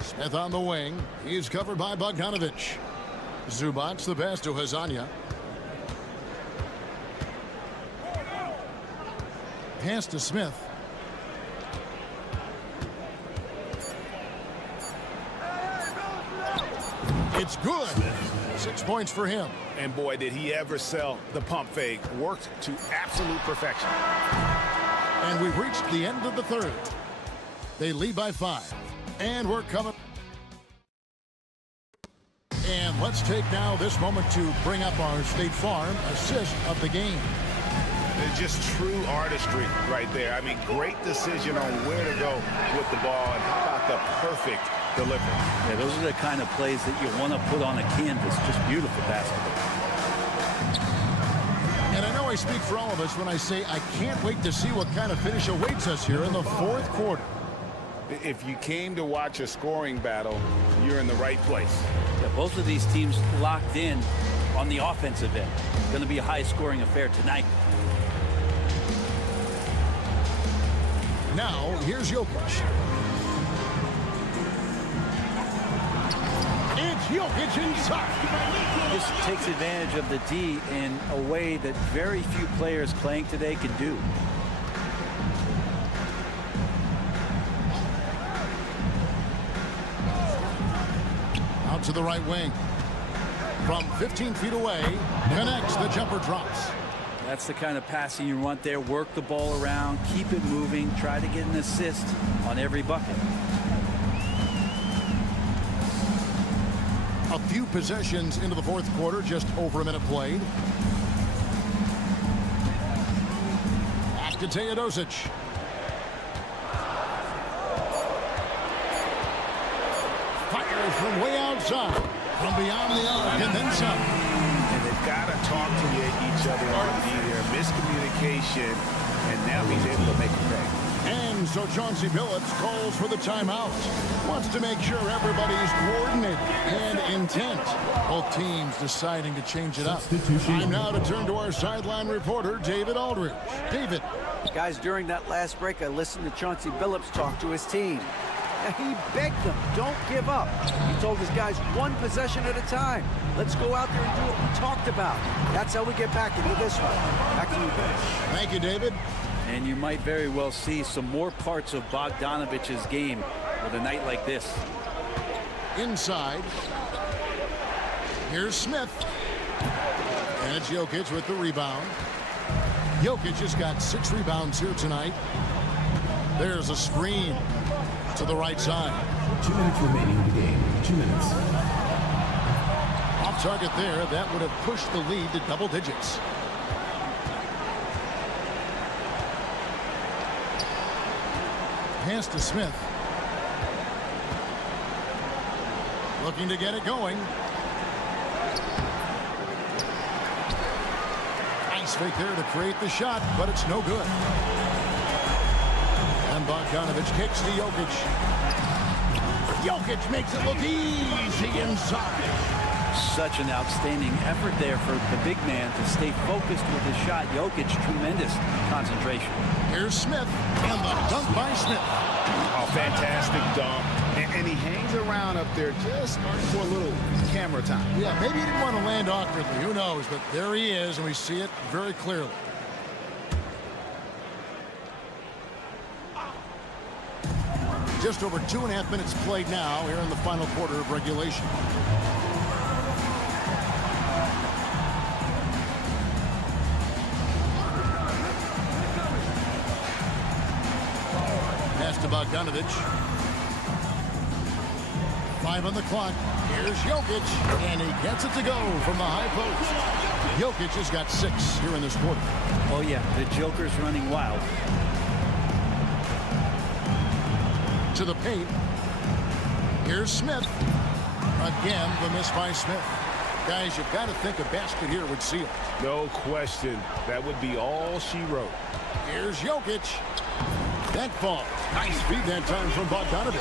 Smith on the wing. He's covered by Bogdanovic. Zubac the pass to Hazonia. Pass to Smith. It's good. 6 points for him. And boy, did he ever sell the pump fake. Worked to absolute perfection. And we've reached the end of the third. They lead by 5. And we're coming. And let's Let's take now this moment to bring up our State Farm assist of the game. It's just true artistry right there. I mean, great decision on where to go with the ball, and how about the perfect delivery. Yeah, those are the kind of plays that you want to put on a canvas. Just beautiful basketball. And I know I speak for all of us when I say I can't wait to see what kind of finish awaits us here in the fourth quarter. If you came to watch a scoring battle, you're in the right place. Yeah, both of these teams locked in on the offensive end. Going to be a high-scoring affair tonight. Now, here's Jokic. It's Jokic inside. Just takes advantage of the D in a way that very few players playing today can do. Out to the right wing. From 15 feet away, connects, the jumper drops. That's the kind of passing you want there. Work the ball around, keep it moving, try to get an assist on every bucket. A few possessions into the fourth quarter, just over a minute played. Back to Teodosic. Fires from way outside, from beyond the arc, and then some. And they've got to talk to each other on D there. Miscommunication, and now he's able to make a play. And so Chauncey Billups calls for the timeout. Wants to make sure everybody's coordinated and intent. Both teams deciding to change it up. Time now to turn to our sideline reporter, David Aldridge. David. Guys, during that last break, I listened to Chauncey Billups talk to his team. He begged them, don't give up. He told his guys, one possession at a time. Let's go out there and do what we talked about. That's how we get back into this one. Back to you, guys. Thank you, David. And you might very well see some more parts of Bogdanovic's game with a night like this. Inside. Here's Smith. And it's Jokic with the rebound. Jokic has got 6 rebounds here tonight. There's a screen to the right side. 2 minutes remaining in the game. 2 minutes. Off target there. That would have pushed the lead to double digits. Pass to Smith. Looking to get it going. Nice fake there to create the shot, but it's no good. And Bogdanovich kicks to Jokic. Jokic makes it look easy inside. Such an outstanding effort there for the big man to stay focused with his shot. Jokic, tremendous concentration. Here's Smith, and the dunk by Smith. Oh, fantastic dunk. And he hangs around up there just for a little camera time. Yeah, maybe he didn't want to land awkwardly. Who knows? But there he is, and we see it very clearly. Just over 2.5 minutes played now here in the final quarter of regulation. Pass to Bogdanovich. 5 on the clock. Here's Jokic, and he gets it to go from the high post. Jokic has got 6 here in this quarter. Oh, yeah, the Joker's running wild. To the paint. Here's Smith. Again, the miss by Smith. Guys, you've got to think a basket here would seal it. No question. That would be all she wrote. Here's Jokic. That falls. Nice feed that time from Bogdanovich.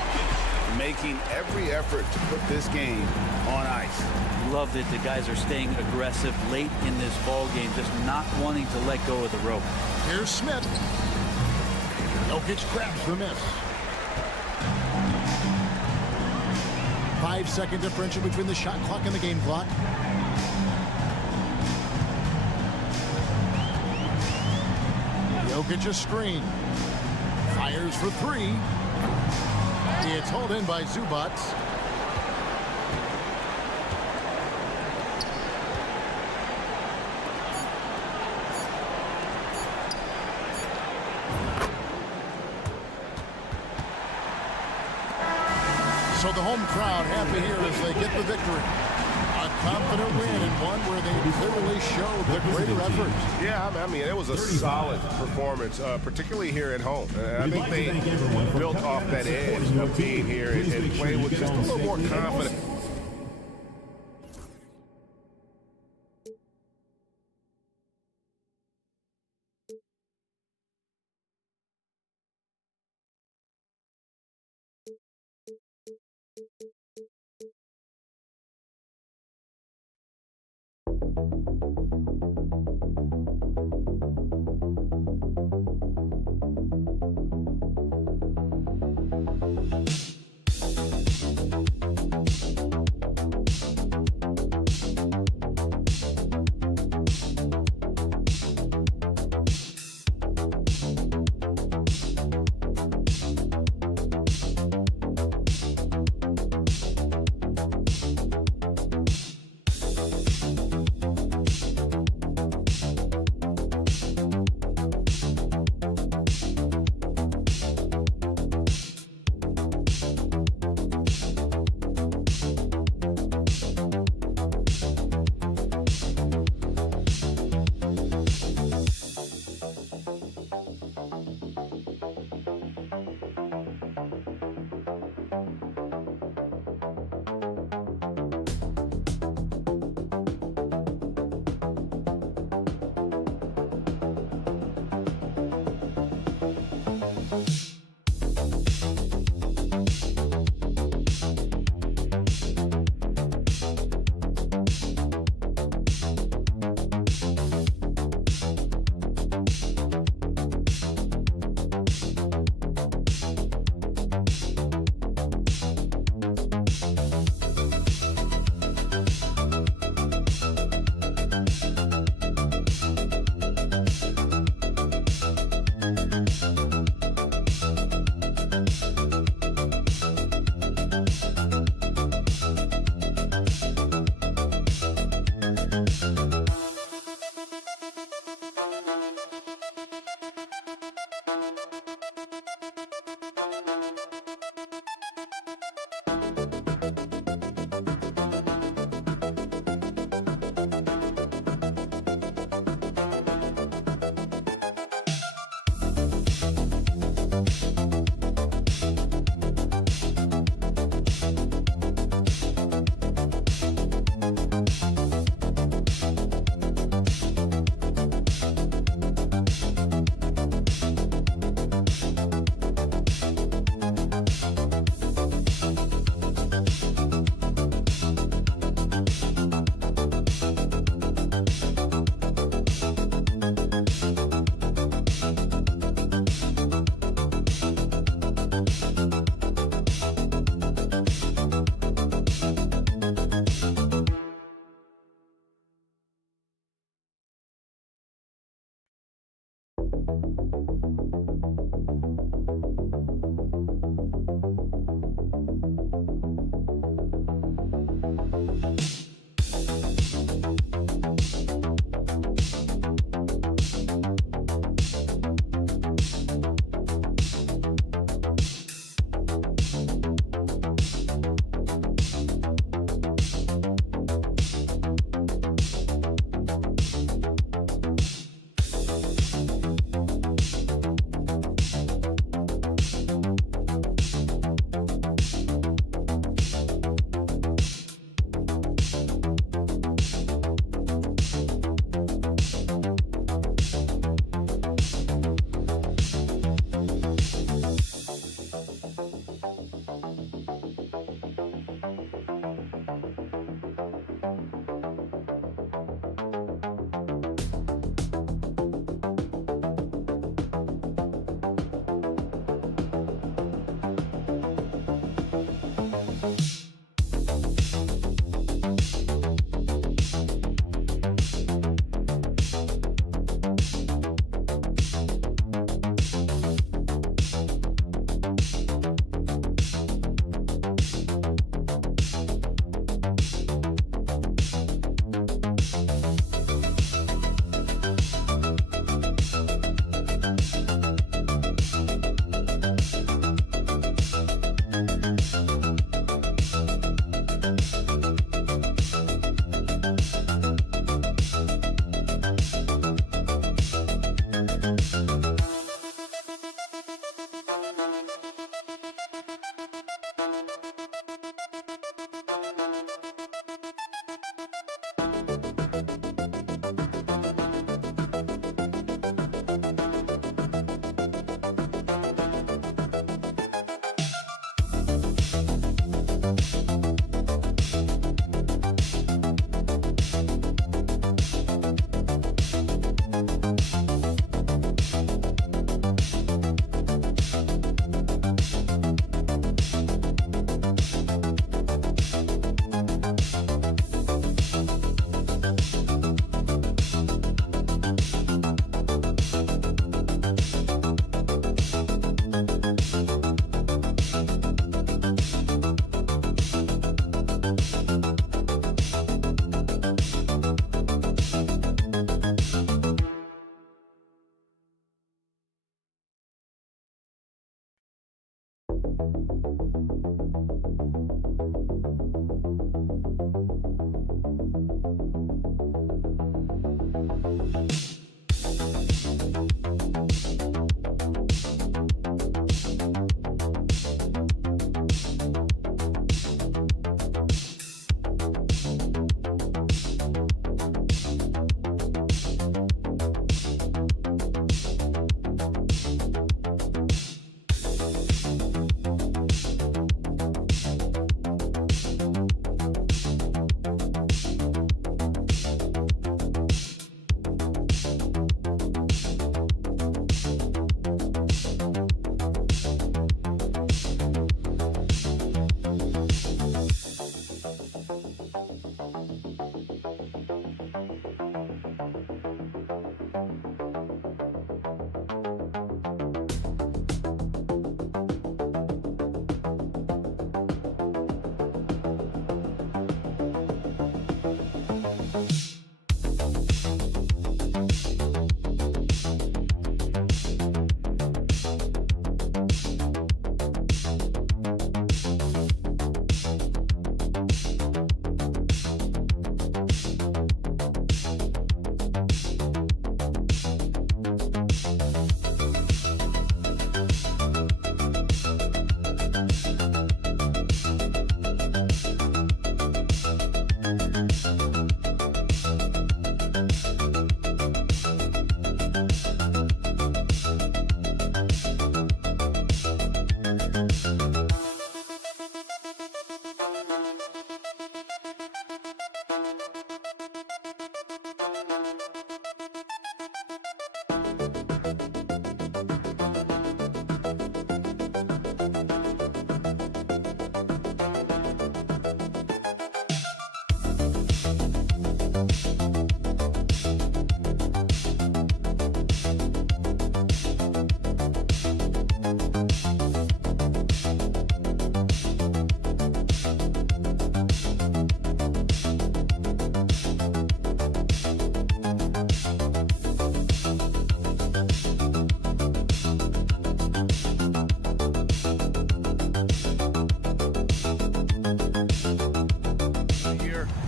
Making every effort to put this game on ice. Love that the guys are staying aggressive late in this ball game, just not wanting to let go of the rope. Here's Smith. Jokic grabs the miss. 5-second differential between the shot clock and the game clock. Jokic a screen. Fires for 3. It's hauled in by Zubac. So the home crowd happy here as they get the victory. A confident win and one where they clearly showed the greater effort. Yeah, I mean, it was a solid performance, particularly here at home. I think they built off that edge of being here and played with just a little more confidence.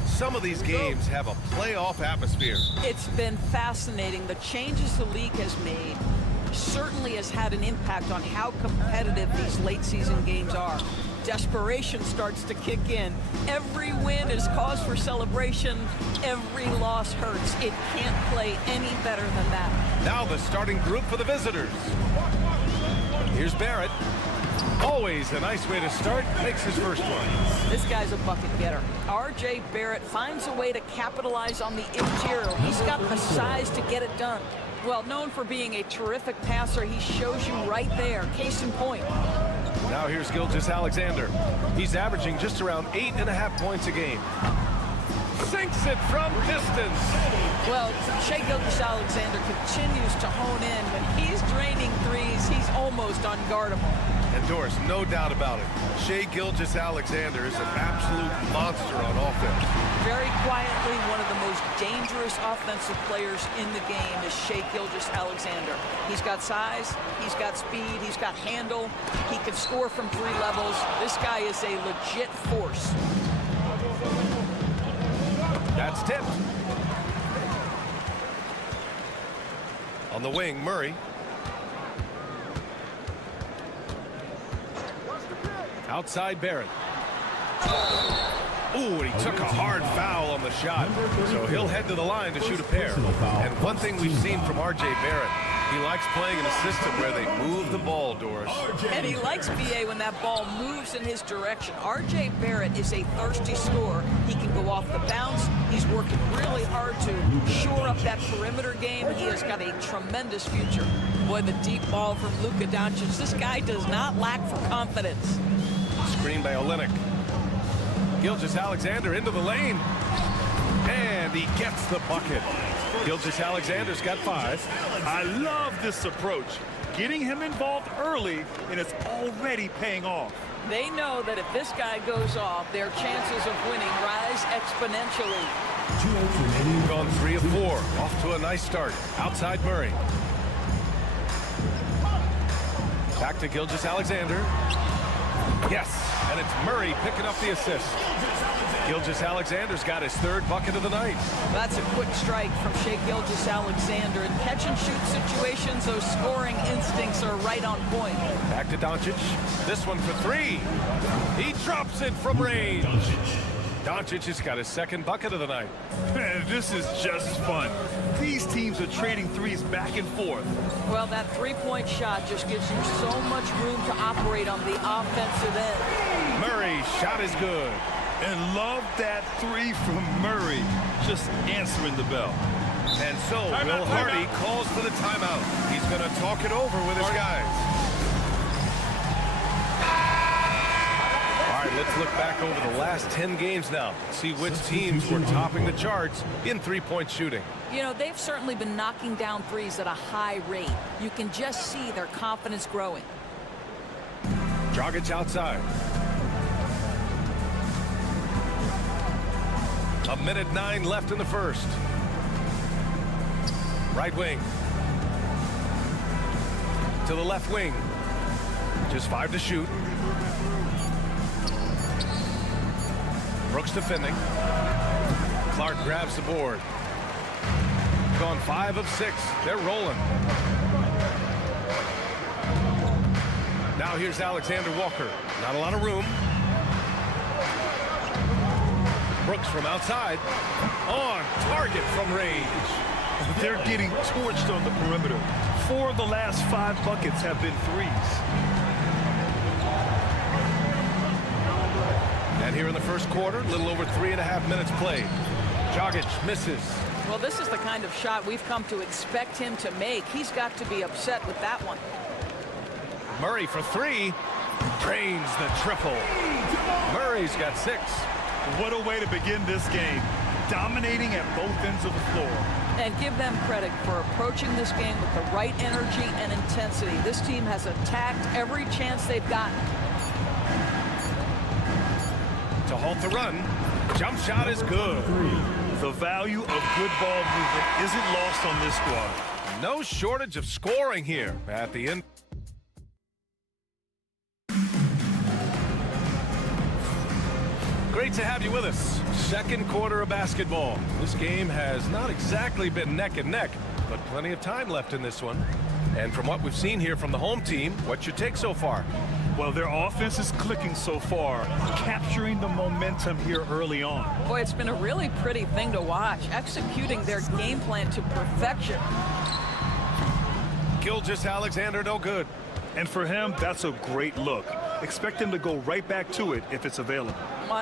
Some of these games have a playoff atmosphere. It's been fascinating. The changes the league has made certainly has had an impact on how competitive these late season games are. Desperation starts to kick in. Every win is cause for celebration. Every loss hurts. It can't play any better than that. Now the starting group for the visitors. Here's Barrett. Always a nice way to start. Makes his first one. This guy's a bucket getter. R.J. Barrett finds a way to capitalize on the interior. He's got the size to get it done. Well, known for being a terrific passer, he shows you right there. Case in point. Now here's Gilgeous-Alexander. He's averaging just around 8.5 points a game. Sinks it from distance. Well, Shai Gilgeous-Alexander continues to hone in. When he's draining threes, he's almost unguardable. And Doris, no doubt about it, Shai Gilgeous-Alexander is an absolute monster on offense. Very quietly, one of the most dangerous offensive players in the game is Shai Gilgeous-Alexander. He's got size, he's got speed, he's got handle, he can score from 3 levels. This guy is a legit force. That's tipped. On the wing, Murray. Outside Barrett. Ooh, and he took a hard foul on the shot. So he'll head to the line to shoot a pair. And one thing we've seen from R.J. Barrett, he likes playing in a system where they move the ball, Doris. And he likes B.A. when that ball moves in his direction. R.J. Barrett is a thirsty scorer. He can go off the bounce. He's working really hard to shore up that perimeter game. He has got a tremendous future. Boy, the deep ball from Luka Doncic. This guy does not lack for confidence. Screen by Olynyk. Gilgeous-Alexander into the lane. And he gets the bucket. Gilgeous-Alexander's got 5. I love this approach. Getting him involved early, and it's already paying off. They know that if this guy goes off, their chances of winning rise exponentially. Gone 3 of 4. Off to a nice start. Outside Murray. Back to Gilgeous-Alexander. Yes, and it's Murray picking up the assist. Gilgeous-Alexander's got his third bucket of the night. That's a quick strike from Shai Gilgeous-Alexander. In catch-and-shoot situations, those scoring instincts are right on point. Back to Doncic. This one for three. He drops it from range. Doncic has got his second bucket of the night. Man, this is just fun. These teams are trading threes back and forth. Well, that three-point shot just gives you so much room to operate on the offensive end. Murray's shot is good. And love that three from Murray, just answering the bell. And so Will Hardy calls for the timeout. He's going to talk it over with his guys. All right, let's look back over the last 10 games now. See which teams were topping the charts in three-point shooting. You know, they've certainly been knocking down threes at a high rate. You can just see their confidence growing. Dragic outside. A minute 9 left in the first. Right wing. To the left wing. Just 5 to shoot. Brooks defending. Clark grabs the board. Gone 5 of 6. They're rolling. Now here's Alexander Walker. Not a lot of room. Brooks from outside. On target from range. They're getting torched on the perimeter. 4 of the last 5 buckets have been threes. And here in the first quarter, a little over 3.5 minutes played. Dragic misses. Well, this is the kind of shot we've come to expect him to make. He's got to be upset with that one. Murray for 3. Drains the triple. Murray's got 6. What a way to begin this game. Dominating at both ends of the floor. And give them credit for approaching this game with the right energy and intensity. This team has attacked every chance they've gotten. To halt the run. Jump shot is good. The value of good ball movement isn't lost on this squad. No shortage of scoring here at the end. Great to have you with us. Second quarter of basketball. This game has not exactly been neck and neck, but plenty of time left in this one. And from what we've seen here from the home team, what's your take so far? Well, their offense is clicking so far, capturing the momentum here early on. Boy, it's been a really pretty thing to watch, executing their game plan to perfection. Gilgeous-Alexander no good. And for him, that's a great look. Expect him to go right back to it if it's available.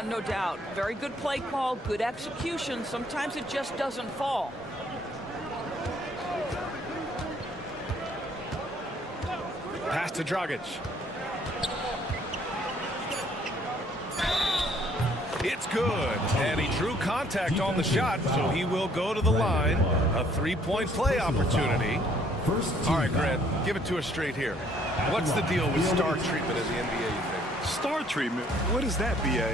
No doubt. Very good play call, good execution. Sometimes it just doesn't fall. Pass to Dragic. It's good. And he drew contact on the shot, so he will go to the line. A three-point play opportunity. All right, Grant, give it to us straight here. What's the deal with star treatment in the NBA, you think? Star treatment? What is that, B.A.?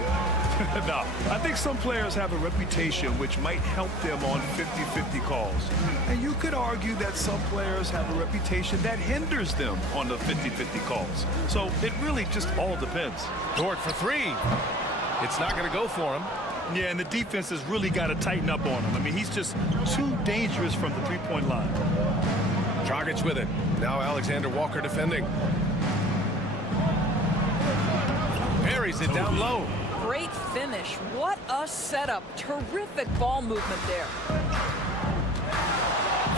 No, I think some players have a reputation which might help them on 50-50 calls. And you could argue that some players have a reputation that hinders them on the 50-50 calls. So it really just all depends. Dort for 3. It's not going to go for him. Yeah, and the defense has really got to tighten up on him. I mean, he's just too dangerous from the three-point line. Dragic with it. Now Alexander Walker defending. Buries it down low. Great finish. What a setup. Terrific ball movement there.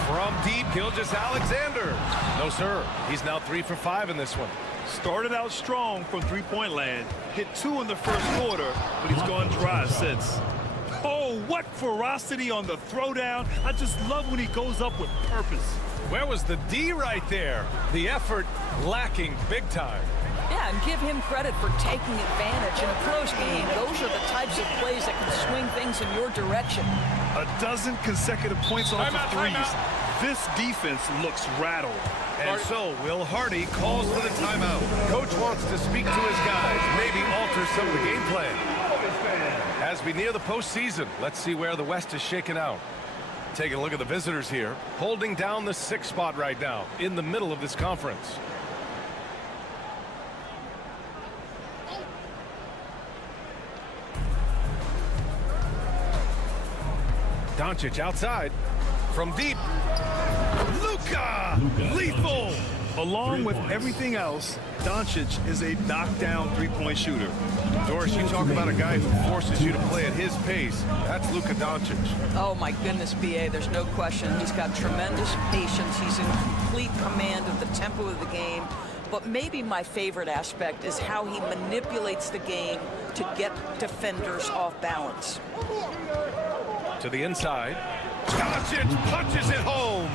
From deep, Gilgeous-Alexander. No, sir. He's now 3 for 5 in this one. Started out strong from three-point land. Hit 2 in the first quarter, but he's gone dry since. Oh, what ferocity on the throwdown. I just love when he goes up with purpose. Where was the D right there? The effort lacking big time. Yeah, and give him credit for taking advantage in a close game. Those are the types of plays that can swing things in your direction. A dozen consecutive points off of threes. This defense looks rattled. And so Will Hardy calls for the timeout. Coach wants to speak to his guys, maybe alter some of the game plan. As we near the postseason, let's see where the West is shaken out. Taking a look at the visitors here, holding down the 6th spot right now in the middle of this conference. Doncic outside. From deep. Luka! Lethal! Along with everything else, Doncic is a knockdown three-point shooter. Doris, you talk about a guy who forces you to play at his pace. That's Luka Doncic. Oh, my goodness, B.A., there's no question. He's got tremendous patience. He's in complete command of the tempo of the game. But maybe my favorite aspect is how he manipulates the game to get defenders off balance. To the inside. Doncic punches it home.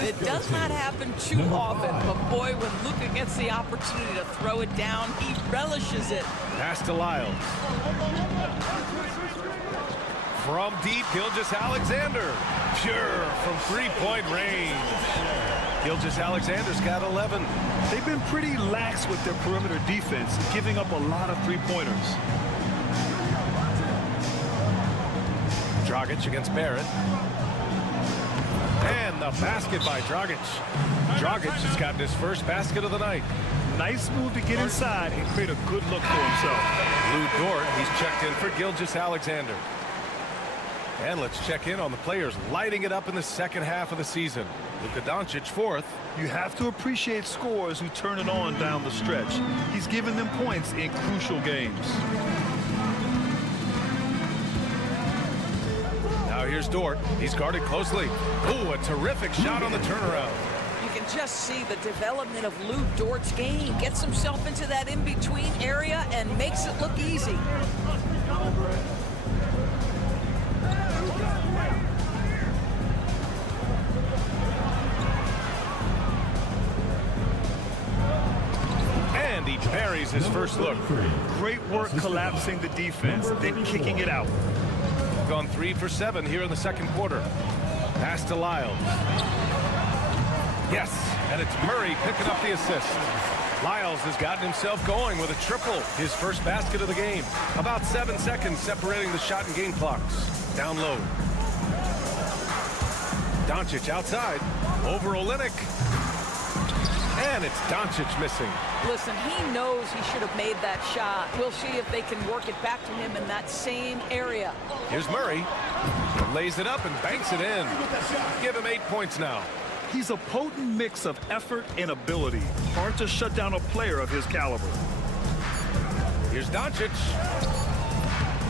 It does not happen too often, but boy, when Luka gets the opportunity to throw it down, he relishes it. Pass to Lyles. From deep, Gilgeous-Alexander. Pure from three-point range. Gilgeous-Alexander's got 11. They've been pretty lax with their perimeter defense, giving up a lot of three-pointers. Dragic against Barrett. And the basket by Dragic. Dragic has gotten his first basket of the night. Nice move to get inside and create a good look for himself. Lou Dort, he's checked in for Gilgeous-Alexander. And let's check in on the players lighting it up in the second half of the season. Luka Doncic, fourth. You have to appreciate scorers who turn it on down the stretch. He's given them points in crucial games. Now here's Dort. He's guarded closely. Ooh, a terrific shot on the turnaround. You can just see the development of Lou Dort's game. Gets himself into that in-between area and makes it look easy. And he buries his first look. Great work collapsing the defense, then kicking it out. Gone 3 for 7 here in the second quarter. Pass to Lyles. Yes, and it's Murray picking up the assist. Lyles has gotten himself going with a triple, his first basket of the game. About 7 seconds separating the shot and game clocks. Down low. Doncic outside. Over Olynyk. And it's Doncic missing. Listen, he knows he should have made that shot. We'll see if they can work it back to him in that same area. Here's Murray. Lays it up and banks it in. Give him 8 points now. He's a potent mix of effort and ability. Hard to shut down a player of his caliber. Here's Doncic.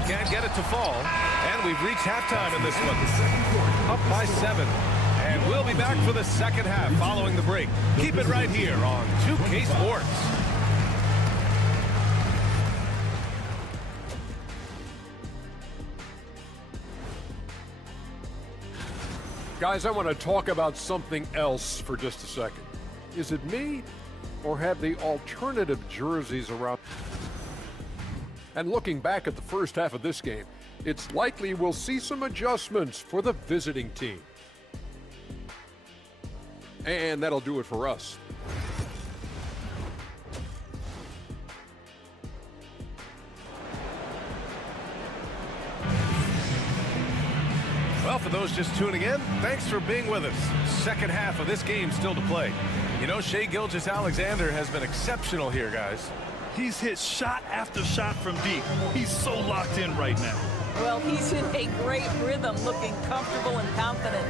Can't get it to fall. And we've reached halftime in this one. Up by 7. And we'll be back for the second half following the break. Keep it right here on 2K Sports. Guys, I want to talk about something else for just a second. Is it me, or have the alternative jerseys around? And looking back at the first half of this game, it's likely we'll see some adjustments for the visiting team. And that'll do it for us. Well, for those just tuning in, thanks for being with us. Second half of this game still to play. You know, Shai Gilgeous-Alexander has been exceptional here, guys. He's hit shot after shot from deep. He's so locked in right now. Well, he's in a great rhythm, looking comfortable and confident.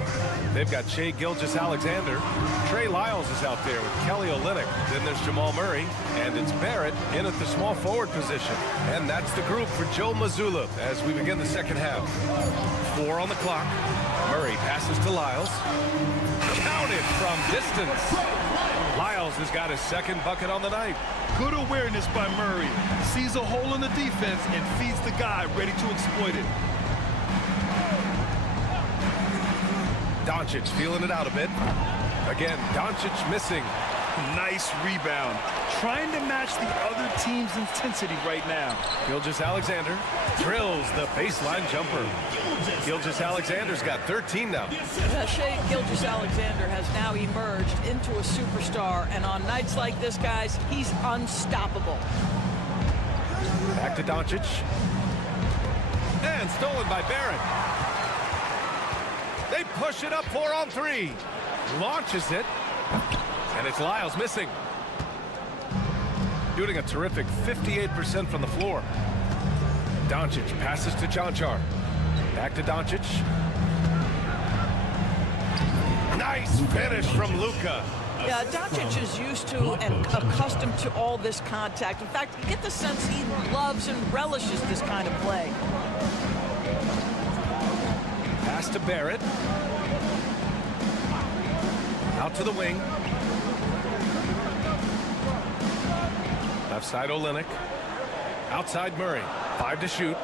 They've got Shai Gilgeous-Alexander. Trey Lyles is out there with Kelly Olynyk. Then there's Jamal Murray. And it's Barrett in at the small forward position. And that's the group for Joe Mazzulla as we begin the second half. 4 on the clock. Murray passes to Lyles. Counted from distance. Lyles has got his second bucket on the night. Good awareness by Murray. Sees a hole in the defense and feeds the guy ready to exploit it. Doncic feeling it out a bit. Again, Doncic missing. Nice rebound. Trying to match the other team's intensity right now. Gilgeous-Alexander drills the baseline jumper. Gilgeous-Alexander's got 13 now. Shai Gilgeous-Alexander has now emerged into a superstar, and on nights like this, guys, he's unstoppable. Back to Doncic. And stolen by Barrett. They push it up 4 on 3. Launches it. And it's Lyles missing. Shooting a terrific 58% from the floor. Doncic passes to Jonchar. Back to Doncic. Nice finish from Luka. Yeah, Doncic is used to and accustomed to all this contact. In fact, you get the sense he loves and relishes this kind of play. Pass to Barrett. Out to the wing. Left side Olynyk. Outside Murray. 5 to shoot.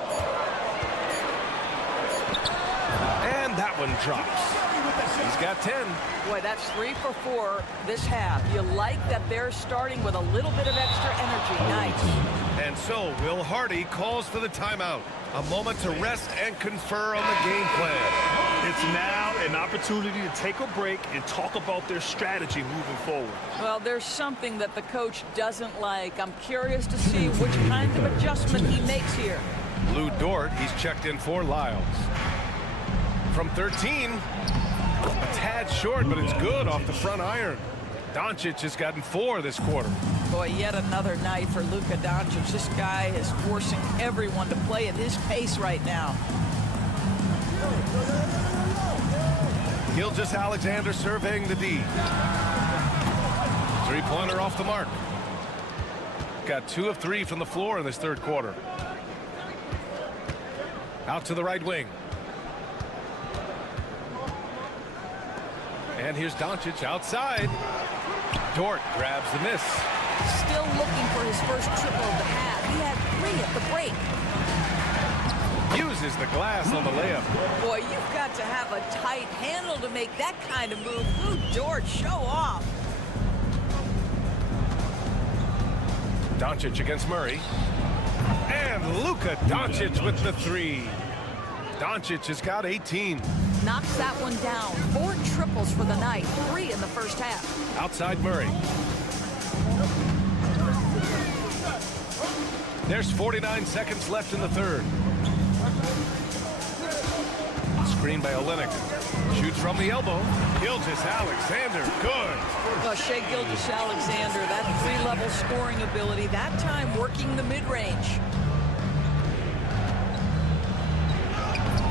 And that one drops. He's got 10. Boy, that's 3 for 4 this half. You like that they're starting with a little bit of extra energy. Nice. And so Will Hardy calls for the timeout. A moment to rest and confer on the game plan. It's now an opportunity to take a break and talk about their strategy moving forward. Well, there's something that the coach doesn't like. I'm curious to see which kind of adjustment he makes here. Lou Dort, he's checked in for Lyles. From 13, a tad short, but it's good off the front iron. Doncic has gotten 4 this quarter. Boy, yet another night for Luka Doncic. This guy is forcing everyone to play at his pace right now. Gilgeous-Alexander surveying the D. Three-pointer off the mark. Got 2 of 3 from the floor in this third quarter. Out to the right wing. And here's Doncic outside. Dort grabs the miss. Still looking for his first triple of the half. He had 3 at the break. Uses the glass on the layup. Boy, you've got to have a tight handle to make that kind of move. Lou Dort, show off. Doncic against Murray. And Luka Doncic with the 3. Doncic has got 18. Knocks that one down. 4 triples for the night. 3 in the first half. Outside Murray. There's 49 seconds left in the third. Screen by Olynyk. Shoots from the elbow. Gilgeous-Alexander, good. Shai Gilgeous-Alexander, that 3-level scoring ability, that time working the mid-range.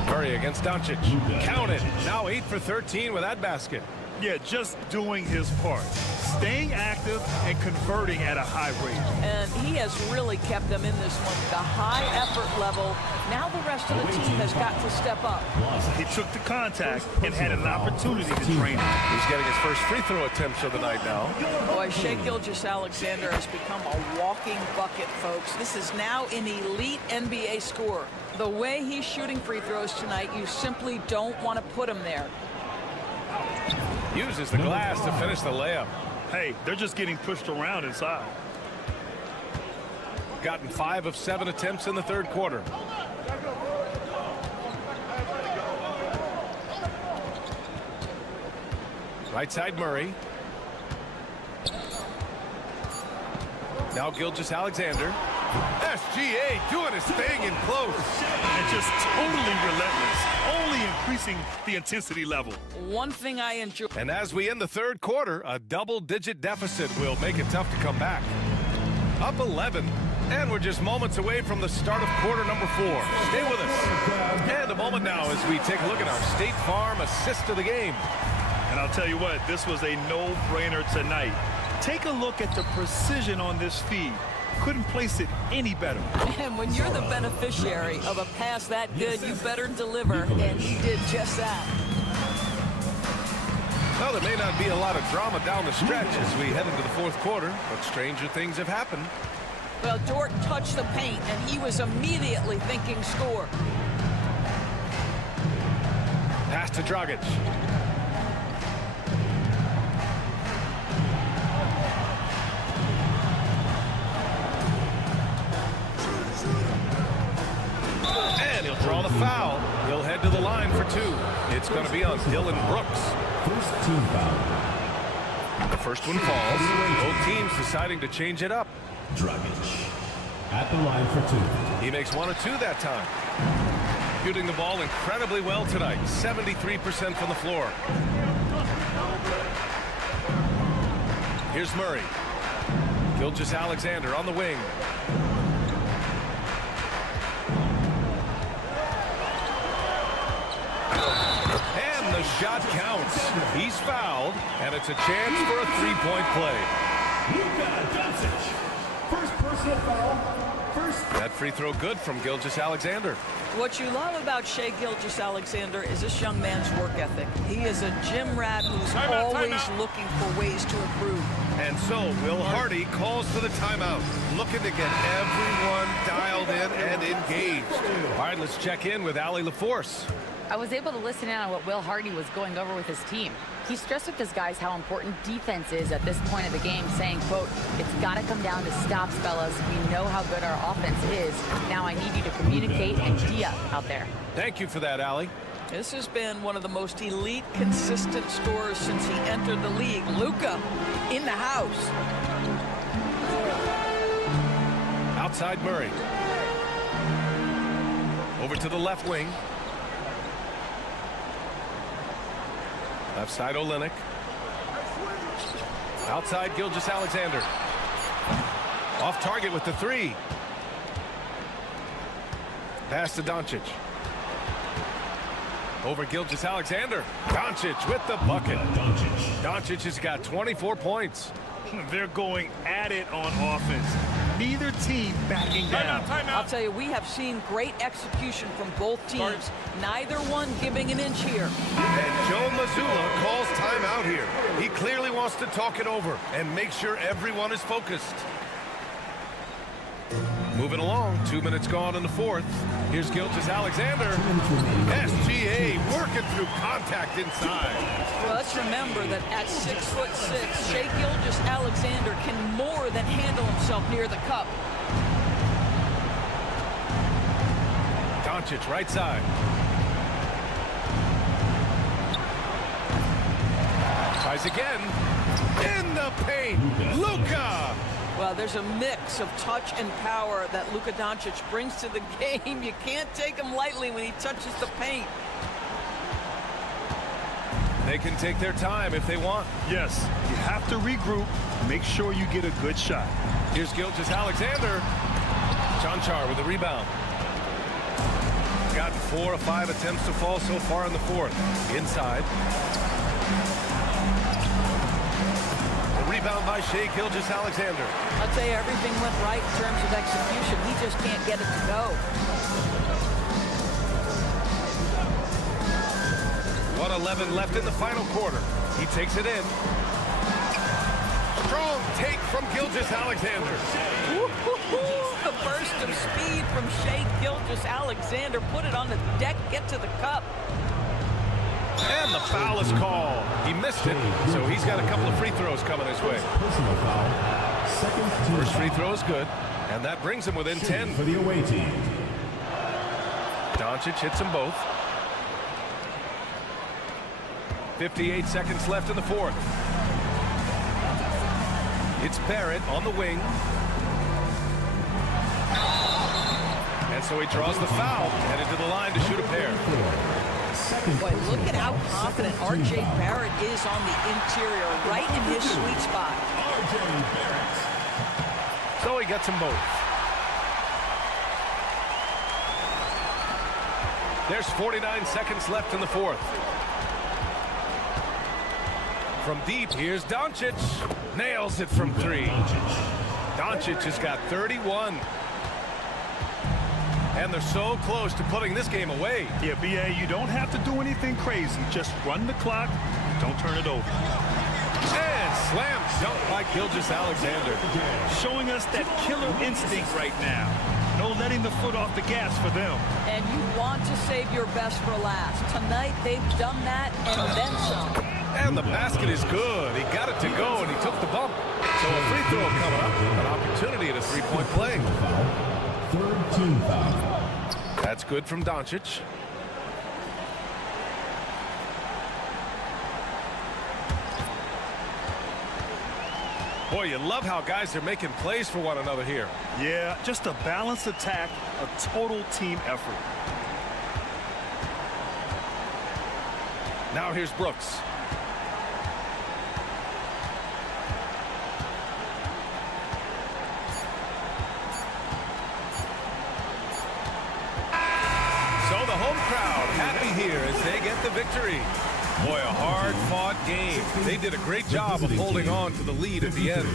Murray against Doncic. Counted. Now 8 for 13 with that basket. Yeah, just doing his part. Staying active and converting at a high rate. And he has really kept them in this one. The high effort level. Now the rest of the team has got to step up. He took the contact and had an opportunity to drain it. He's getting his first free throw attempts of the night now. Boy, Shai Gilgeous-Alexander has become a walking bucket, folks. This is now an elite NBA scorer. The way he's shooting free throws tonight, you simply don't want to put him there. Uses the glass to finish the layup. Hey, they're just getting pushed around inside. Gotten 5 of 7 attempts in the third quarter. Right side Murray. Now Gilgeous-Alexander. SGA doing his thing in close. And just totally relentless. Only increasing the intensity level. One thing I enjoy. And as we end the third quarter, a double-digit deficit will make it tough to come back. Up 11. And we're just moments away from the start of quarter number 4. Stay with us. And a moment now as we take a look at our State Farm assist of the game. And I'll tell you what, this was a no-brainer tonight. Take a look at the precision on this feed. Couldn't place it any better. And when you're the beneficiary of a pass that good, you better deliver, and he did just that. Well, there may not be a lot of drama down the stretch as we head into the fourth quarter, but stranger things have happened. Well, Dort touched the paint, and he was immediately thinking score. Pass to Dragic. And he'll draw the foul. He'll head to the line for 2. It's going to be on Dylan Brooks. First team foul. The first one falls. Both teams deciding to change it up. Dragic at the line for 2. He makes 1 of 2 that time. Shooting the ball incredibly well tonight. 73% from the floor. Here's Murray. Gilgeous-Alexander on the wing. And the shot counts. He's fouled, and it's a chance for a three-point play. First personal foul. That free throw good from Gilgeous-Alexander. What you love about Shai Gilgeous-Alexander is this young man's work ethic. He is a gym rat who's always looking for ways to improve. And so Will Hardy calls for the timeout, looking to get everyone dialed in and engaged. All right, let's check in with Allie LaForce. I was able to listen in on what Will Hardy was going over with his team. He stressed with his guys how important defense is at this point of the game, saying, quote, "It's got to come down to stops, fellas. We know how good our offense is. Now I need you to communicate and D-up out there." Thank you for that, Allie. This has been one of the most elite, consistent scorers since he entered the league. Luka in the house. Outside Murray. Over to the left wing. Left side Olynyk. Outside Gilgeous-Alexander. Off target with the three. Pass to Doncic. Over Gilgeous-Alexander. Doncic with the bucket. Doncic has got 24 points. They're going at it on offense. Neither team backing down. I'll tell you, we have seen great execution from both teams. Neither one giving an inch here. And Joe Mazzulla calls timeout here. He clearly wants to talk it over and make sure everyone is focused. Moving along, 2 minutes gone in the fourth. Here's Gilgeous-Alexander. SGA working through contact inside. Well, let's remember that at 6'6", Shai Gilgeous-Alexander can more than handle himself near the cup. Doncic right side. Tries again. In the paint. Luka. Well, there's a mix of touch and power that Luka Doncic brings to the game. You can't take him lightly when he touches the paint. They can take their time if they want. Yes, you have to regroup. Make sure you get a good shot. Here's Gilgeous-Alexander. Chanchar with the rebound. Gotten 4 of 5 attempts to fall so far in the fourth. Inside. Rebound by Shai Gilgeous-Alexander. I'll tell you, everything went right in terms of execution. He just can't get it to go. 1:11 left in the final quarter. He takes it in. Strong take from Gilgeous-Alexander. The burst of speed from Shai Gilgeous-Alexander. Put it on the deck, get to the cup. And the foul is called. He missed it, so he's got a couple of free throws coming his way. First free throw is good, and that brings him within 10. For the away team. Doncic hits them both. 58 seconds left in the fourth. It's Barrett on the wing. And so he draws the foul, headed to the line to shoot a pair. Boy, look at how confident R.J. Barrett is on the interior, right in his sweet spot. R.J. Barrett. So he gets them both. There's 49 seconds left in the fourth. From deep, here's Doncic. Nails it from three. Doncic has got 31. And they're so close to putting this game away. Yeah, B.A., you don't have to do anything crazy. Just run the clock. Don't turn it over. And slam dunk by Gilgeous-Alexander. Showing us that killer instinct right now. No letting the foot off the gas for them. And you want to save your best for last. Tonight, they've done that and then some. And the basket is good. He got it to go, and he took the bump. So a free throw coming up. An opportunity at a three-point play. Third team foul. That's good from Doncic. Boy, you love how guys are making plays for one another here. Yeah, just a balanced attack, a total team effort. Now here's Brooks. So the home crowd happy here as they get the victory. Boy, a hard-fought game. They did a great job of holding on to the lead at the end.